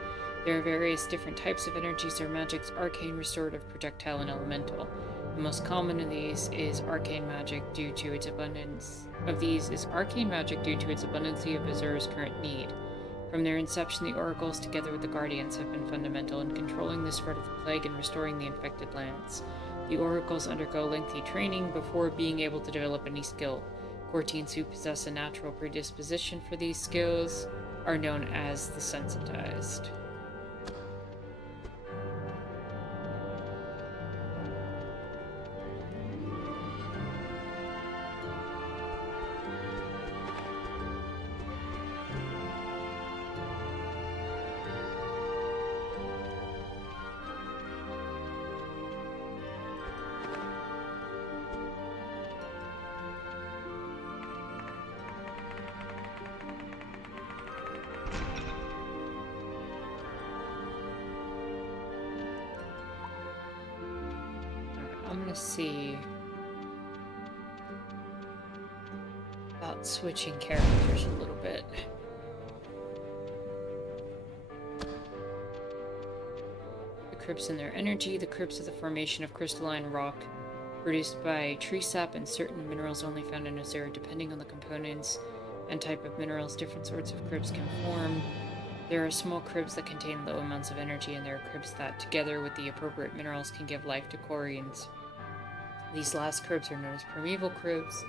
There are various different types of energies or magics: arcane, restorative, projectile, and elemental. The most common of these is arcane magic due to its abundance. Of these is arcane magic due to its abundance of Azura's current need. From their inception, the oracles, together with the guardians, have been fundamental in controlling the spread of the plague and restoring the infected lands. The oracles undergo lengthy training before being able to develop any skill. Courtians who possess a natural predisposition for these skills are known as the sensitized. I'm gonna see about switching characters a little bit. The crypts and their energy. The crypts are the formation of crystalline rock produced by tree sap and certain minerals only found in Azura. Depending on the components and type of minerals, different sorts of crypts can form. There are small crypts that contain low amounts of energy, and there are crypts that, together with the appropriate minerals, can give life to Quarians. These last crypts are known as primeval crypts.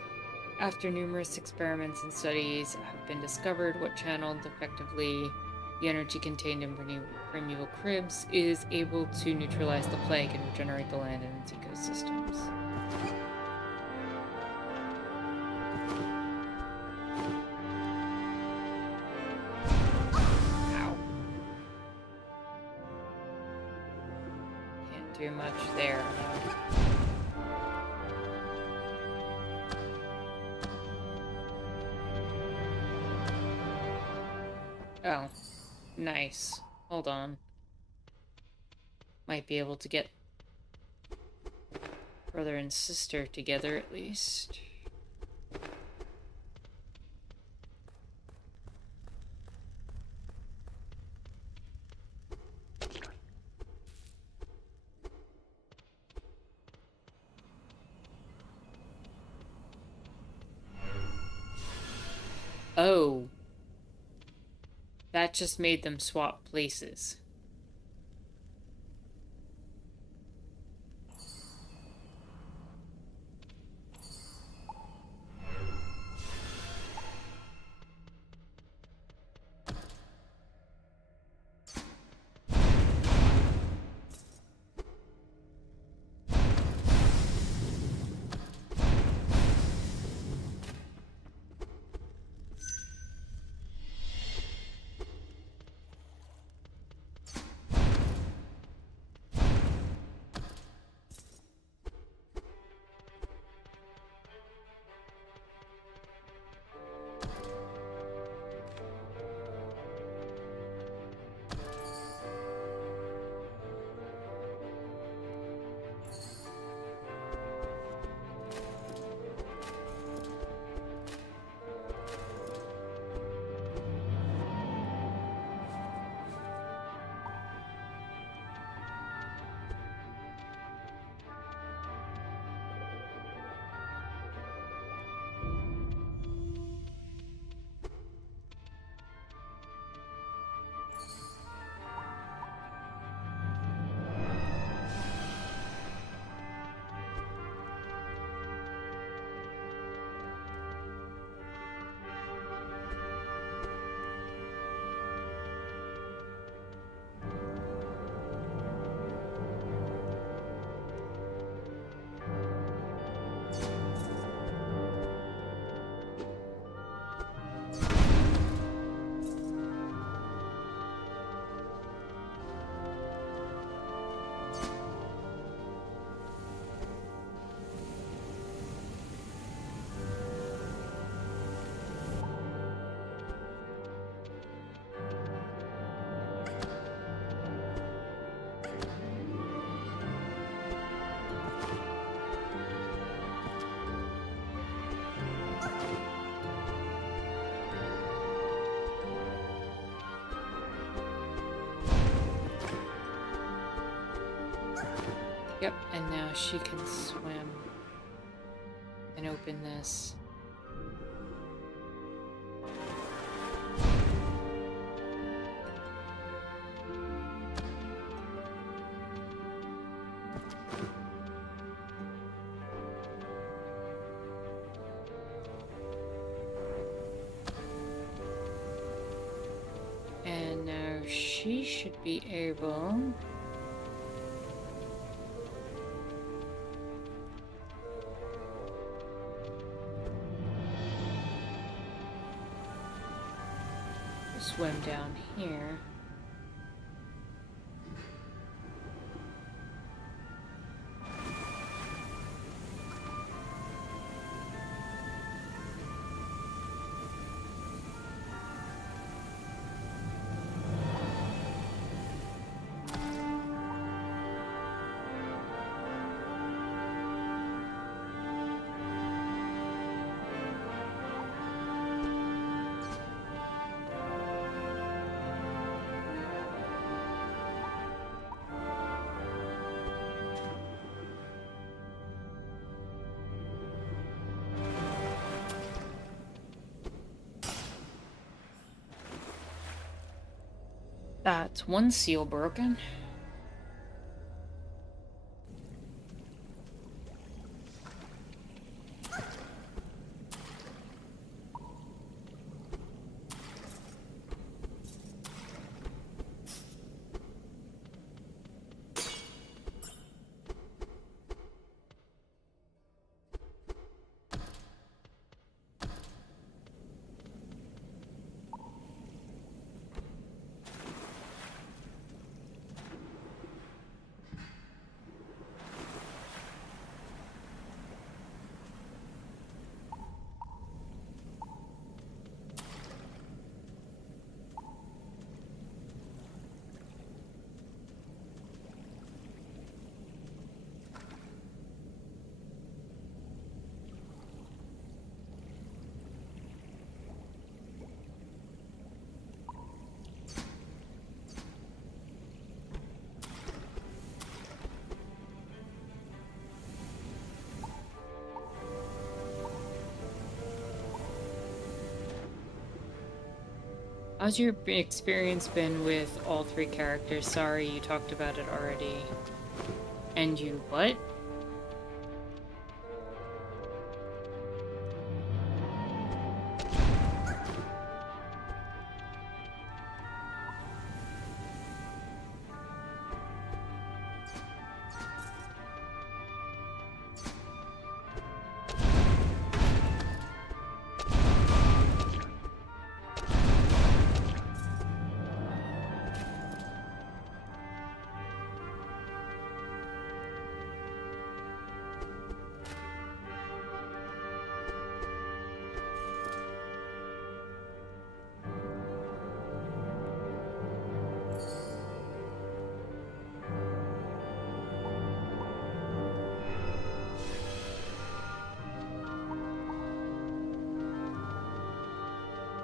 After numerous experiments and studies have been discovered, what channeled effectively the energy contained in primeval crypts is able to neutralize the plague and regenerate the land and its ecosystems. Do much there. Oh, nice. Hold on. Might be able to get brother and sister together at least. Oh. That just made them swap places. Yep, and now she can swim and open this. And now she should be able to swim down here. That's one seal broken. How's your experience been with all three characters? Sorry, you talked about it already. And you what?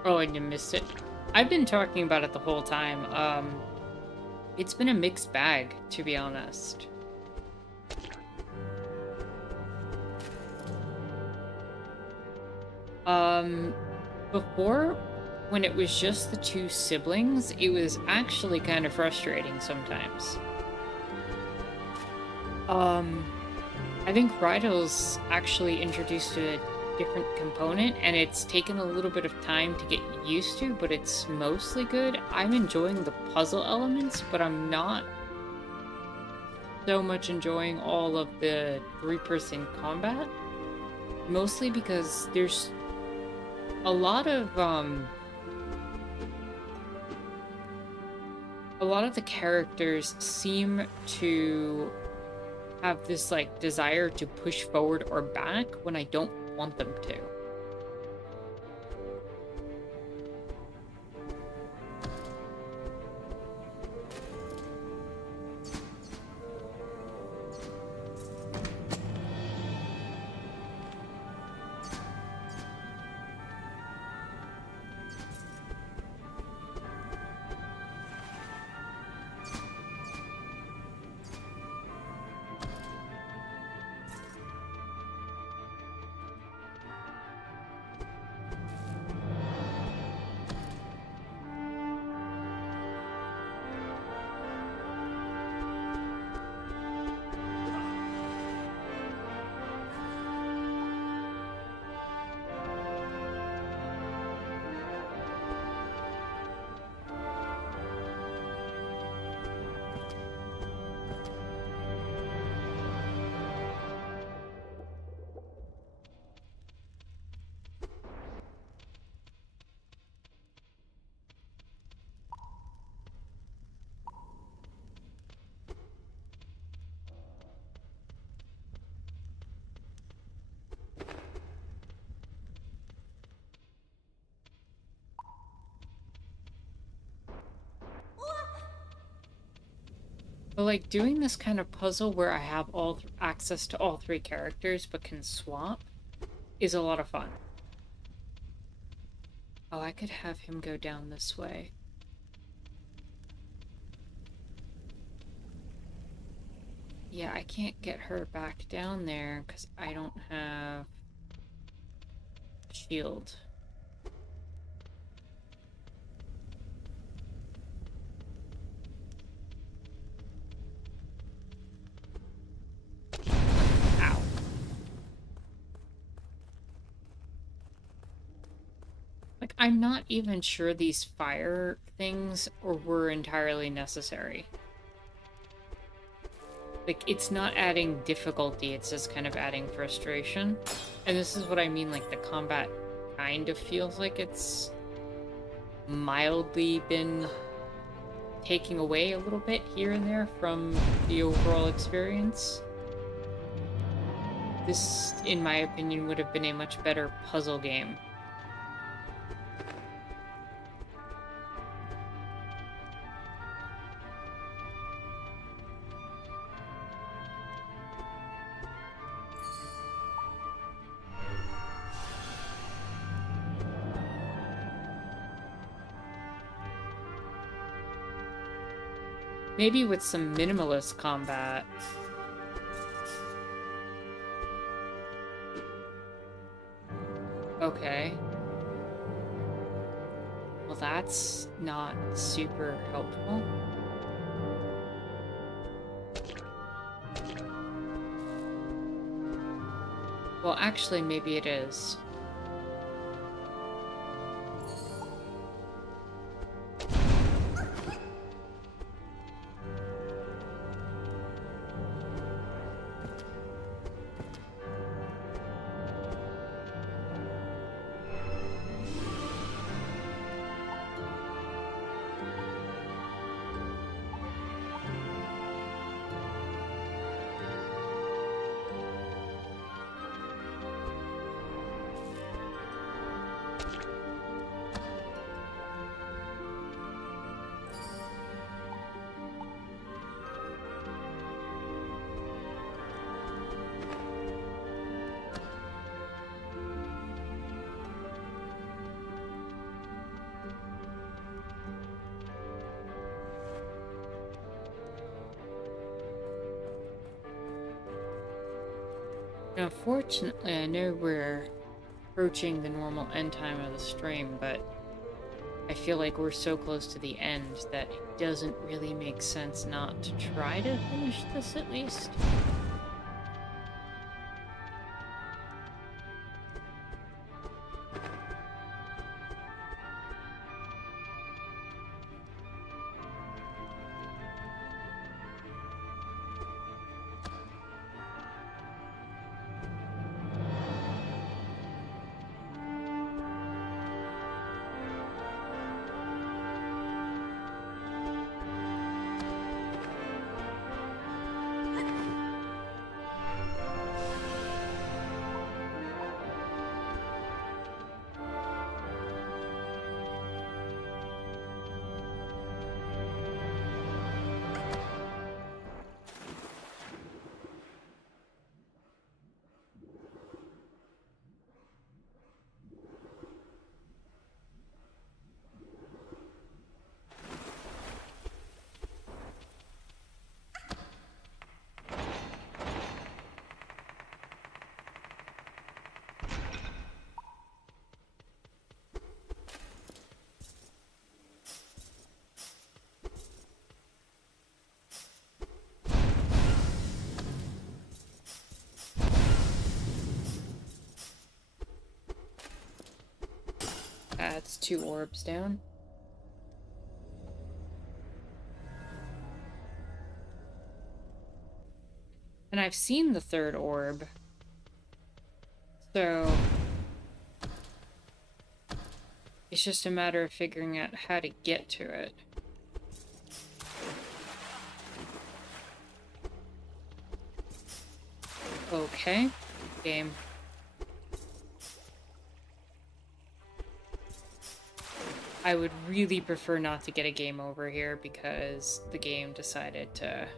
Oh, and you missed it. I've been talking about it the whole time. It's been a mixed bag, to be honest. Before, when it was just the two siblings, it was actually kind of frustrating sometimes. I think Rydell's actually introduced a different component, and it's taken a little bit of time to get used to, but it's mostly good. I'm enjoying the puzzle elements, but I'm not so much enjoying all of the three-person combat. Mostly because there's a lot of the characters seem to have this like desire to push forward or back when I don't want them to. But like doing this kind of puzzle where I have access to all three characters but can swap is a lot of fun. Oh, I could have him go down this way. Yeah, I can't get her back down there because I don't have a shield. Ow. Like, I'm not even sure these fire things were entirely necessary. Like, it's not adding difficulty, it's just kind of adding frustration. And this is what I mean, like, the combat kind of feels like it's mildly been taking away a little bit here and there from the overall experience. This, in my opinion, would have been a much better puzzle game. Maybe with some minimalist combat. Okay. Well, that's not super helpful. Well, actually, maybe it is. Now, fortunately, I know we're approaching the normal end time of the stream, but I feel like we're so close to the end that it doesn't really make sense not to try to finish this at least. That's 2 orbs down. And I've seen the 3rd orb. So it's just a matter of figuring out how to get to it. Okay. Game. I would really prefer not to get a game over here because the game decided to...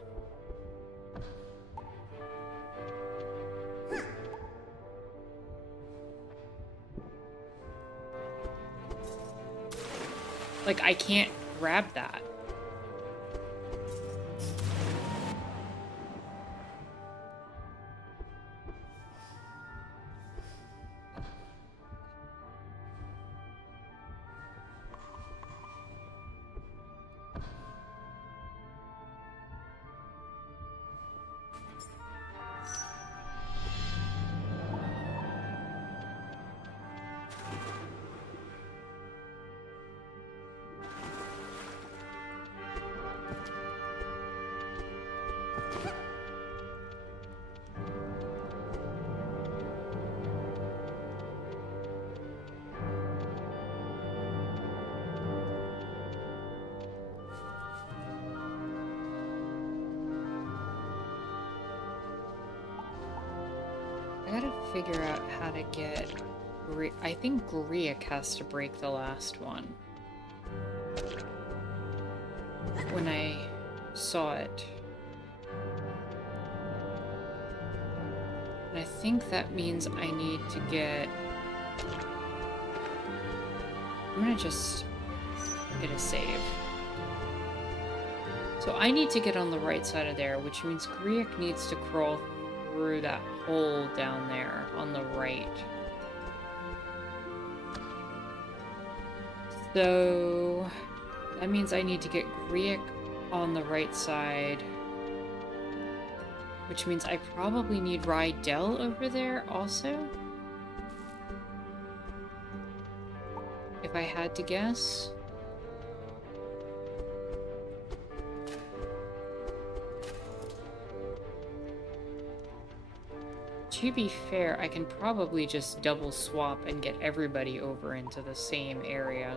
Like, I can't grab that. I gotta figure out how to get... I think Greak has to break the last one. When I saw it. And I think that means I need to get... I'm gonna just hit a save. So I need to get on the right side of there, which means Greak needs to crawl through that hole down there on the right. So that means I need to get Greak on the right side, which means I probably need Rydell over there also, if I had to guess. To be fair, I can probably just double swap and get everybody over into the same area.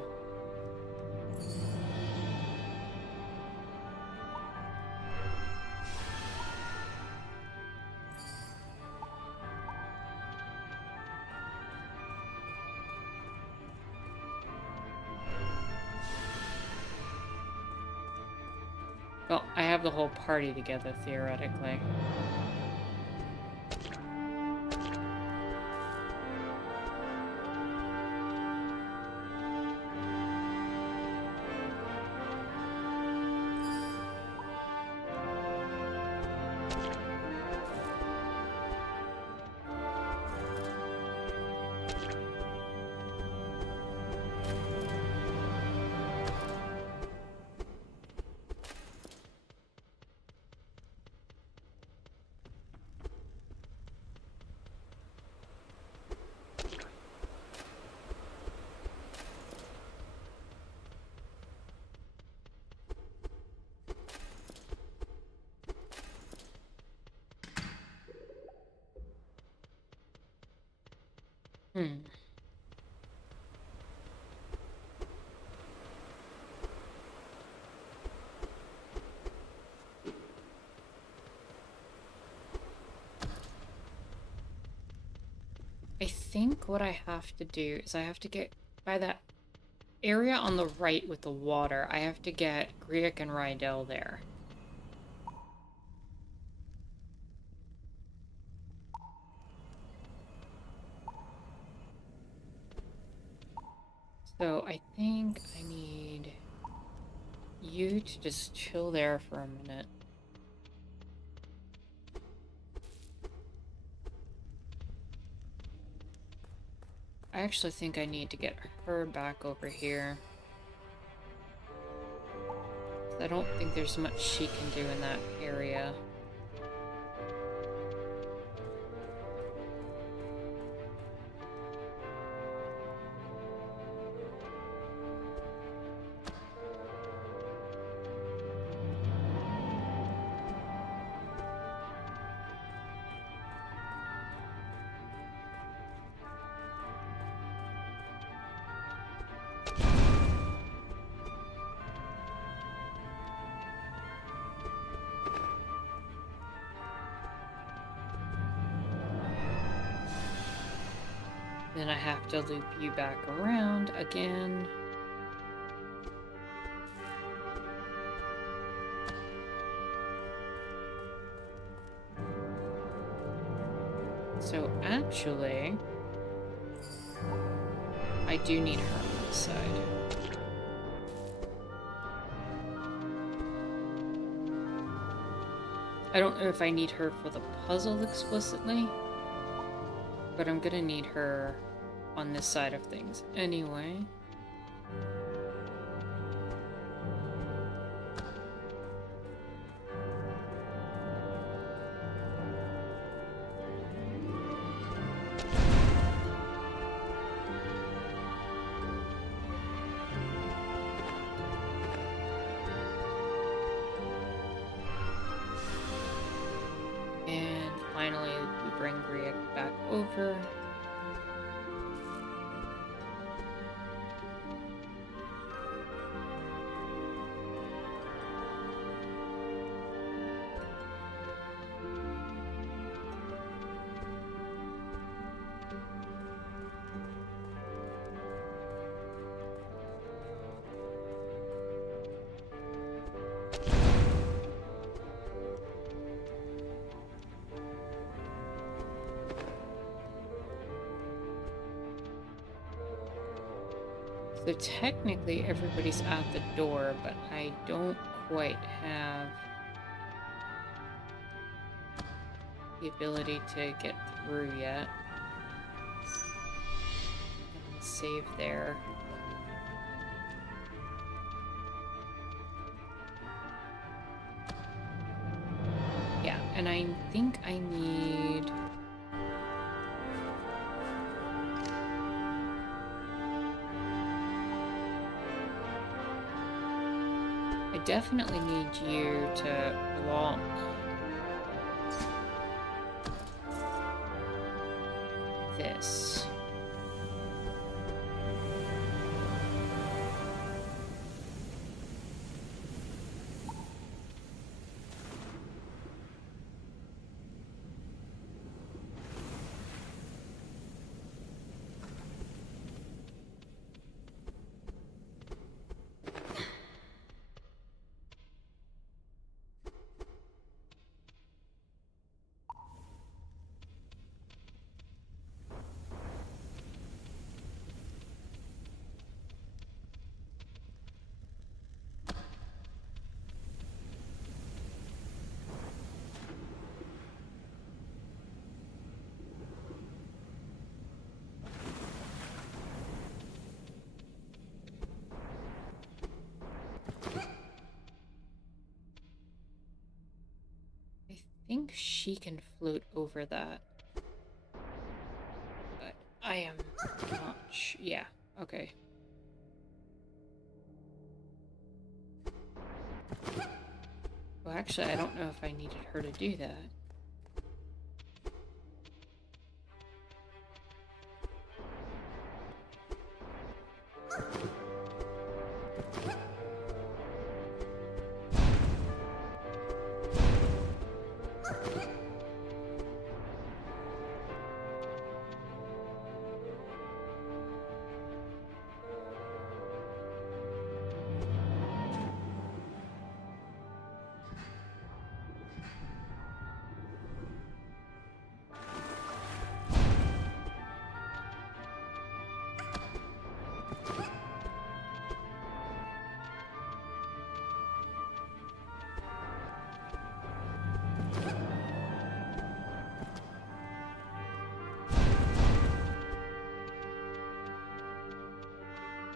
Well, I have the whole party together, theoretically. I think what I have to do is I have to get by that area on the right with the water. I have to get Greak and Rydell there. So I think I need you to just chill there for a minute. I actually think I need to get her back over here. I don't think there's much she can do in that area. Then I have to loop you back around again. So actually, I do need her on this side. I don't know if I need her for the puzzle explicitly, but I'm gonna need her on this side of things anyway. And finally, we bring Greak back over. So technically everybody's out the door, but I don't quite have the ability to get through yet. I'm gonna save there. Yeah, and I think I need... I definitely need you to block this. I think she can float over that. But I am not sure. Yeah, okay. Well, actually, I don't know if I needed her to do that.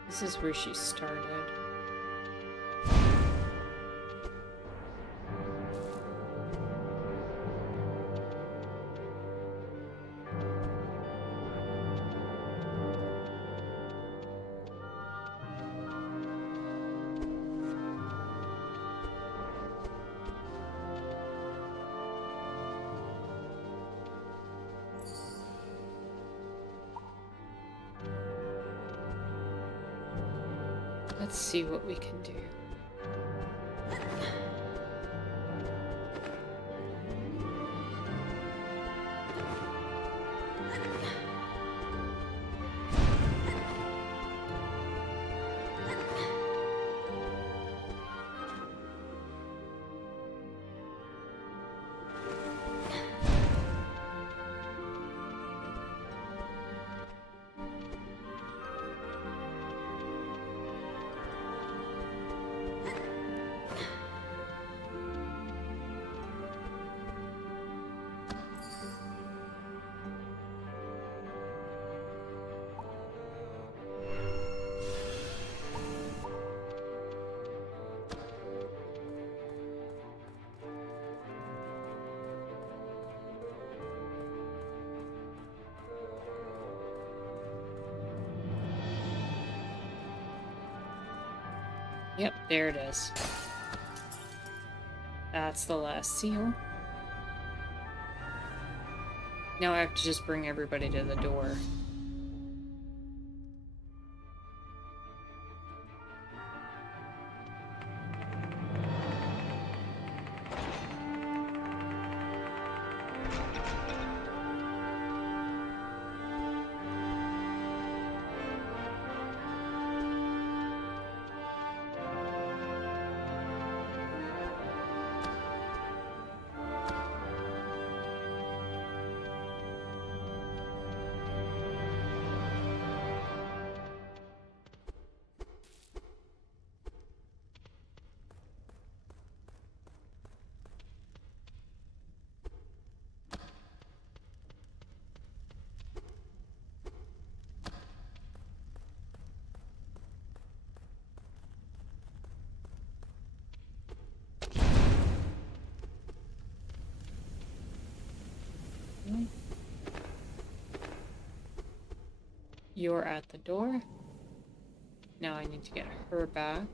This is where she started. Let's see what we can do. Yep, there it is. That's the last seal. Now I have to just bring everybody to the door. You're at the door. Now I need to get her back.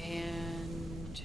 And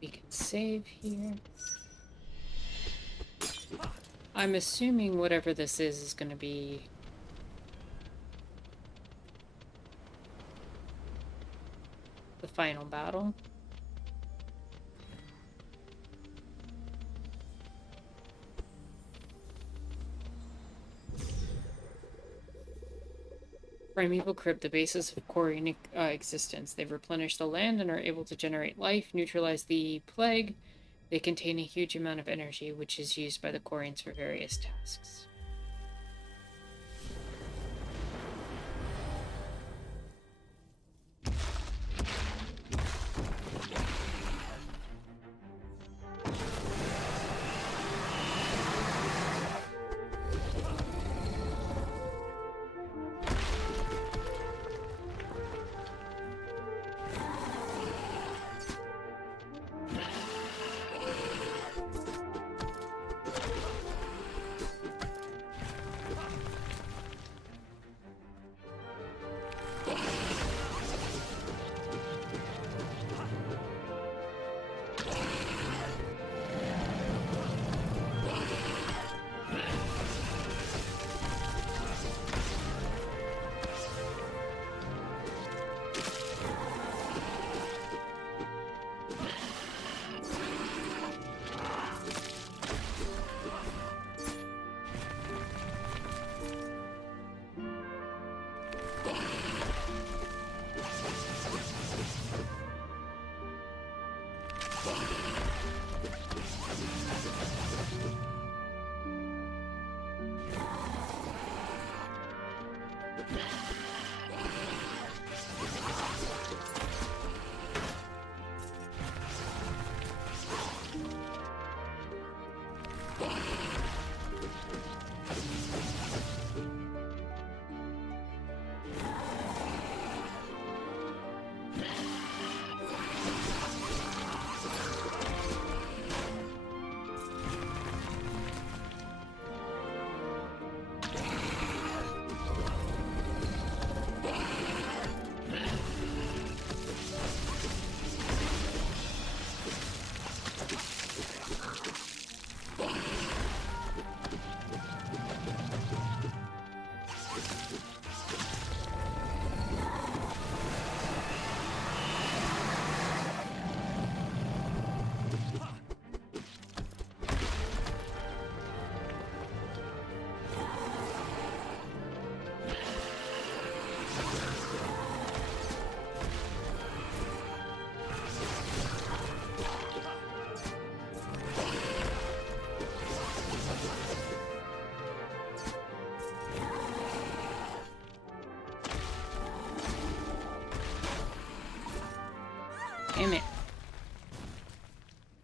we can save here. I'm assuming whatever this is going to be the final battle. Primeval crypt, the basis of Quarian existence. They've replenished the land and are able to generate life, neutralize the plague. They contain a huge amount of energy, which is used by the Quarians for various tasks.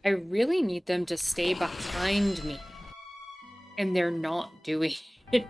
I really need them to stay behind me. And they're not doing it.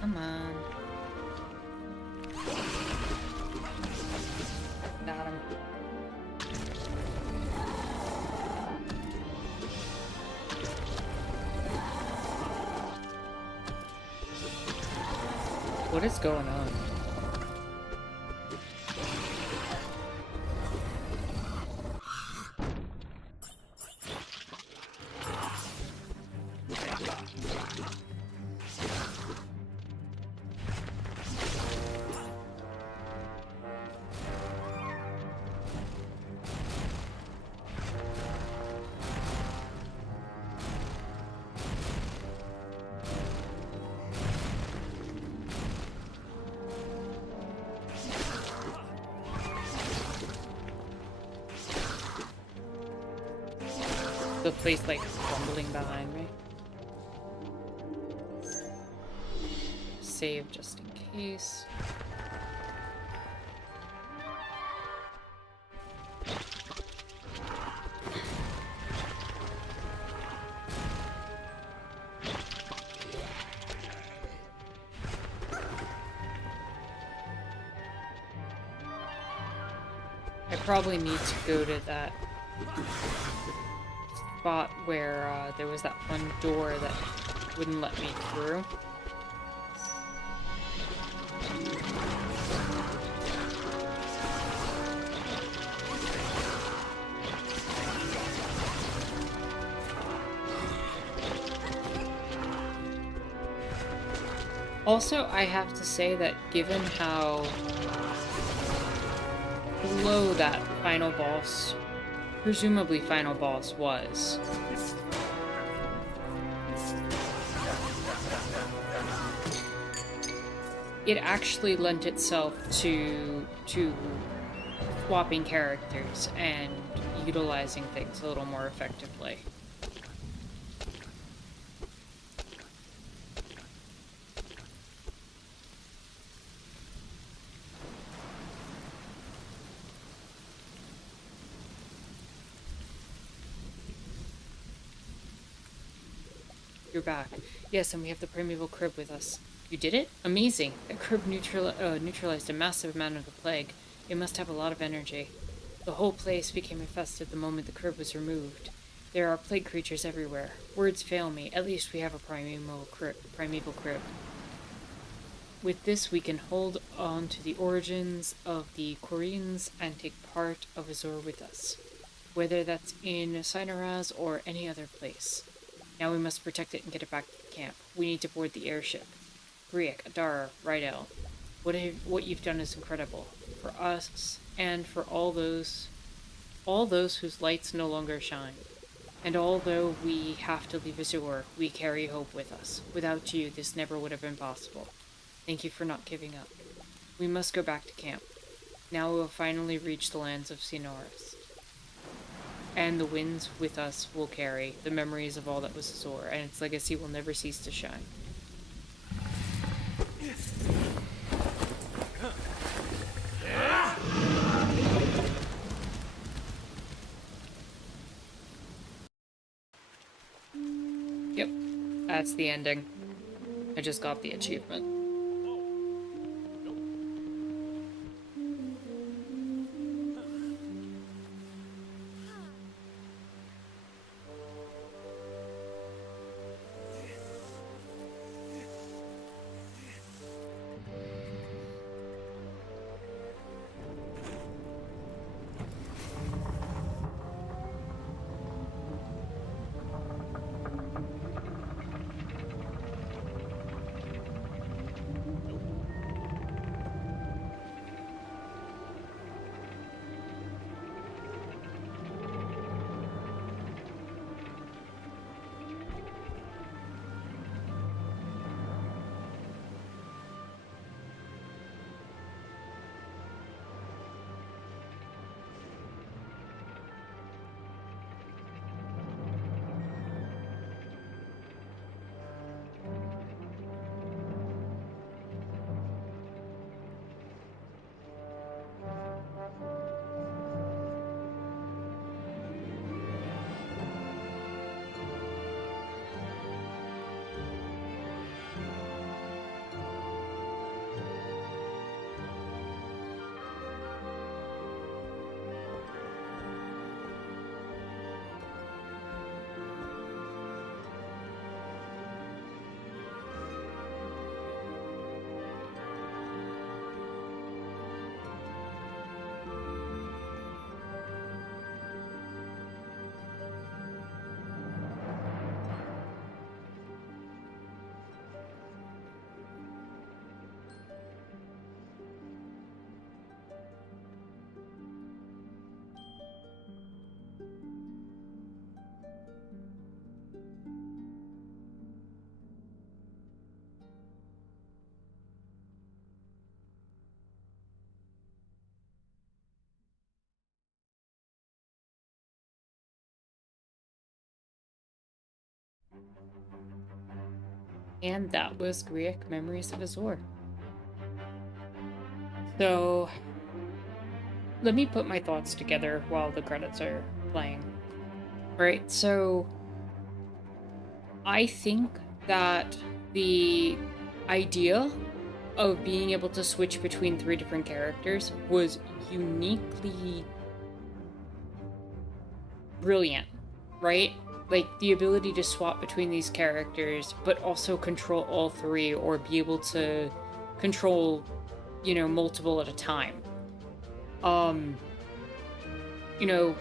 Come on. Got him. What is going on? The place like crumbling behind me. Save just in case. I probably need to go to that spot where there was that one door that wouldn't let me through. Also, I have to say that given how low that final boss, presumably final boss, was, it actually lent itself to swapping characters and utilizing things a little more effectively. You're back. Yes, and we have the primeval crib with us. You did it? Amazing. That crib neutralized a massive amount of the plague. It must have a lot of energy. The whole place became infested the moment the crib was removed. There are plague creatures everywhere. Words fail me. At least we have a primeval crib. With this, we can hold on to the origins of the Koreans and take part of Azor with us, whether that's in Sinaraz or any other place. Now we must protect it and get it back to the camp. We need to board the airship. Greak, Adara, Rydell, what you've done is incredible. For us, and for all those whose lights no longer shine. And although we have to leave Azor, we carry hope with us. Without you, this never would have been possible. Thank you for not giving up. We must go back to camp. Now we will finally reach the lands of Sinaris. And the winds with us will carry the memories of all that was Azor, and its legacy will never cease to shine. Yep, that's the ending. I just got the achievement. And that was Greak Memories of Azor. So, let me put my thoughts together while the credits are playing. Right, so I think that the idea of being able to switch between 3 different characters was uniquely brilliant, right? Like the ability to swap between these characters, but also control all three or be able to control, multiple at a time. Um, you know,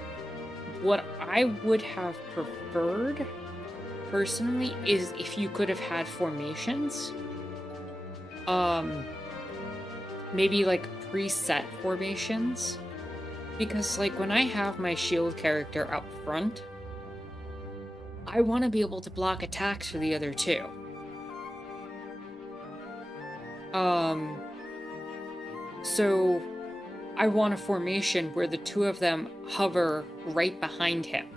what I would have preferred personally is if you could have had formations. Um, maybe like preset formations. Because like when I have my shield character up front, I want to be able to block attacks for the other two. So I want a formation where the two of them hover right behind him.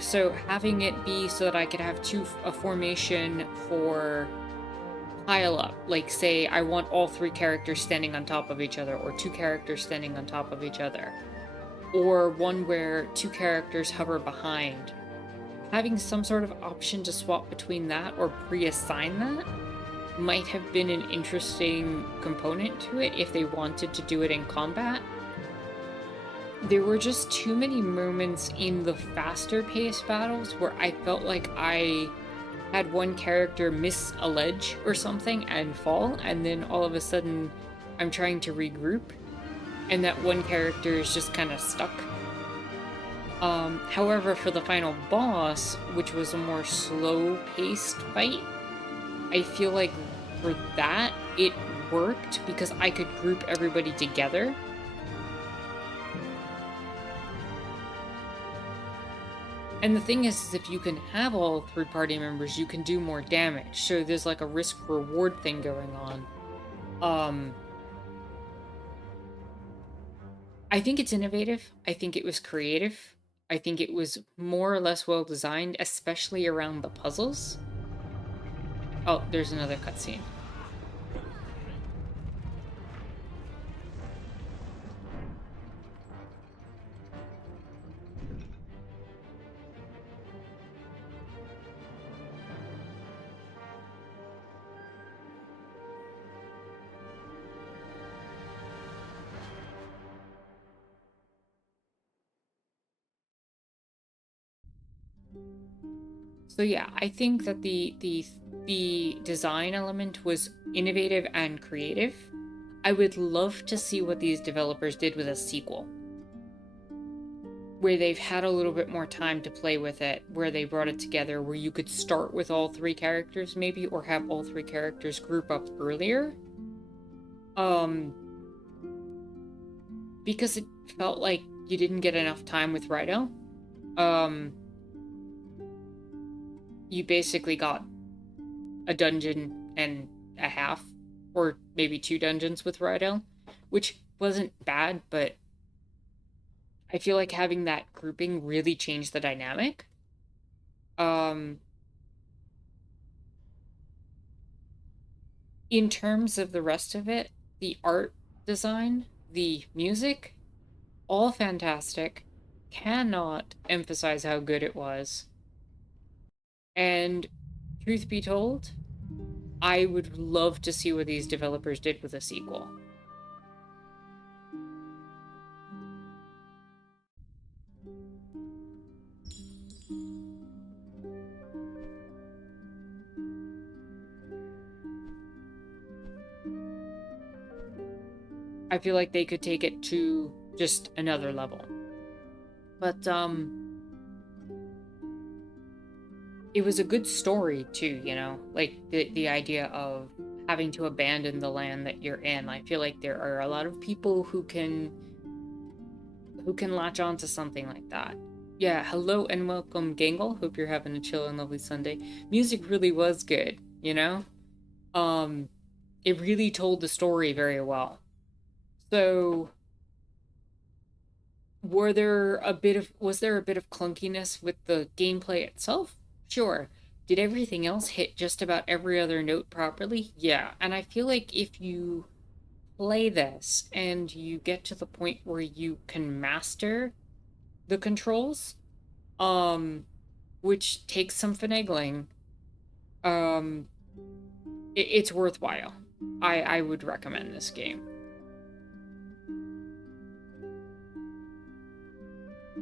So having it be so that I could have a formation for pile up. Like, say, I want all three characters standing on top of each other, or two characters standing on top of each other. Or one where two characters hover behind. Having some sort of option to swap between that or pre-assign that might have been an interesting component to it if they wanted to do it in combat. There were just too many moments in the faster paced battles where I felt like I had one character miss a ledge or something and fall, and then all of a sudden I'm trying to regroup, and that one character is just kind of stuck. However, for the final boss, which was a more slow-paced fight, I feel like for that, it worked because I could group everybody together. And the thing is if you can have all third-party members, you can do more damage. So there's like a risk-reward thing going on. I think it's innovative. I think it was creative. I think it was more or less well designed, especially around the puzzles. Oh, there's another cutscene. So yeah, I think that the design element was innovative and creative. I would love to see what these developers did with a sequel, where they've had a little bit more time to play with it, where they brought it together, where you could start with all three characters maybe, or have all three characters group up earlier. Because it felt like you didn't get enough time with Rydell. You basically got a dungeon and a half, or maybe 2 dungeons with Rydell, which wasn't bad, but I feel like having that grouping really changed the dynamic. In terms of the rest of it, the art design, the music, all fantastic. Cannot emphasize how good it was. And truth be told, I would love to see what these developers did with a sequel. I feel like they could take it to just another level. But it was a good story too, like the idea of having to abandon the land that you're in. I feel like there are a lot of people who can latch on to something like that. Yeah, hello and welcome, Gangle. Hope you're having a chill and lovely Sunday. Music really was good, it really told the story very well. So was there a bit of clunkiness with the gameplay itself? Sure. Did everything else hit just about every other note properly? Yeah. And I feel like if you play this and you get to the point where you can master the controls, which takes some finagling, it's worthwhile. I would recommend this game.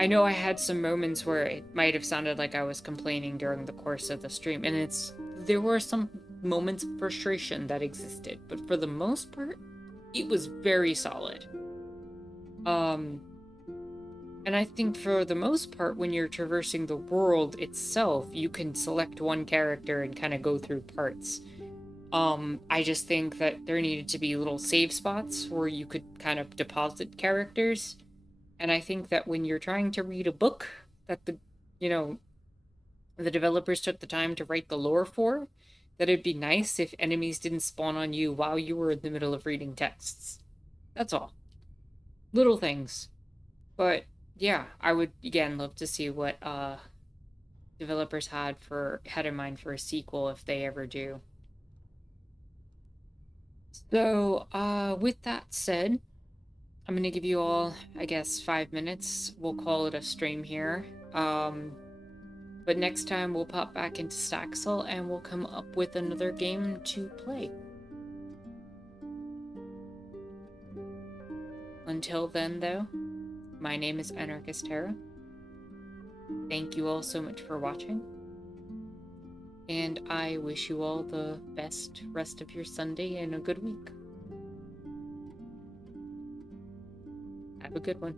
I know I had some moments where it might have sounded like I was complaining during the course of the stream, and there were some moments of frustration that existed, but for the most part, it was very solid. Um, and I think for the most part, when you're traversing the world itself, you can select one character and kind of go through parts. I just think that there needed to be little save spots where you could kind of deposit characters. And I think that when you're trying to read a book that you know, the developers took the time to write the lore for, that it'd be nice if enemies didn't spawn on you while you were in the middle of reading texts. That's all. Little things. But yeah, I would again love to see what developers had in mind for a sequel if they ever do. So, with that said, I'm gonna give you all, I guess, 5 minutes. We'll call it a stream here. But next time we'll pop back into Staxel and we'll come up with another game to play. Until then, though, my name is Anarchist Terra. Thank you all so much for watching. And I wish you all the best rest of your Sunday and a good week. Have a good one.